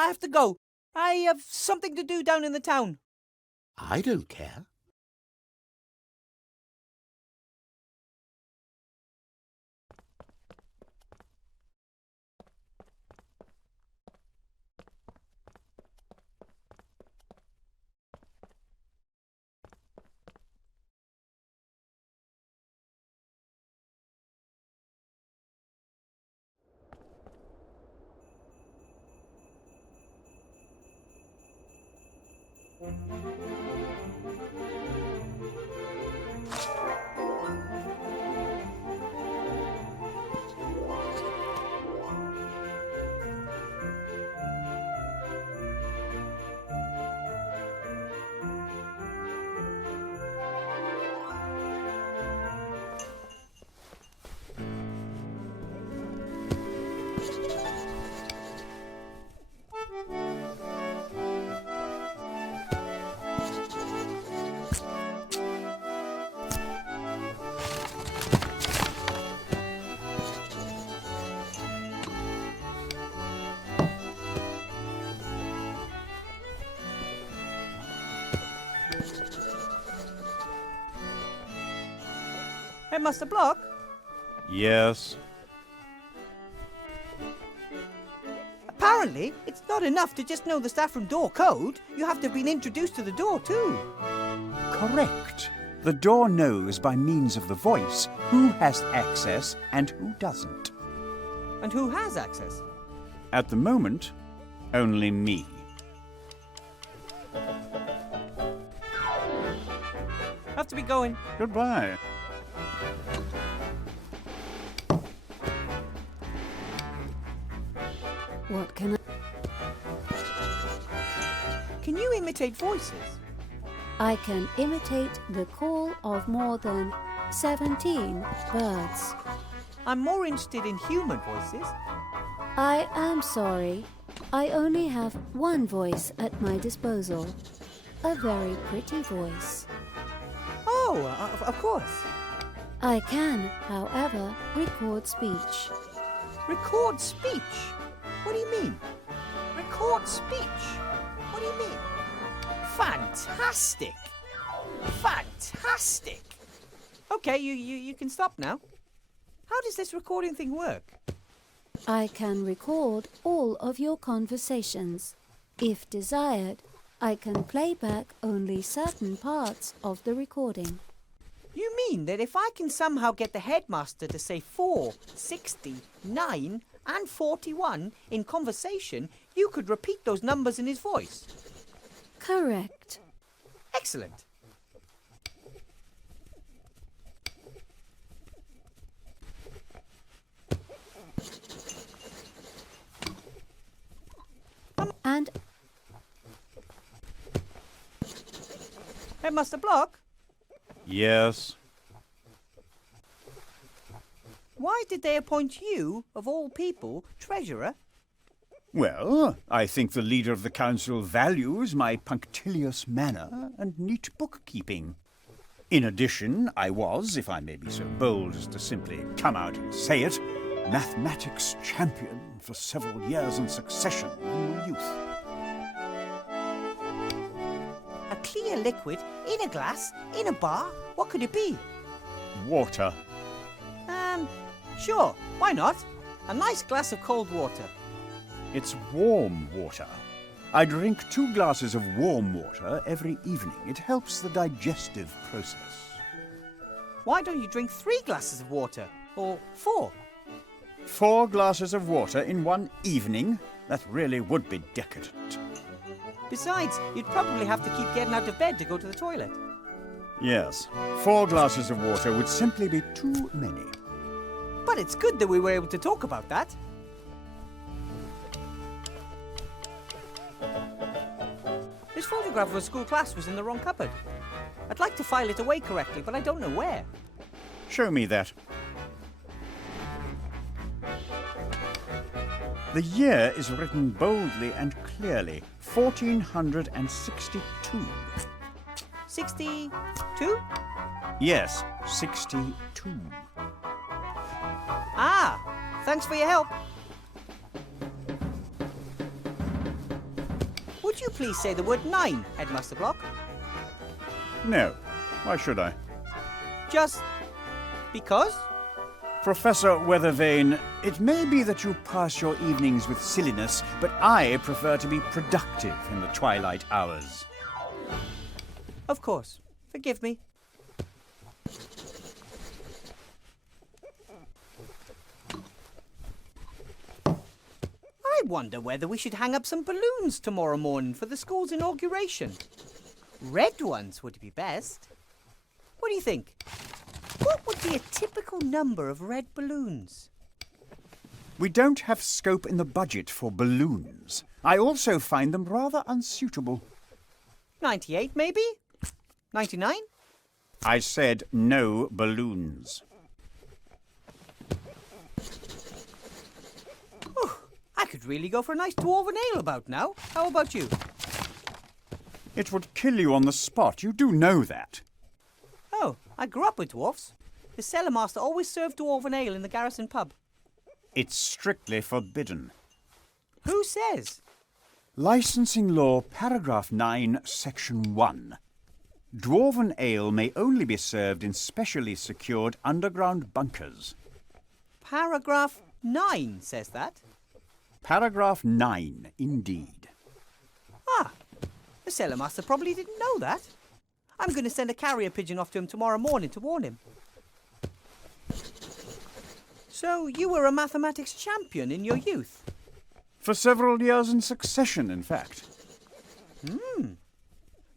have to go. I have something to do down in the town. I don't care. Headmaster Block? Yes. Apparently, it's not enough to just know the staff room door code. You have to have been introduced to the door too. Correct. The door knows by means of the voice who has access and who doesn't. And who has access? At the moment, only me. Have to be going. Goodbye. What can I... Can you imitate voices? I can imitate the call of more than 17 birds. I'm more interested in human voices. I am sorry. I only have one voice at my disposal. A very pretty voice. Oh, of course. I can, however, record speech. Record speech? What do you mean? Record speech? What do you mean? Fantastic! Fantastic! Okay, you can stop now. How does this recording thing work? I can record all of your conversations. If desired, I can play back only certain parts of the recording. You mean that if I can somehow get the headmaster to say 4, 60, 9 and 41 in conversation, you could repeat those numbers in his voice? Correct. Excellent. And Headmaster Block, Yes. why did they appoint you, of all people, treasurer? Well, I think the leader of the council values my punctilious manner and neat bookkeeping. In addition, I was, if I may be so bold as to simply come out and say it, mathematics champion for several years in succession in my youth. A clear liquid, in a glass, in a bar? What could it be? Water. Sure, why not? A nice glass of cold water. It's warm water. I drink 2 glasses of warm water every evening. It helps the digestive process. Why don't you drink 3 glasses of water? Or 4? 4 glasses of water in one evening? That really would be decadent. Besides, you'd probably have to keep getting out of bed to go to the toilet. Yes, 4 glasses of water would simply be too many. But it's good that we were able to talk about that. This photograph of a school class was in the wrong cupboard. I'd like to file it away correctly, but I don't know where. Show me that. The year is written boldly and clearly. 1462. 62? Yes, 62. Ah, thanks for your help. Would you please say the word 9, Headmaster Block? No, why should I? Just because? Professor Weathervane, it may be that you pass your evenings with silliness, but I prefer to be productive in the twilight hours. Of course. Forgive me. I wonder whether we should hang up some balloons tomorrow morning for the school's inauguration. Red ones would be best. What do you think? What would be a typical number of red balloons? We don't have scope in the budget for balloons. I also find them rather unsuitable. 98, maybe? 99? I said no balloons. I could really go for a nice dwarven ale about now. How about you? It would kill you on the spot. You do know that. Oh, I grew up with dwarfs. The cellar master always served dwarven ale in the garrison pub. It's strictly forbidden. Who says? Licensing Law, Paragraph 9, Section 1. Dwarven ale may only be served in specially secured underground bunkers. Paragraph 9 says that. Paragraph 9, indeed. Ah, the cellar master probably didn't know that. I'm going to send a carrier pigeon off to him tomorrow morning to warn him. So you were a mathematics champion in your youth? For several years in succession, in fact.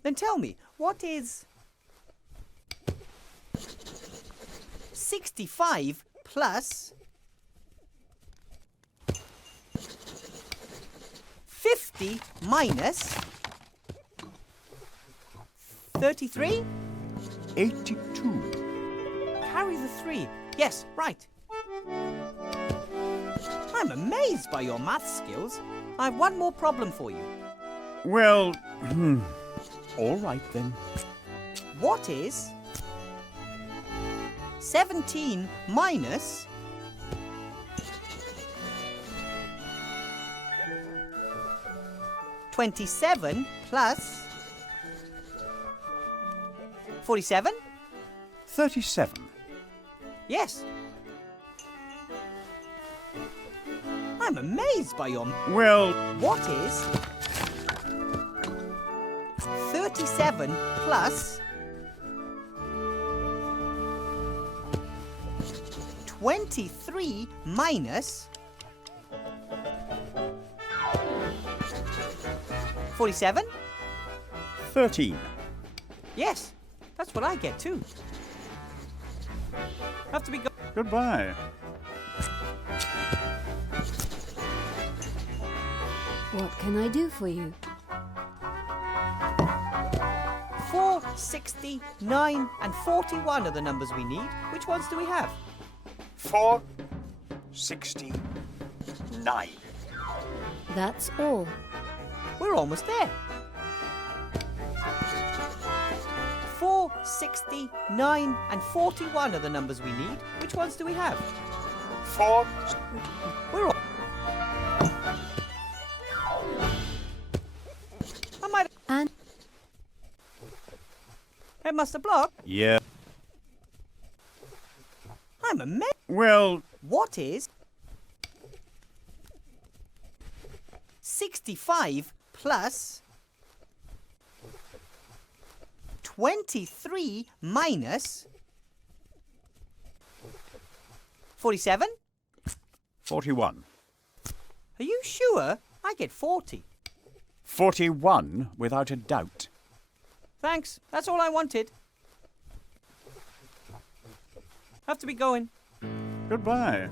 Then tell me, what is 65 plus 50 minus 33? 82. Carry the 3. Yes, right. I'm amazed by your math skills. I have one more problem for you. Well, all right then. What is 17 minus 27 plus 47? 37. Yes. I'm amazed by your... Well... What is 37 plus 23 minus 47? 13. Yes, that's what I get too. Have to be go. Goodbye. What can I do for you? 4, 60, 9, and 41 are the numbers we need. Which ones do we have? 4, 60, 9. That's all. We're almost there. 4, 60, 9, and 41 are the numbers we need. Which ones do we have? 4. We're all. I might. And Headmaster Block. Yeah. I'm amazed. Well, What is 65 plus 23 minus 47? 41. Are you sure? I get 40. 41, without a doubt. Thanks. That's all I wanted. Have to be going. Goodbye.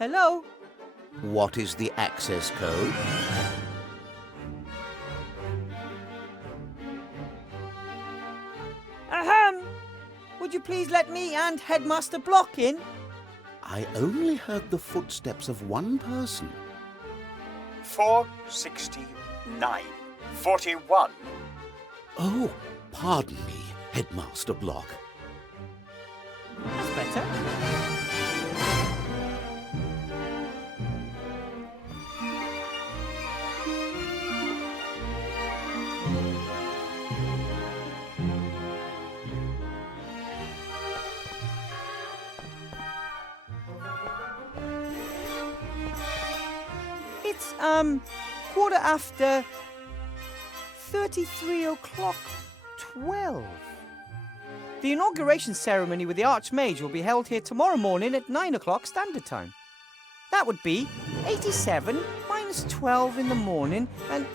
Hello? What is the access code? Ahem! Would you please let me and Headmaster Block in? I only heard the footsteps of one person. 4, 60, 9. 41. Oh, pardon me, Headmaster Block. That's better. It's, 12:33. The inauguration ceremony with the Archmage will be held here tomorrow morning at 9 o'clock Standard Time. That would be 87 minus 12 in the morning and...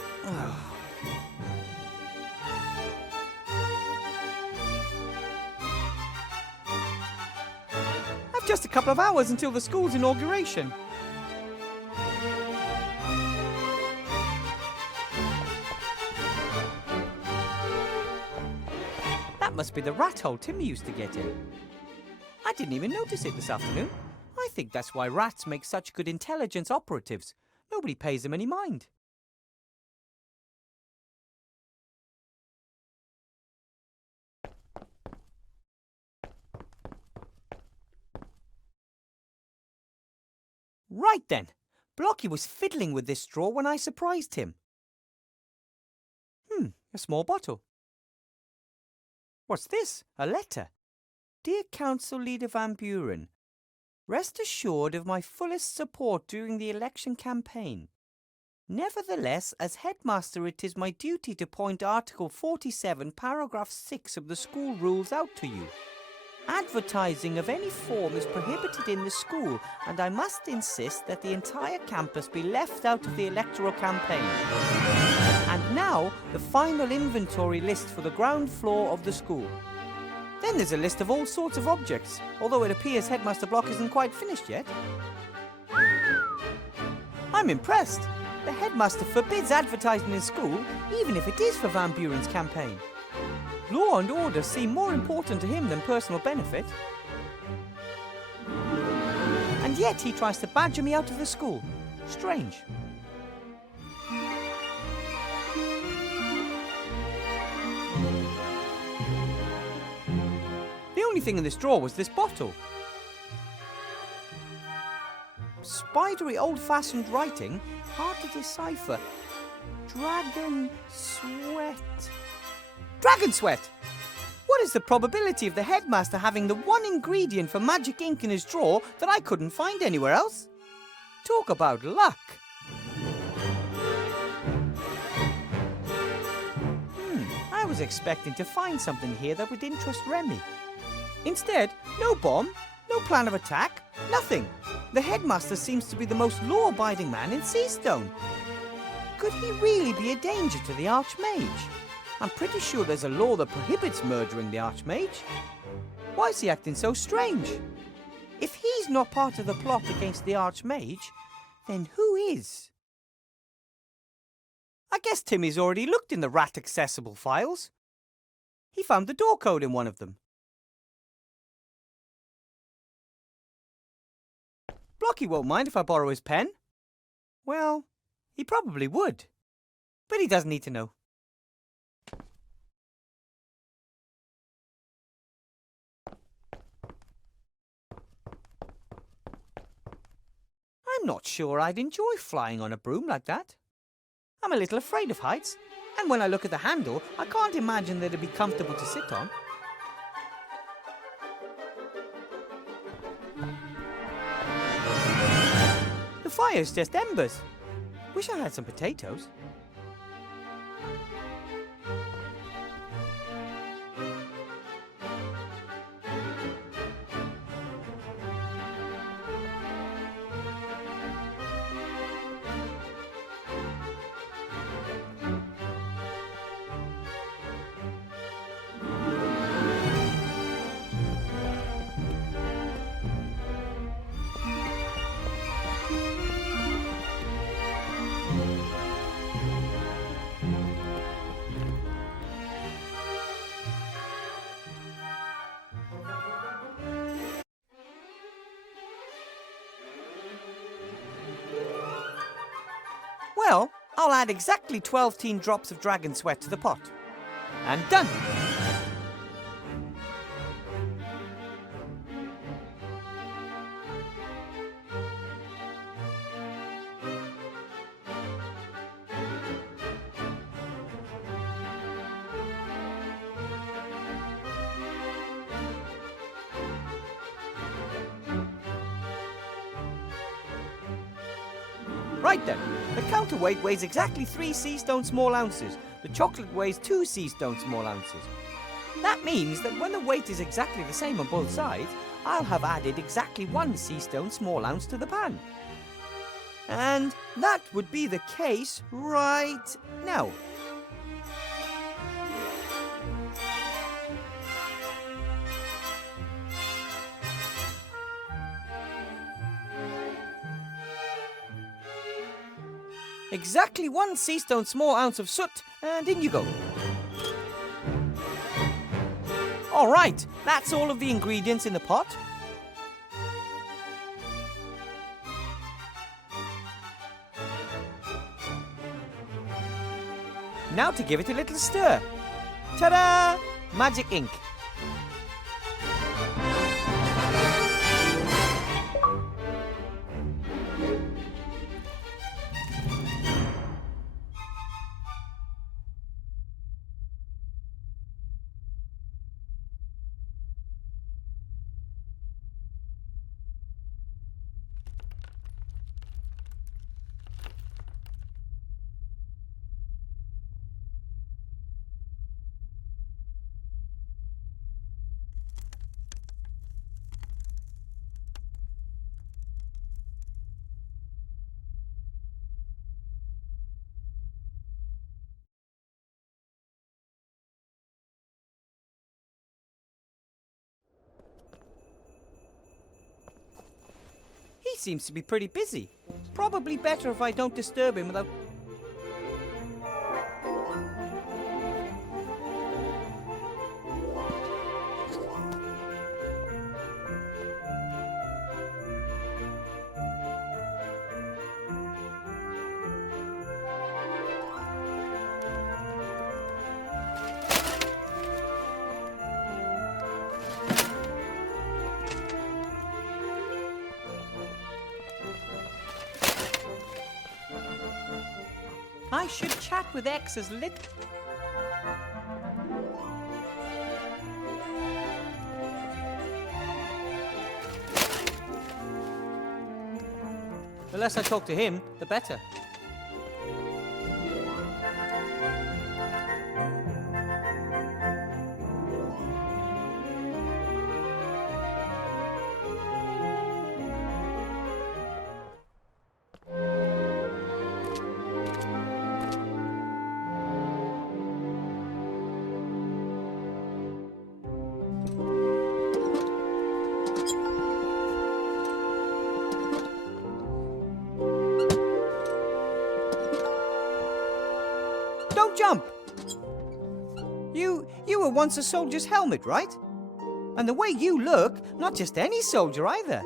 I've just a couple of hours until the school's inauguration. That must be the rat hole Timmy used to get in. I didn't even notice it this afternoon. I think that's why rats make such good intelligence operatives. Nobody pays them any mind. Right then. Blocky was fiddling with this straw when I surprised him. A small bottle. What's this? A letter. Dear Council Leader Van Buren, rest assured of my fullest support during the election campaign. Nevertheless, as headmaster, it is my duty to point Article 47, Paragraph 6 of the school rules out to you. Advertising of any form is prohibited in the school, and I must insist that the entire campus be left out of the electoral campaign. And now, the final inventory list for the ground floor of the school. Then there's a list of all sorts of objects, although it appears Headmaster Block isn't quite finished yet. I'm impressed. The headmaster forbids advertising in school, even if it is for Van Buren's campaign. Law and order seem more important to him than personal benefit. And yet he tries to badger me out of the school. Strange. The only thing in this drawer was this bottle. spidery, old-fashioned writing, hard to decipher. Dragon sweat. Dragon sweat! What is the probability of the headmaster having the one ingredient for magic ink in his drawer that I couldn't find anywhere else? Talk about luck! I was expecting to find something here that would interest Remy. Instead, no bomb, no plan of attack, nothing. The headmaster seems to be the most law-abiding man in Seastone. Could he really be a danger to the Archmage? I'm pretty sure there's a law that prohibits murdering the Archmage. Why is he acting so strange? If he's not part of the plot against the Archmage, then who is? I guess Timmy's already looked in the rat-accessible files. He found the door code in one of them. Blocky won't mind if I borrow his pen. Well, he probably would. But he doesn't need to know. I'm not sure I'd enjoy flying on a broom like that. I'm a little afraid of heights, and when I look at the handle, I can't imagine that it'd be comfortable to sit on. The fire's just embers. Wish I had some potatoes. Well, I'll add exactly 12 drops of dragon sweat to the pot. And done! Right then, the counterweight weighs exactly 3 sea stone small ounces. The chocolate weighs 2 sea stone small ounces. That means that when the weight is exactly the same on both sides, I'll have added exactly 1 sea stone small ounce to the pan. And that would be the case right now. Exactly 1 sea stone small ounce of soot, and in you go. All right, that's all of the ingredients in the pot. Now to give it a little stir. Ta-da! Magic ink. He seems to be pretty busy. Probably better if I don't disturb him without... should chat with X as little. The less I talk to him, the better. Don't jump! You were once a soldier's helmet, right? And the way you look, not just any soldier either.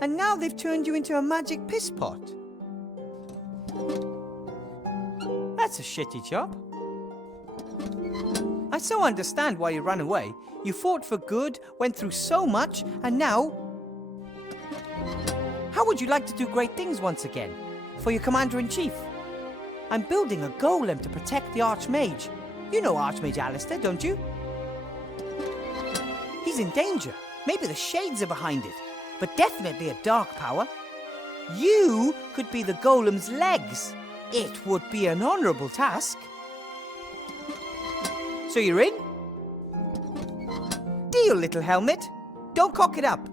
And now they've turned you into a magic piss pot. That's a shitty job. I so understand why you ran away. You fought for good, went through so much, and now... How would you like to do great things once again? For your Commander-in-Chief? I'm building a golem to protect the Archmage. You know Archmage Alistair, don't you? He's in danger. Maybe the Shades are behind it. But definitely a dark power. You could be the golem's legs. It would be an honourable task. So you're in? Deal, little helmet. Don't cock it up.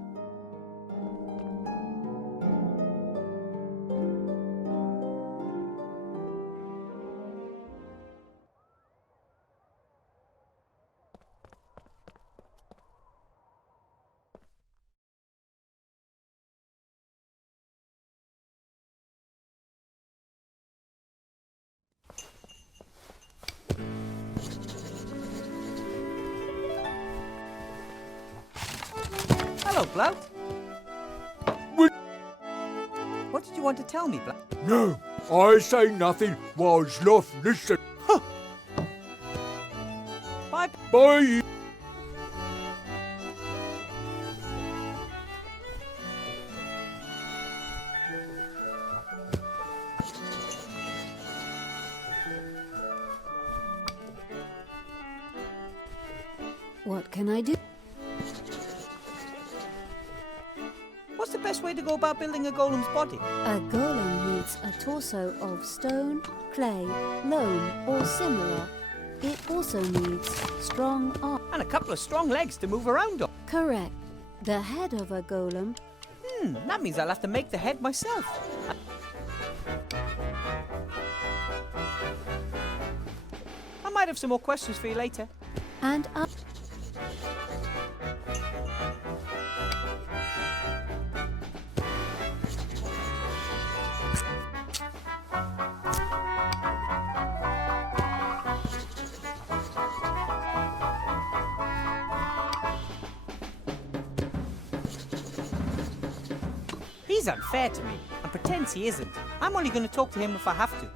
Hello, Blout. What did you want to tell me, Blout? No, I say nothing whilst not listening. Bye. Bye. What can I do? What's the best way to go about building a golem's body? A golem needs a torso of stone, clay, loam, or similar. It also needs strong arms. And a couple of strong legs to move around on. Correct. The head of a golem. That means I'll have to make the head myself. I might have some more questions for you later. And up. He's unfair to me and pretends he isn't. I'm only going to talk to him if I have to.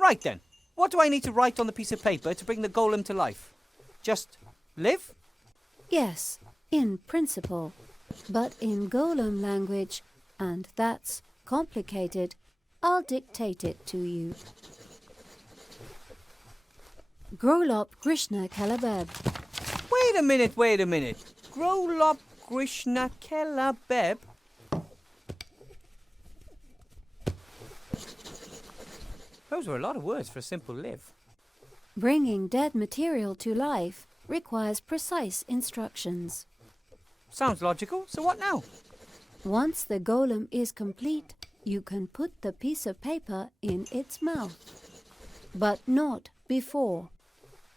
Right then, what do I need to write on the piece of paper to bring the golem to life? Just live? Yes, in principle. But in golem language, and that's complicated, I'll dictate it to you. Grolop Grishna Kalabeb. Wait a minute. Grolop Grishna Kalabeb? Those were a lot of words for a simple live. Bringing dead material to life requires precise instructions. Sounds logical, so what now? Once the golem is complete, you can put the piece of paper in its mouth. But not before.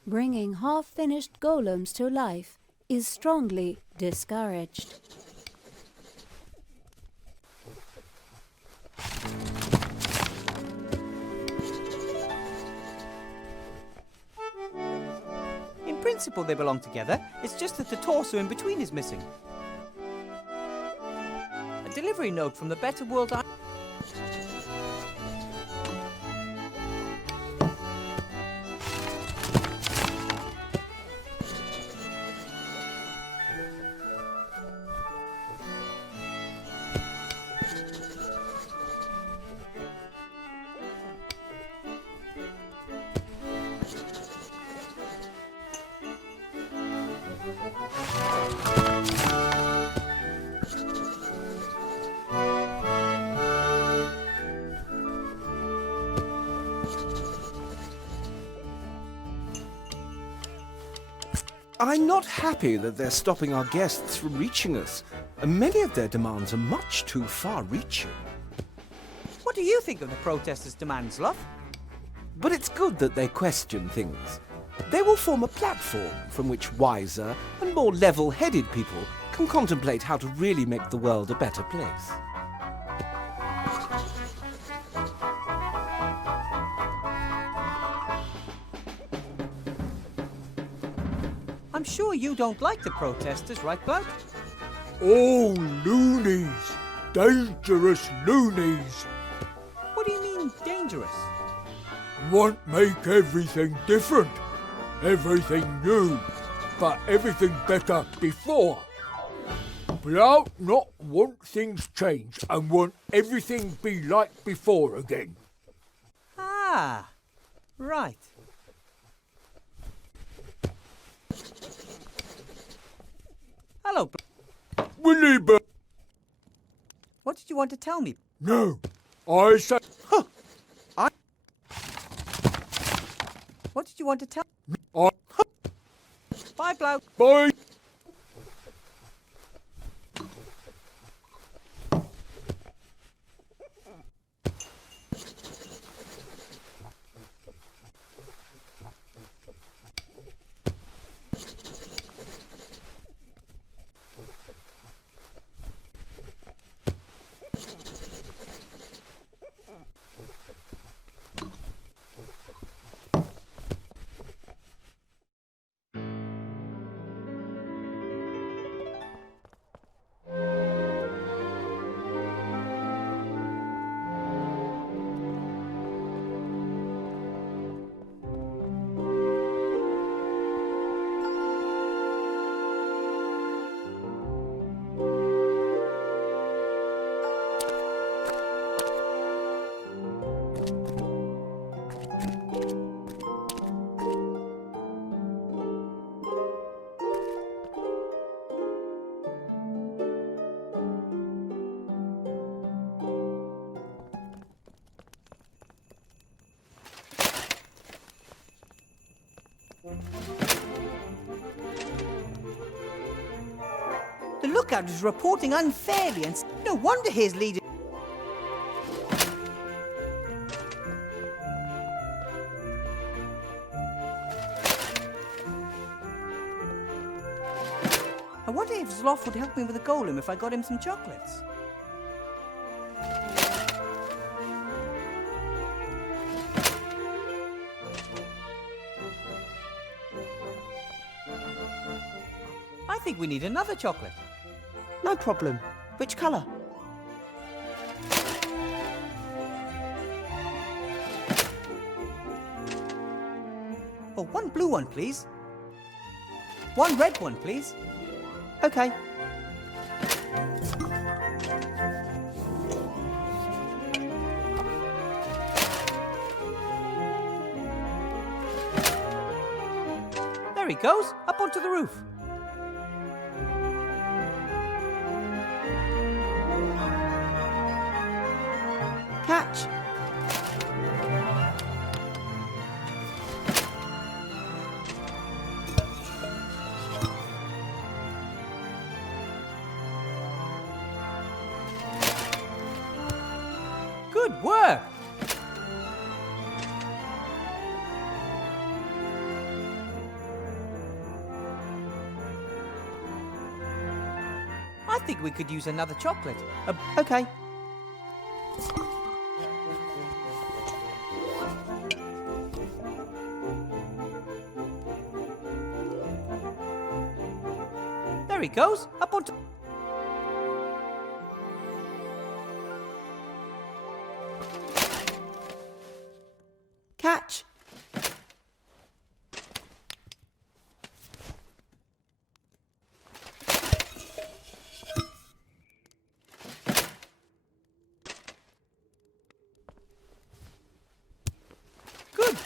Bringing half-finished golems to life is strongly discouraged. In principle, they belong together. It's just that the torso in between is missing. A delivery note from the Better World. I'm not happy that they're stopping our guests from reaching us, and many of their demands are much too far-reaching. What do you think of the protesters' demands, Luff? But it's good that they question things. They will form a platform from which wiser and more level-headed people can contemplate how to really make the world a better place. I'm sure you don't like the protesters, right, Blout? Oh, loonies. Dangerous loonies. What do you mean, dangerous? Want make everything different. Everything new. But everything better before. Blout not want things changed and want everything be like before again. Ah, right. Hello, Wilbur. What did you want to tell me? No, I said... Huh. What did you want to tell me? I... Bye, Blout. Bye. The lookout is reporting unfairly, and no wonder his leader... I wonder if Zloff would help me with the golem if I got him some chocolates. I think we need another chocolate. No problem. Which colour? Oh, one blue one, please. One red one, please. Okay. There he goes, up onto the roof. Catch. Good work. think we could use another chocolate. Okay. There he goes, up on top. Catch. Good.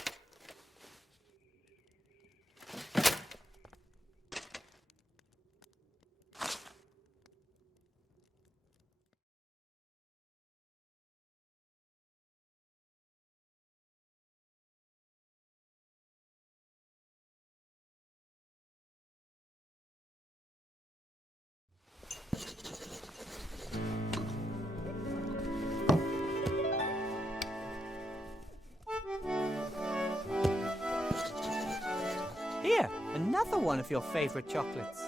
Here, another one of your favorite chocolates.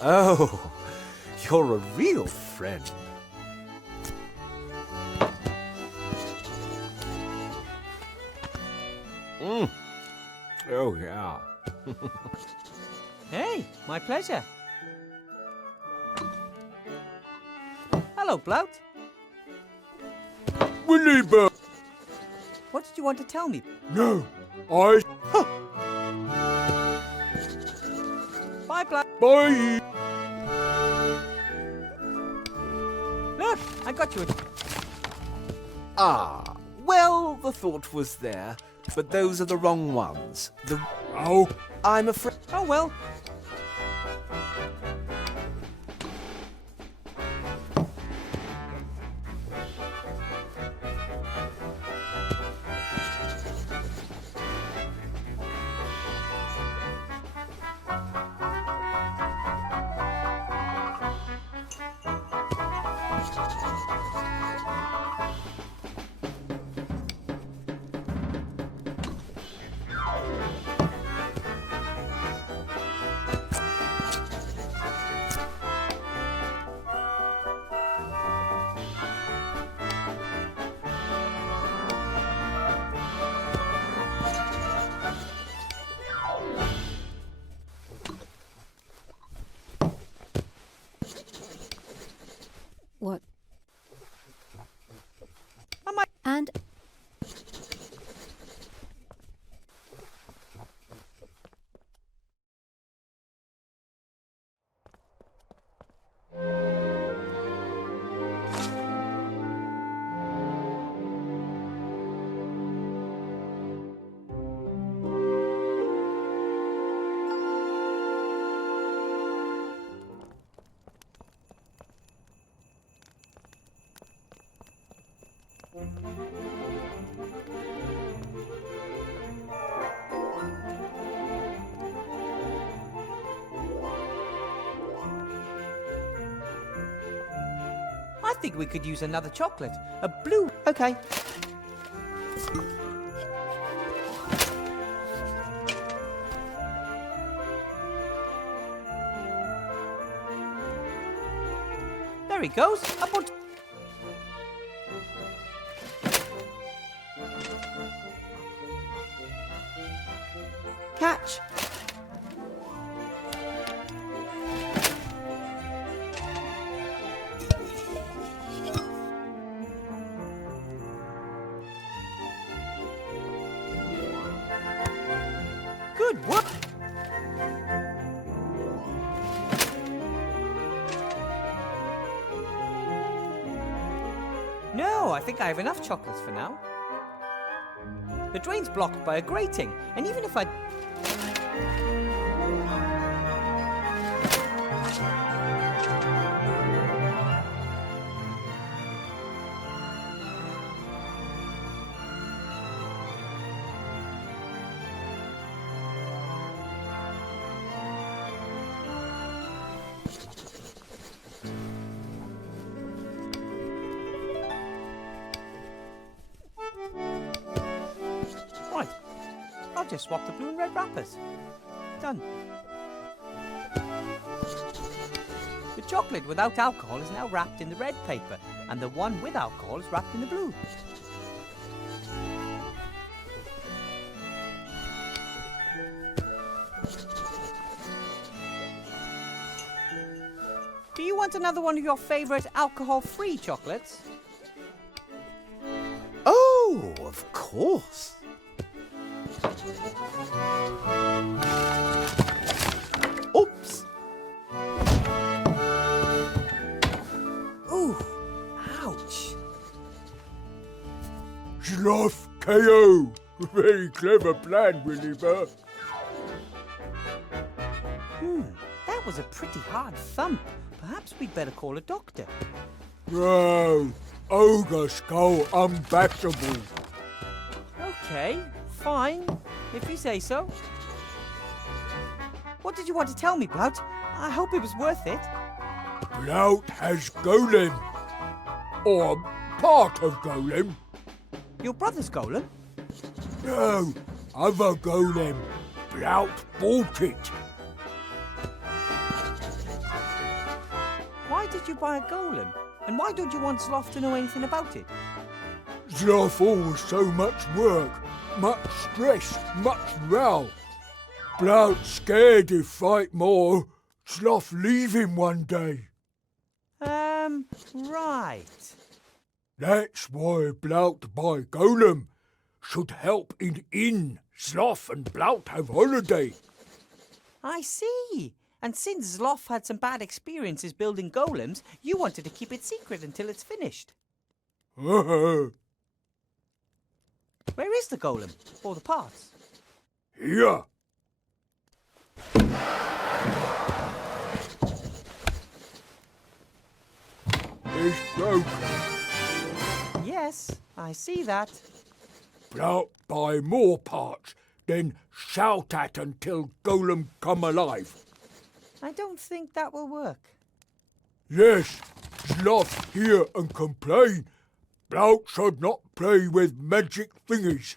Oh, you're a real friend. Oh, yeah. Hey, my pleasure. Hello, Blout. Wilbur! What did you want to tell me? No, I... Bye, Blout. Bye! Look, I got you a... Ah, well, the thought was there, but those are the wrong ones. Oh? I'm afraid... Oh, well. What? Am I... And I think we could use another chocolate. A blue... Okay. There he goes, up on... Catch. Good work. No, I think I have enough chocolates for now. The drain's blocked by a grating, and even if I... Right, I'll just swap the blue and red wrappers. Done. chocolate without alcohol is now wrapped in the red paper, and the one with alcohol is wrapped in the blue. Do you want another one of your favourite alcohol-free chocolates? Oh, of course. Oops. Ooh, ouch. Sloth KO. Very clever plan, Wilbur. That was a pretty hard thump. Perhaps we'd better call a doctor. Bro, ogre skull unbashable. Okay, fine, if you say so. What did you want to tell me, Blout? I hope it was worth it. Blout has golem. Or part of golem. Your brother's golem? No, other golem. Blout bought it. Why did you buy a golem? And why don't you want Sloth to know anything about it? Sloth always so much work, much stress, much row. Blout scared if fight more, Sloth leave him one day. Right. That's why Blout buy golem. Should help in Sloth and Blout have holiday. I see. And since Sloth had some bad experiences building golems, you wanted to keep it secret until it's finished. Where is the golem? Or the parts? Here. It's broken. Yes, I see that. Blout buy more parts, then shout at until golem come alive. I don't think that will work. Yes, Sloth hear and complain. Blout should not play with magic thingies.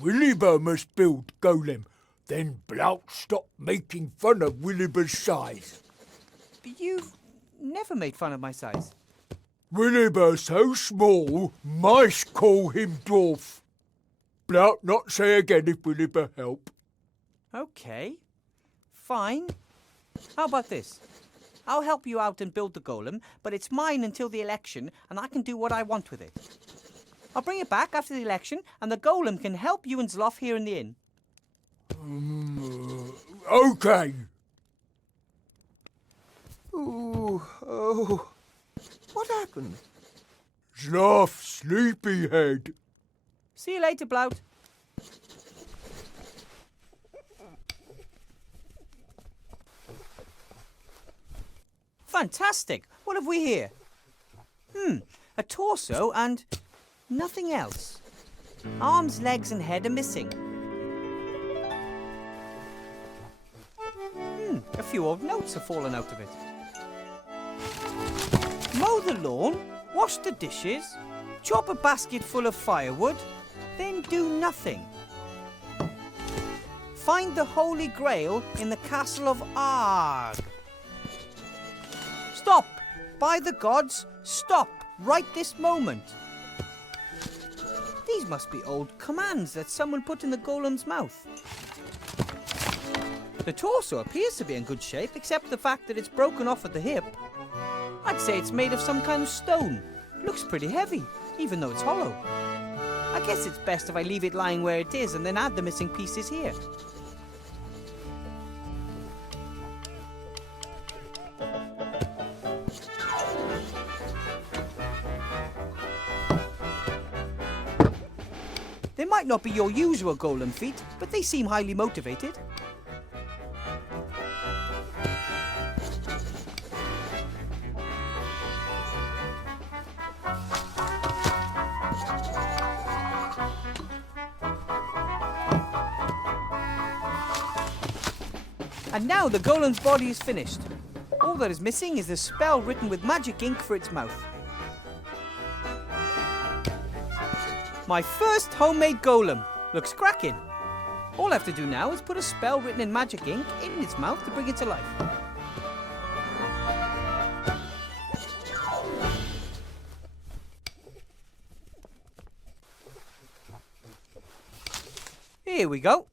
Wilbur must build golem, then Blout stop making fun of Wilbur's size. But you've never made fun of my size. Wilbur so small, mice call him dwarf. Blout not say again if Wilbur help. Okay, fine. How about this? I'll help you out and build the golem, but it's mine until the election, and I can do what I want with it. I'll bring it back after the election, and the golem can help you and Zloff here in the inn. Okay. Ooh, oh. What happened? Sloth sleepyhead. See you later, Blout. Fantastic. What have we here? A torso and nothing else. Arms, legs and head are missing. A few old notes have fallen out of it. Mow the lawn, wash the dishes, chop a basket full of firewood, then do nothing. Find the Holy Grail in the castle of Arg. Stop! By the gods, stop! Right this moment! These must be old commands that someone put in the golem's mouth. The torso appears to be in good shape, except the fact that it's broken off at the hip. I'd say it's made of some kind of stone. Looks pretty heavy, even though it's hollow. I guess it's best if I leave it lying where it is and then add the missing pieces here. They might not be your usual golem feat, but they seem highly motivated. And now the golem's body is finished. All that is missing is the spell written with magic ink for its mouth. My first homemade golem. Looks cracking. All I have to do now is put a spell written in magic ink in its mouth to bring it to life. Here we go.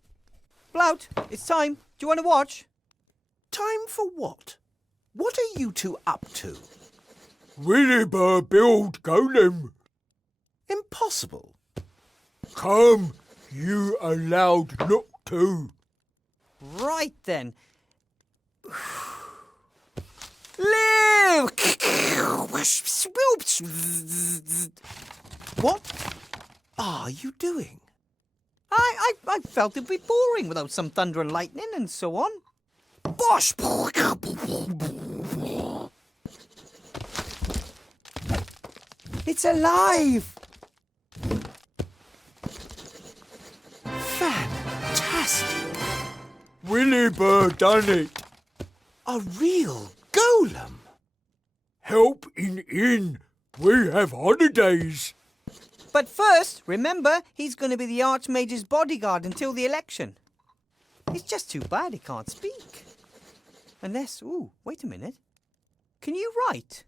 Blout, it's time. Do you want to watch? Time for what? What are you two up to? Wilbur build golem. Impossible. Come, you allowed not to. Right then. Live! What are you doing? I felt it'd be boring without some thunder and lightning and so on. Bosh! It's alive! Fantastic! Wilbur done it. A real golem! Help in. We have holidays. But first, remember, he's going to be the Archmage's bodyguard until the election. It's just too bad he can't speak. Unless, ooh, wait a minute. Can you write?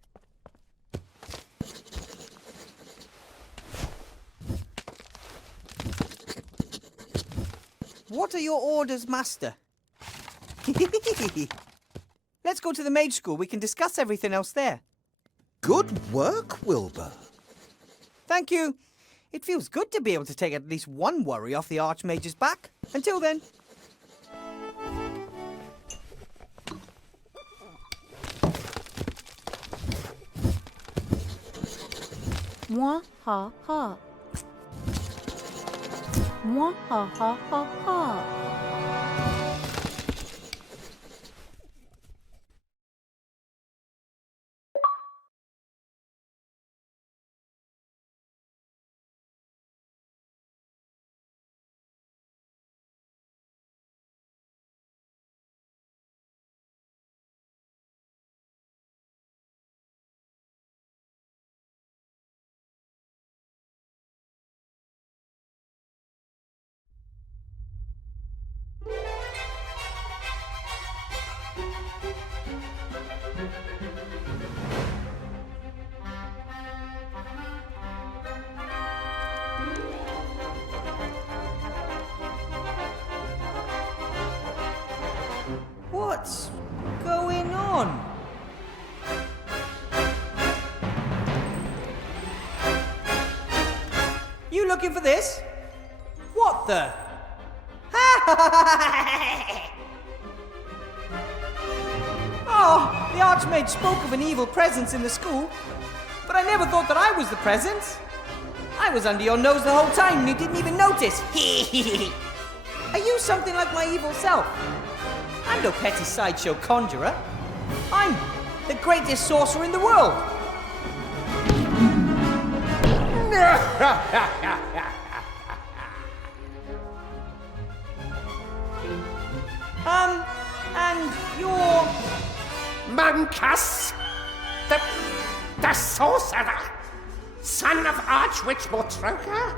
What are your orders, Master? Let's go to the mage school. We can discuss everything else there. Good work, Wilbur. Thank you. It feels good to be able to take at least one worry off the Archmage's back. Until then. Mwah ha ha. Mwah ha ha ha ha. What's going on? You looking for this? What the? Oh, the Archmage spoke of an evil presence in the school, but I never thought that I was the presence. I was under your nose the whole time and you didn't even notice. Are you something like my evil self? I'm no petty sideshow conjurer. I'm the greatest sorcerer in the world. And you're... Mancus, the sorcerer, son of Archwitch Mortroka,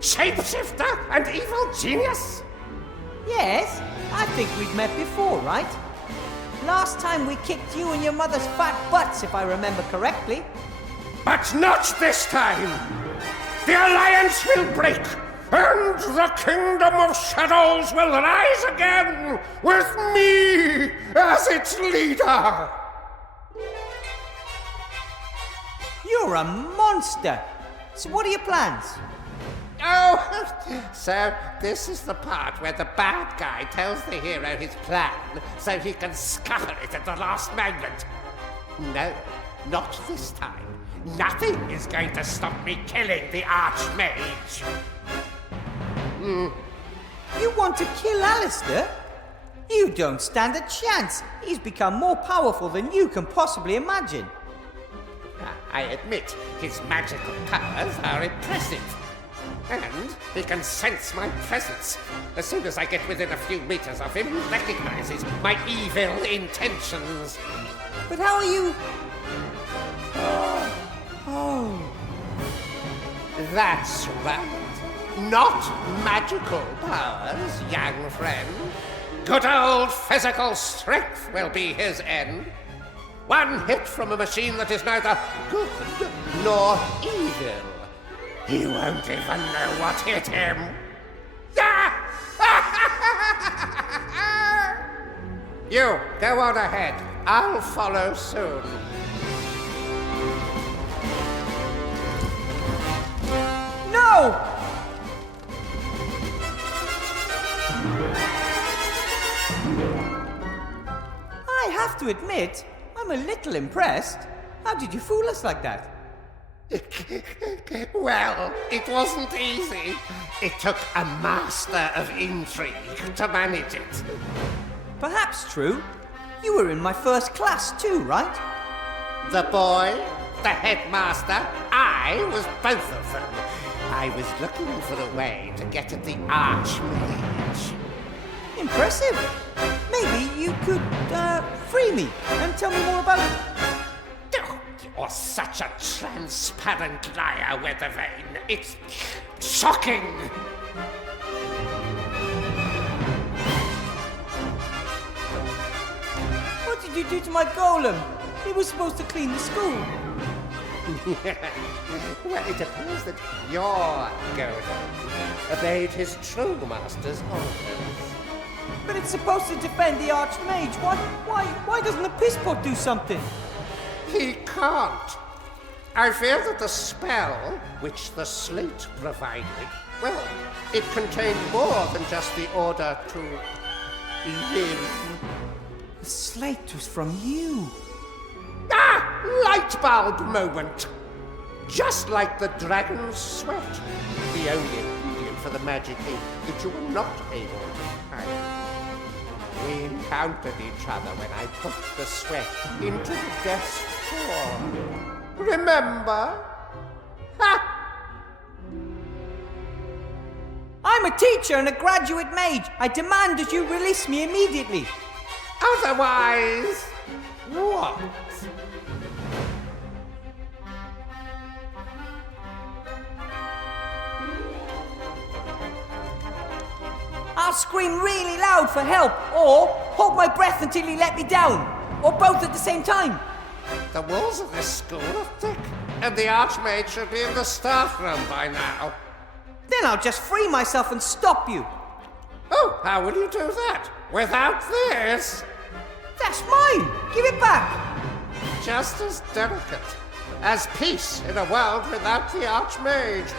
shapeshifter and evil genius? Yes, I think we've met before, right? Last time we kicked you and your mother's fat butts, if I remember correctly. But not this time! The Alliance will break, and the Kingdom of Shadows will rise again, with me as its leader! You're a monster! So what are your plans? Oh, so this is the part where the bad guy tells the hero his plan so he can scupper it at the last moment. No, not this time. Nothing is going to stop me killing the Archmage. You want to kill Alistair? You don't stand a chance. He's become more powerful than you can possibly imagine. I admit his magical powers are impressive. And he can sense my presence. As soon as I get within a few meters of him, he recognizes my evil intentions. But how are you... Oh. That's right. Not magical powers, young friend. Good old physical strength will be his end. One hit from a machine that is neither good nor evil. He won't even know what hit him. Ah! You, go on ahead. I'll follow soon. No! I have to admit, I'm a little impressed. How did you fool us like that? Well, it wasn't easy. It took a master of intrigue to manage it. Perhaps true. You were in my first class too, right? The boy, the headmaster, I was both of them. I was looking for a way to get at the Archmage. Impressive. Maybe you could, free me and tell me more about it. You're such a transparent liar, Weathervane. It's shocking. What did you do to my golem? He was supposed to clean the school. Well, it appears that your golem obeyed his true master's orders. But it's supposed to defend the Archmage. Why doesn't the pisspot do something? He can't. I fear that the spell, which the slate provided, well, it contained more than just the order to live. The slate was from you. Ah! Light bulb moment! Just like the dragon's sweat, the only ingredient for the magic ink that you were not able to find. We encountered each other when I put the sweat into the desk drawer. Remember? Ha! I'm a teacher and a graduate mage. I demand that you release me immediately. Otherwise, what? I'll scream really loud for help, or hold my breath until you let me down, or both at the same time. The walls of this school are thick, and the Archmage should be in the staff room by now. Then I'll just free myself and stop you. Oh, how will you do that? Without this? That's mine! Give it back! Just as delicate as peace in a world without the Archmage.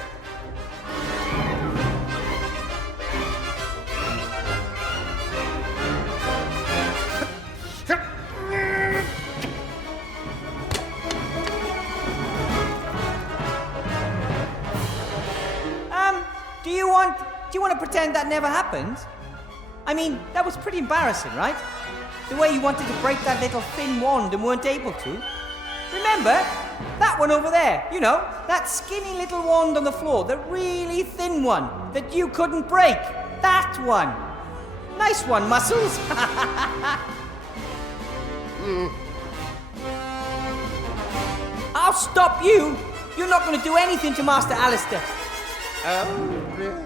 Do you want to pretend that never happened? I mean, that was pretty embarrassing, right? The way you wanted to break that little thin wand and weren't able to. Remember? That one over there, you know, that skinny little wand on the floor, the really thin one that you couldn't break. That one. Nice one, Muscles. I'll stop you. You're not going to do anything to Master Alistair. Oh, really?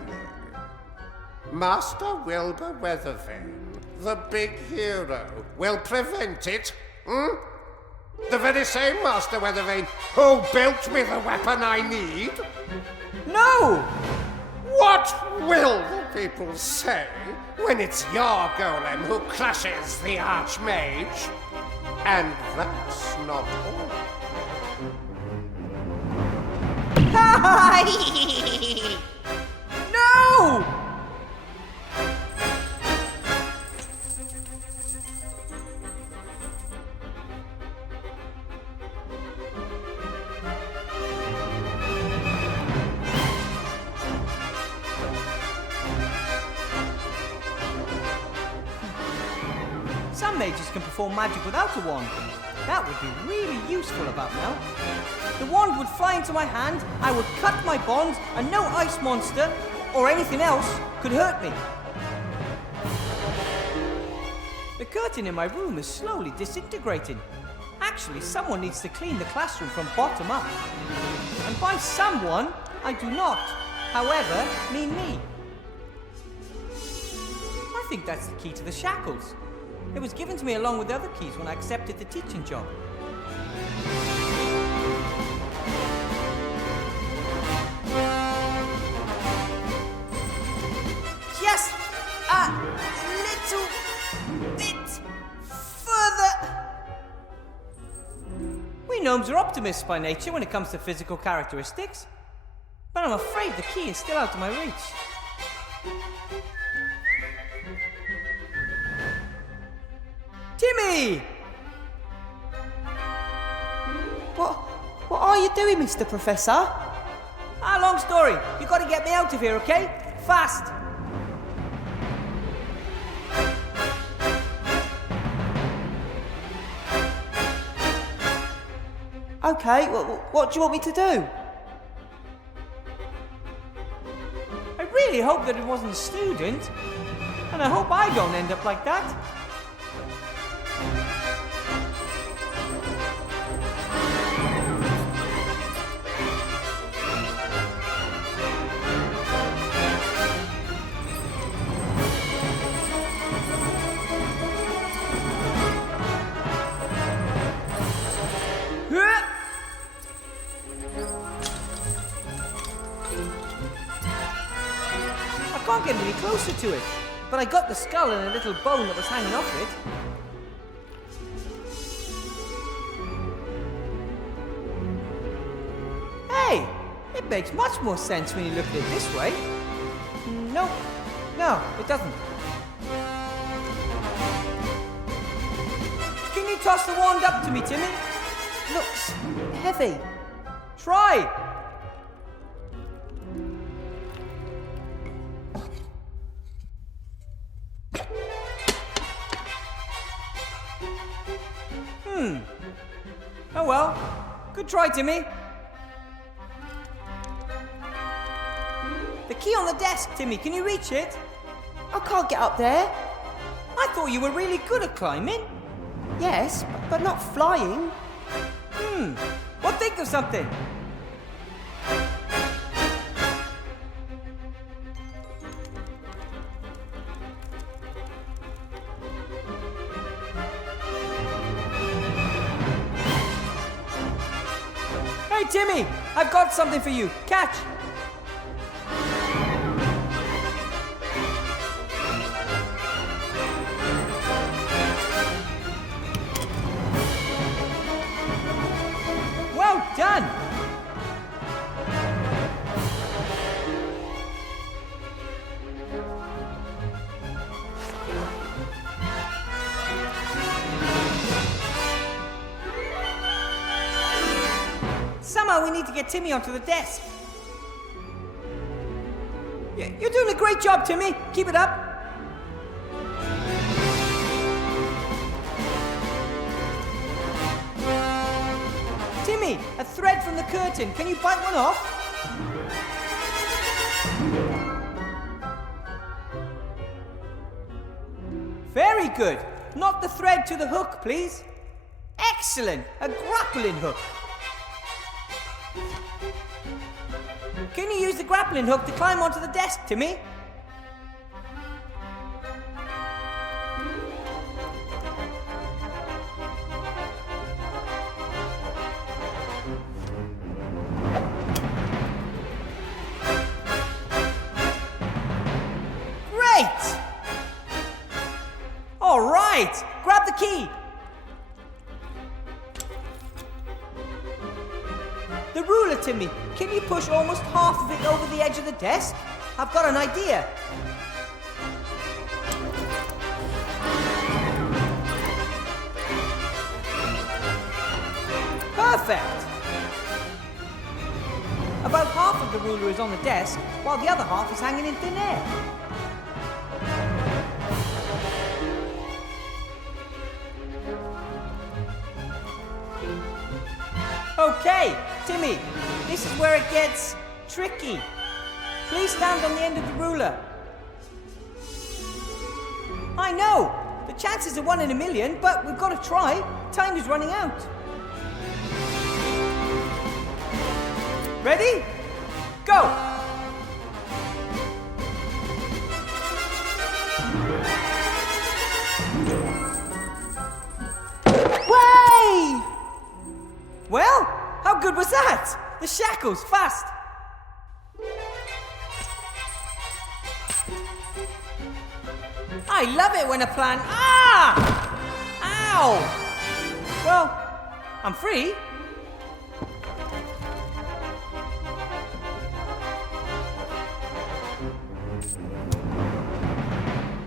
Master Wilbur Weathervane, the big hero, will prevent it? The very same Master Weathervane who built me the weapon I need? No! What will the people say when it's your golem who crushes the Archmage? And that's not all. No! Some mages can perform magic without a wand. That would be really useful about now. The wand would fly into my hand, I would cut my bonds, and no ice monster, or anything else, could hurt me. The curtain in my room is slowly disintegrating. Actually, someone needs to clean the classroom from bottom up. And by someone, I do not, however, mean me. I think that's the key to the shackles. It was given to me along with the other keys when I accepted the teaching job. Just a little bit gnomes are optimists by nature when it comes to physical characteristics. But I'm afraid the key is still out of my reach. Timmy! What are you doing, Mr. Professor? Long story. You gotta get me out of here, okay? Fast! Okay, what do you want me to do? I really hope that it wasn't a student. And I hope I don't end up like that. I can't get any closer to it, but I got the skull and a little bone that was hanging off it. Hey, it makes much more sense when you look at it this way. No, it doesn't. Can you toss the wand up to me, Timmy? Looks heavy. Try! Oh well. Good try, Timmy. The key on the desk, Timmy. Can you reach it? I can't get up there. I thought you were really good at climbing. Yes, but not flying. Well, think of something. Hey, Timmy! I've got something for you. Catch! Well done! Somehow we need to get Timmy onto the desk. You're doing a great job, Timmy. Keep it up. Timmy, a thread from the curtain. Can you bite one off? Very good. Knot the thread to the hook, please. Excellent. A grappling hook. Can you use the grappling hook to climb onto the desk, Timmy? Great! All right, grab the key. The ruler, Timmy. Can you push almost half of it over the edge of the desk? I've got an idea. Perfect! About half of the ruler is on the desk, while the other half is hanging in thin air. Okay, Timmy, this is where it gets tricky. Please stand on the end of the ruler. I know, the chances are 1 in a million, but we've got to try. Time is running out. Ready? Go! Way! Well, how good was that? The shackles, fast! I love it when a plan... Ah! Ow! Well, I'm free.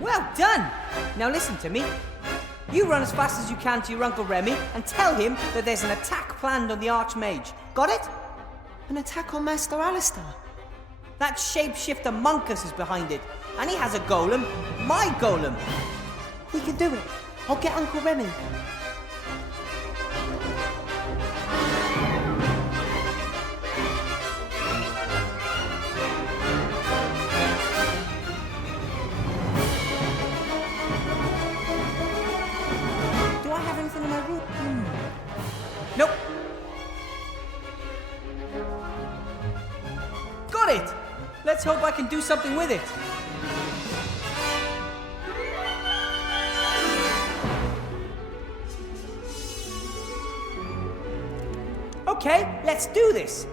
Well done! Now listen to me. You run as fast as you can to your Uncle Remy and tell him that there's an attack planned on the Archmage. Got it? An attack on Master Alistair? That shapeshifter Monkus is behind it, and he has a golem, my golem. We can do it. I'll get Uncle Remy. Do I have anything in my room? Nope. Got it! Let's hope I can do something with it. Okay, let's do this.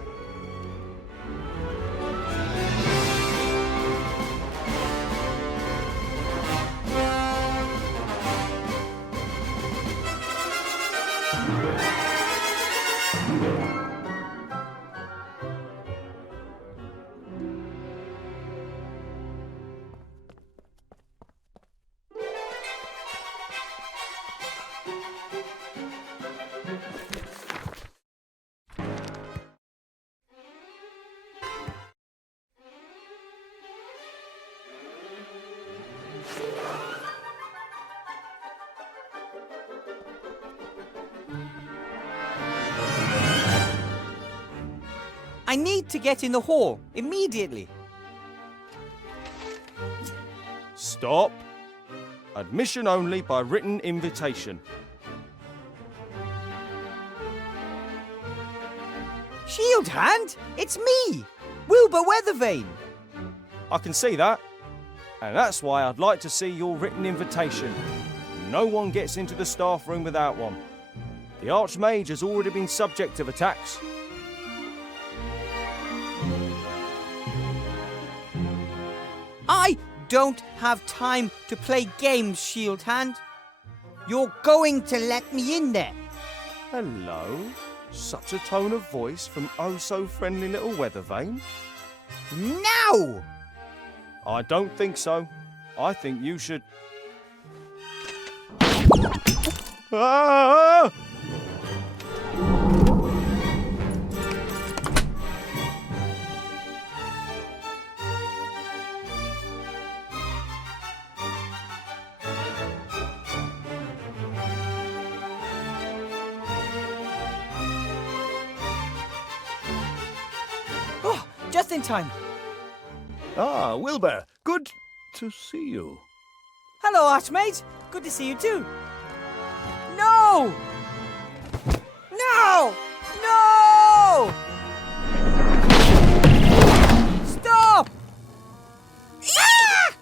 I need to get in the hall immediately. Stop. Admission only by written invitation. Shield Hand? It's me, Wilbur Weathervane. I can see that. And that's why I'd like to see your written invitation. No one gets into the staff room without one. The Archmage has already been subject of attacks. I don't have time to play games, Shield Hand. You're going to let me in there. Hello? Such a tone of voice from oh so friendly little Weathervane? Now! I don't think so. I think you should... Ah! Oh, just in time. Ah, Wilbur, good to see you. Hello, Archmage. Good to see you too. No! No! No! Stop! Ah!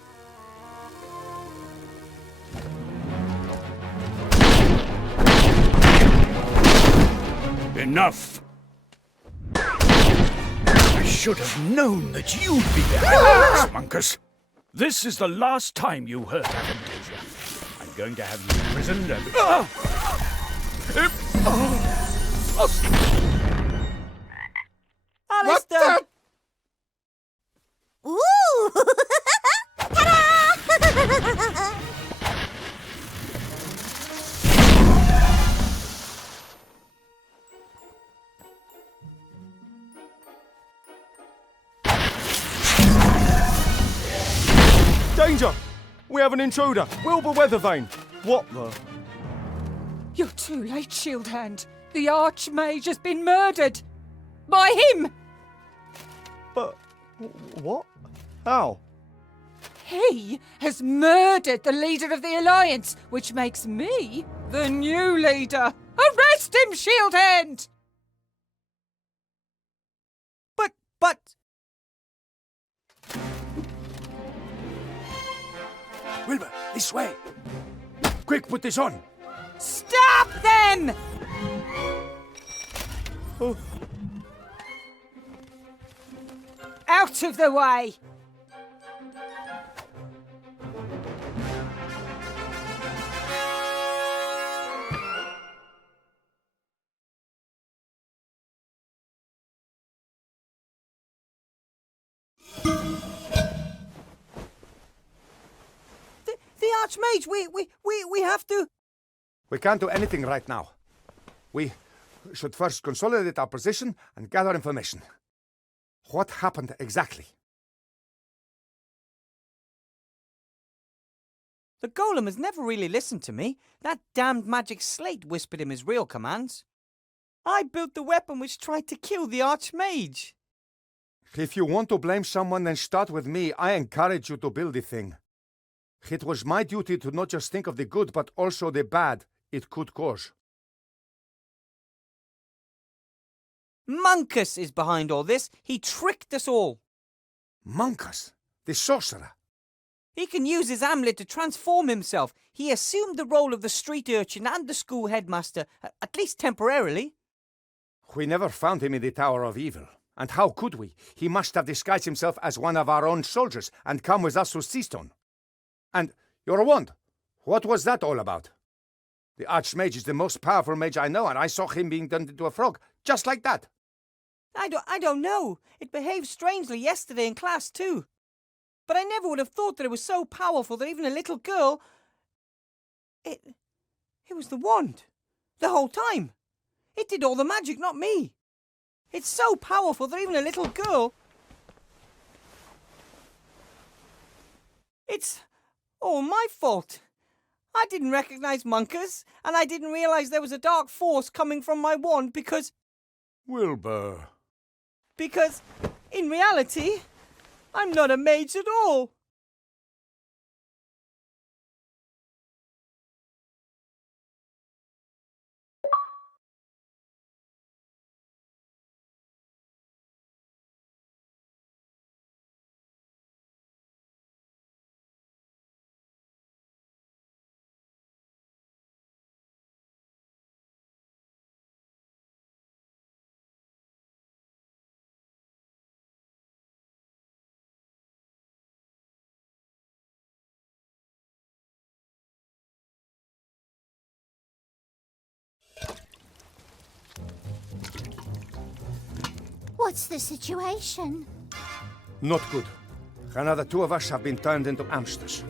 Enough! I should have known that you'd be behind this, Monkus. This is the last time you hurt Aventasia. I'm going to have you imprisoned and... Alistair! Ooh! Ta-da! Danger! We have an intruder! Wilbur Weathervane! What the... You're too late, Shield Hand. The Archmage has been murdered. By him! But... what? How? He has murdered the leader of the Alliance, which makes me the new leader. Arrest him, Shield Hand! But... Wilbur, this way. Quick, put this on. Stop them! Oh. Out of the way! Archmage, we have to... We can't do anything right now. We should first consolidate our position and gather information. What happened exactly? The golem has never really listened to me. That damned magic slate whispered him his real commands. I built the weapon which tried to kill the Archmage. If you want to blame someone, then start with me. I encourage you to build the thing. It was my duty to not just think of the good, but also the bad it could cause. Monkus is behind all this. He tricked us all. Monkus? The sorcerer? He can use his amulet to transform himself. He assumed the role of the street urchin and the school headmaster, at least temporarily. We never found him in the Tower of Evil. And how could we? He must have disguised himself as one of our own soldiers and come with us to Seastone. And your wand, what was that all about? The Archmage is the most powerful mage I know, and I saw him being turned into a frog, just like that. I don't know. It behaved strangely yesterday in class too. But I never would have thought that it was so powerful that even a little girl... It was the wand. The whole time. It did all the magic, not me. It's so powerful that even a little girl... It's all my fault. I didn't recognize Monkus, and I didn't realize there was a dark force coming from my wand because... Wilbur. Because, in reality, I'm not a mage at all. What's the situation? Not good. Another two of us have been turned into hamsters.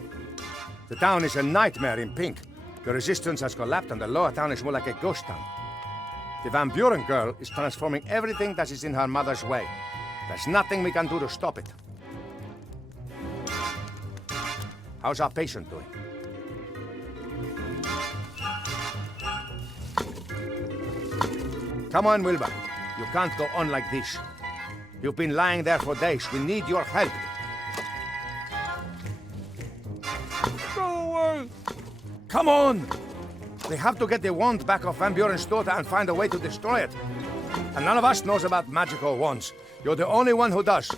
The town is a nightmare in pink. The resistance has collapsed and the lower town is more like a ghost town. The Van Buren girl is transforming everything that is in her mother's way. There's nothing we can do to stop it. How's our patient doing? Come on, Wilbur. You can't go on like this. You've been lying there for days. We need your help. Go away! Come on! We have to get the wand back off Van Buren's daughter and find a way to destroy it. And none of us knows about magical wands. You're the only one who does.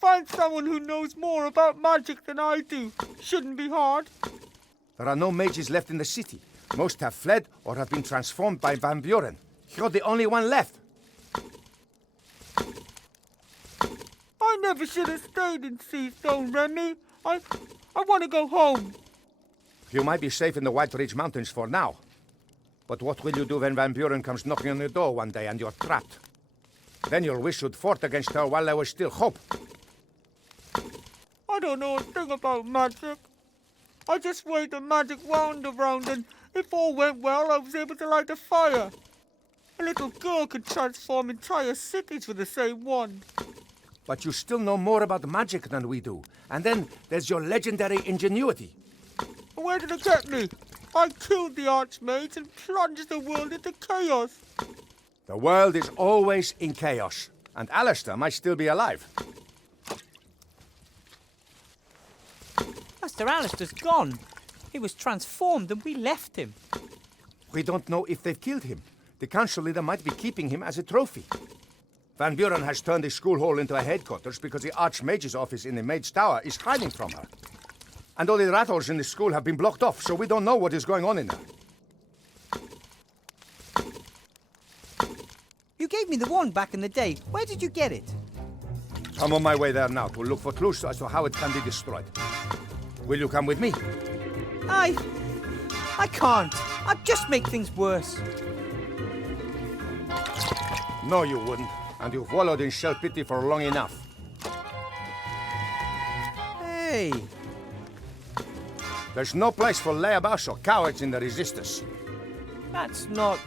Find someone who knows more about magic than I do. Shouldn't be hard. There are no mages left in the city. Most have fled or have been transformed by Van Buren. You're the only one left. I never should have stayed in Seastone, Remy. I want to go home. You might be safe in the White Ridge Mountains for now. But what will you do when Van Buren comes knocking on your door one day and you're trapped? Then you'll wish you'd fought against her while there was still hope. I don't know a thing about magic. I just waved a magic wand around and if all went well, I was able to light a fire. A little girl could transform entire cities with the same wand. But you still know more about magic than we do. And then there's your legendary ingenuity. Where did it get me? I killed the Archmage and plunged the world into chaos. The world is always in chaos. And Alistair might still be alive. Master Alistair's gone. He was transformed and we left him. We don't know if they've killed him. The council leader might be keeping him as a trophy. Van Buren has turned the school hall into a headquarters because the Archmage's office in the Mage Tower is hiding from her. And all the rat holes in the school have been blocked off, so we don't know what is going on in there. You gave me the wand back in the day. Where did you get it? I'm on my way there now to look for clues as to how it can be destroyed. Will you come with me? I can't. I'd just make things worse. No, you wouldn't. and you've wallowed in self-pity for long enough. Hey! There's no place for layabouts or cowards in the Resistance. That's not...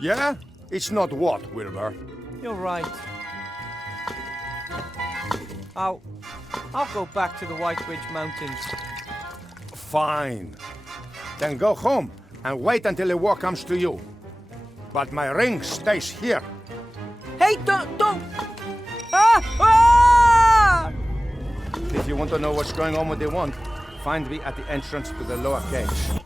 Yeah? It's not what, Wilbur? You're right. I'll go back to the White Ridge Mountains. Fine. Then go home and wait until the war comes to you. But my ring stays here. Hey, don't! Ah! If you want to know what's going on with the wand, find me at the entrance to the lower cage.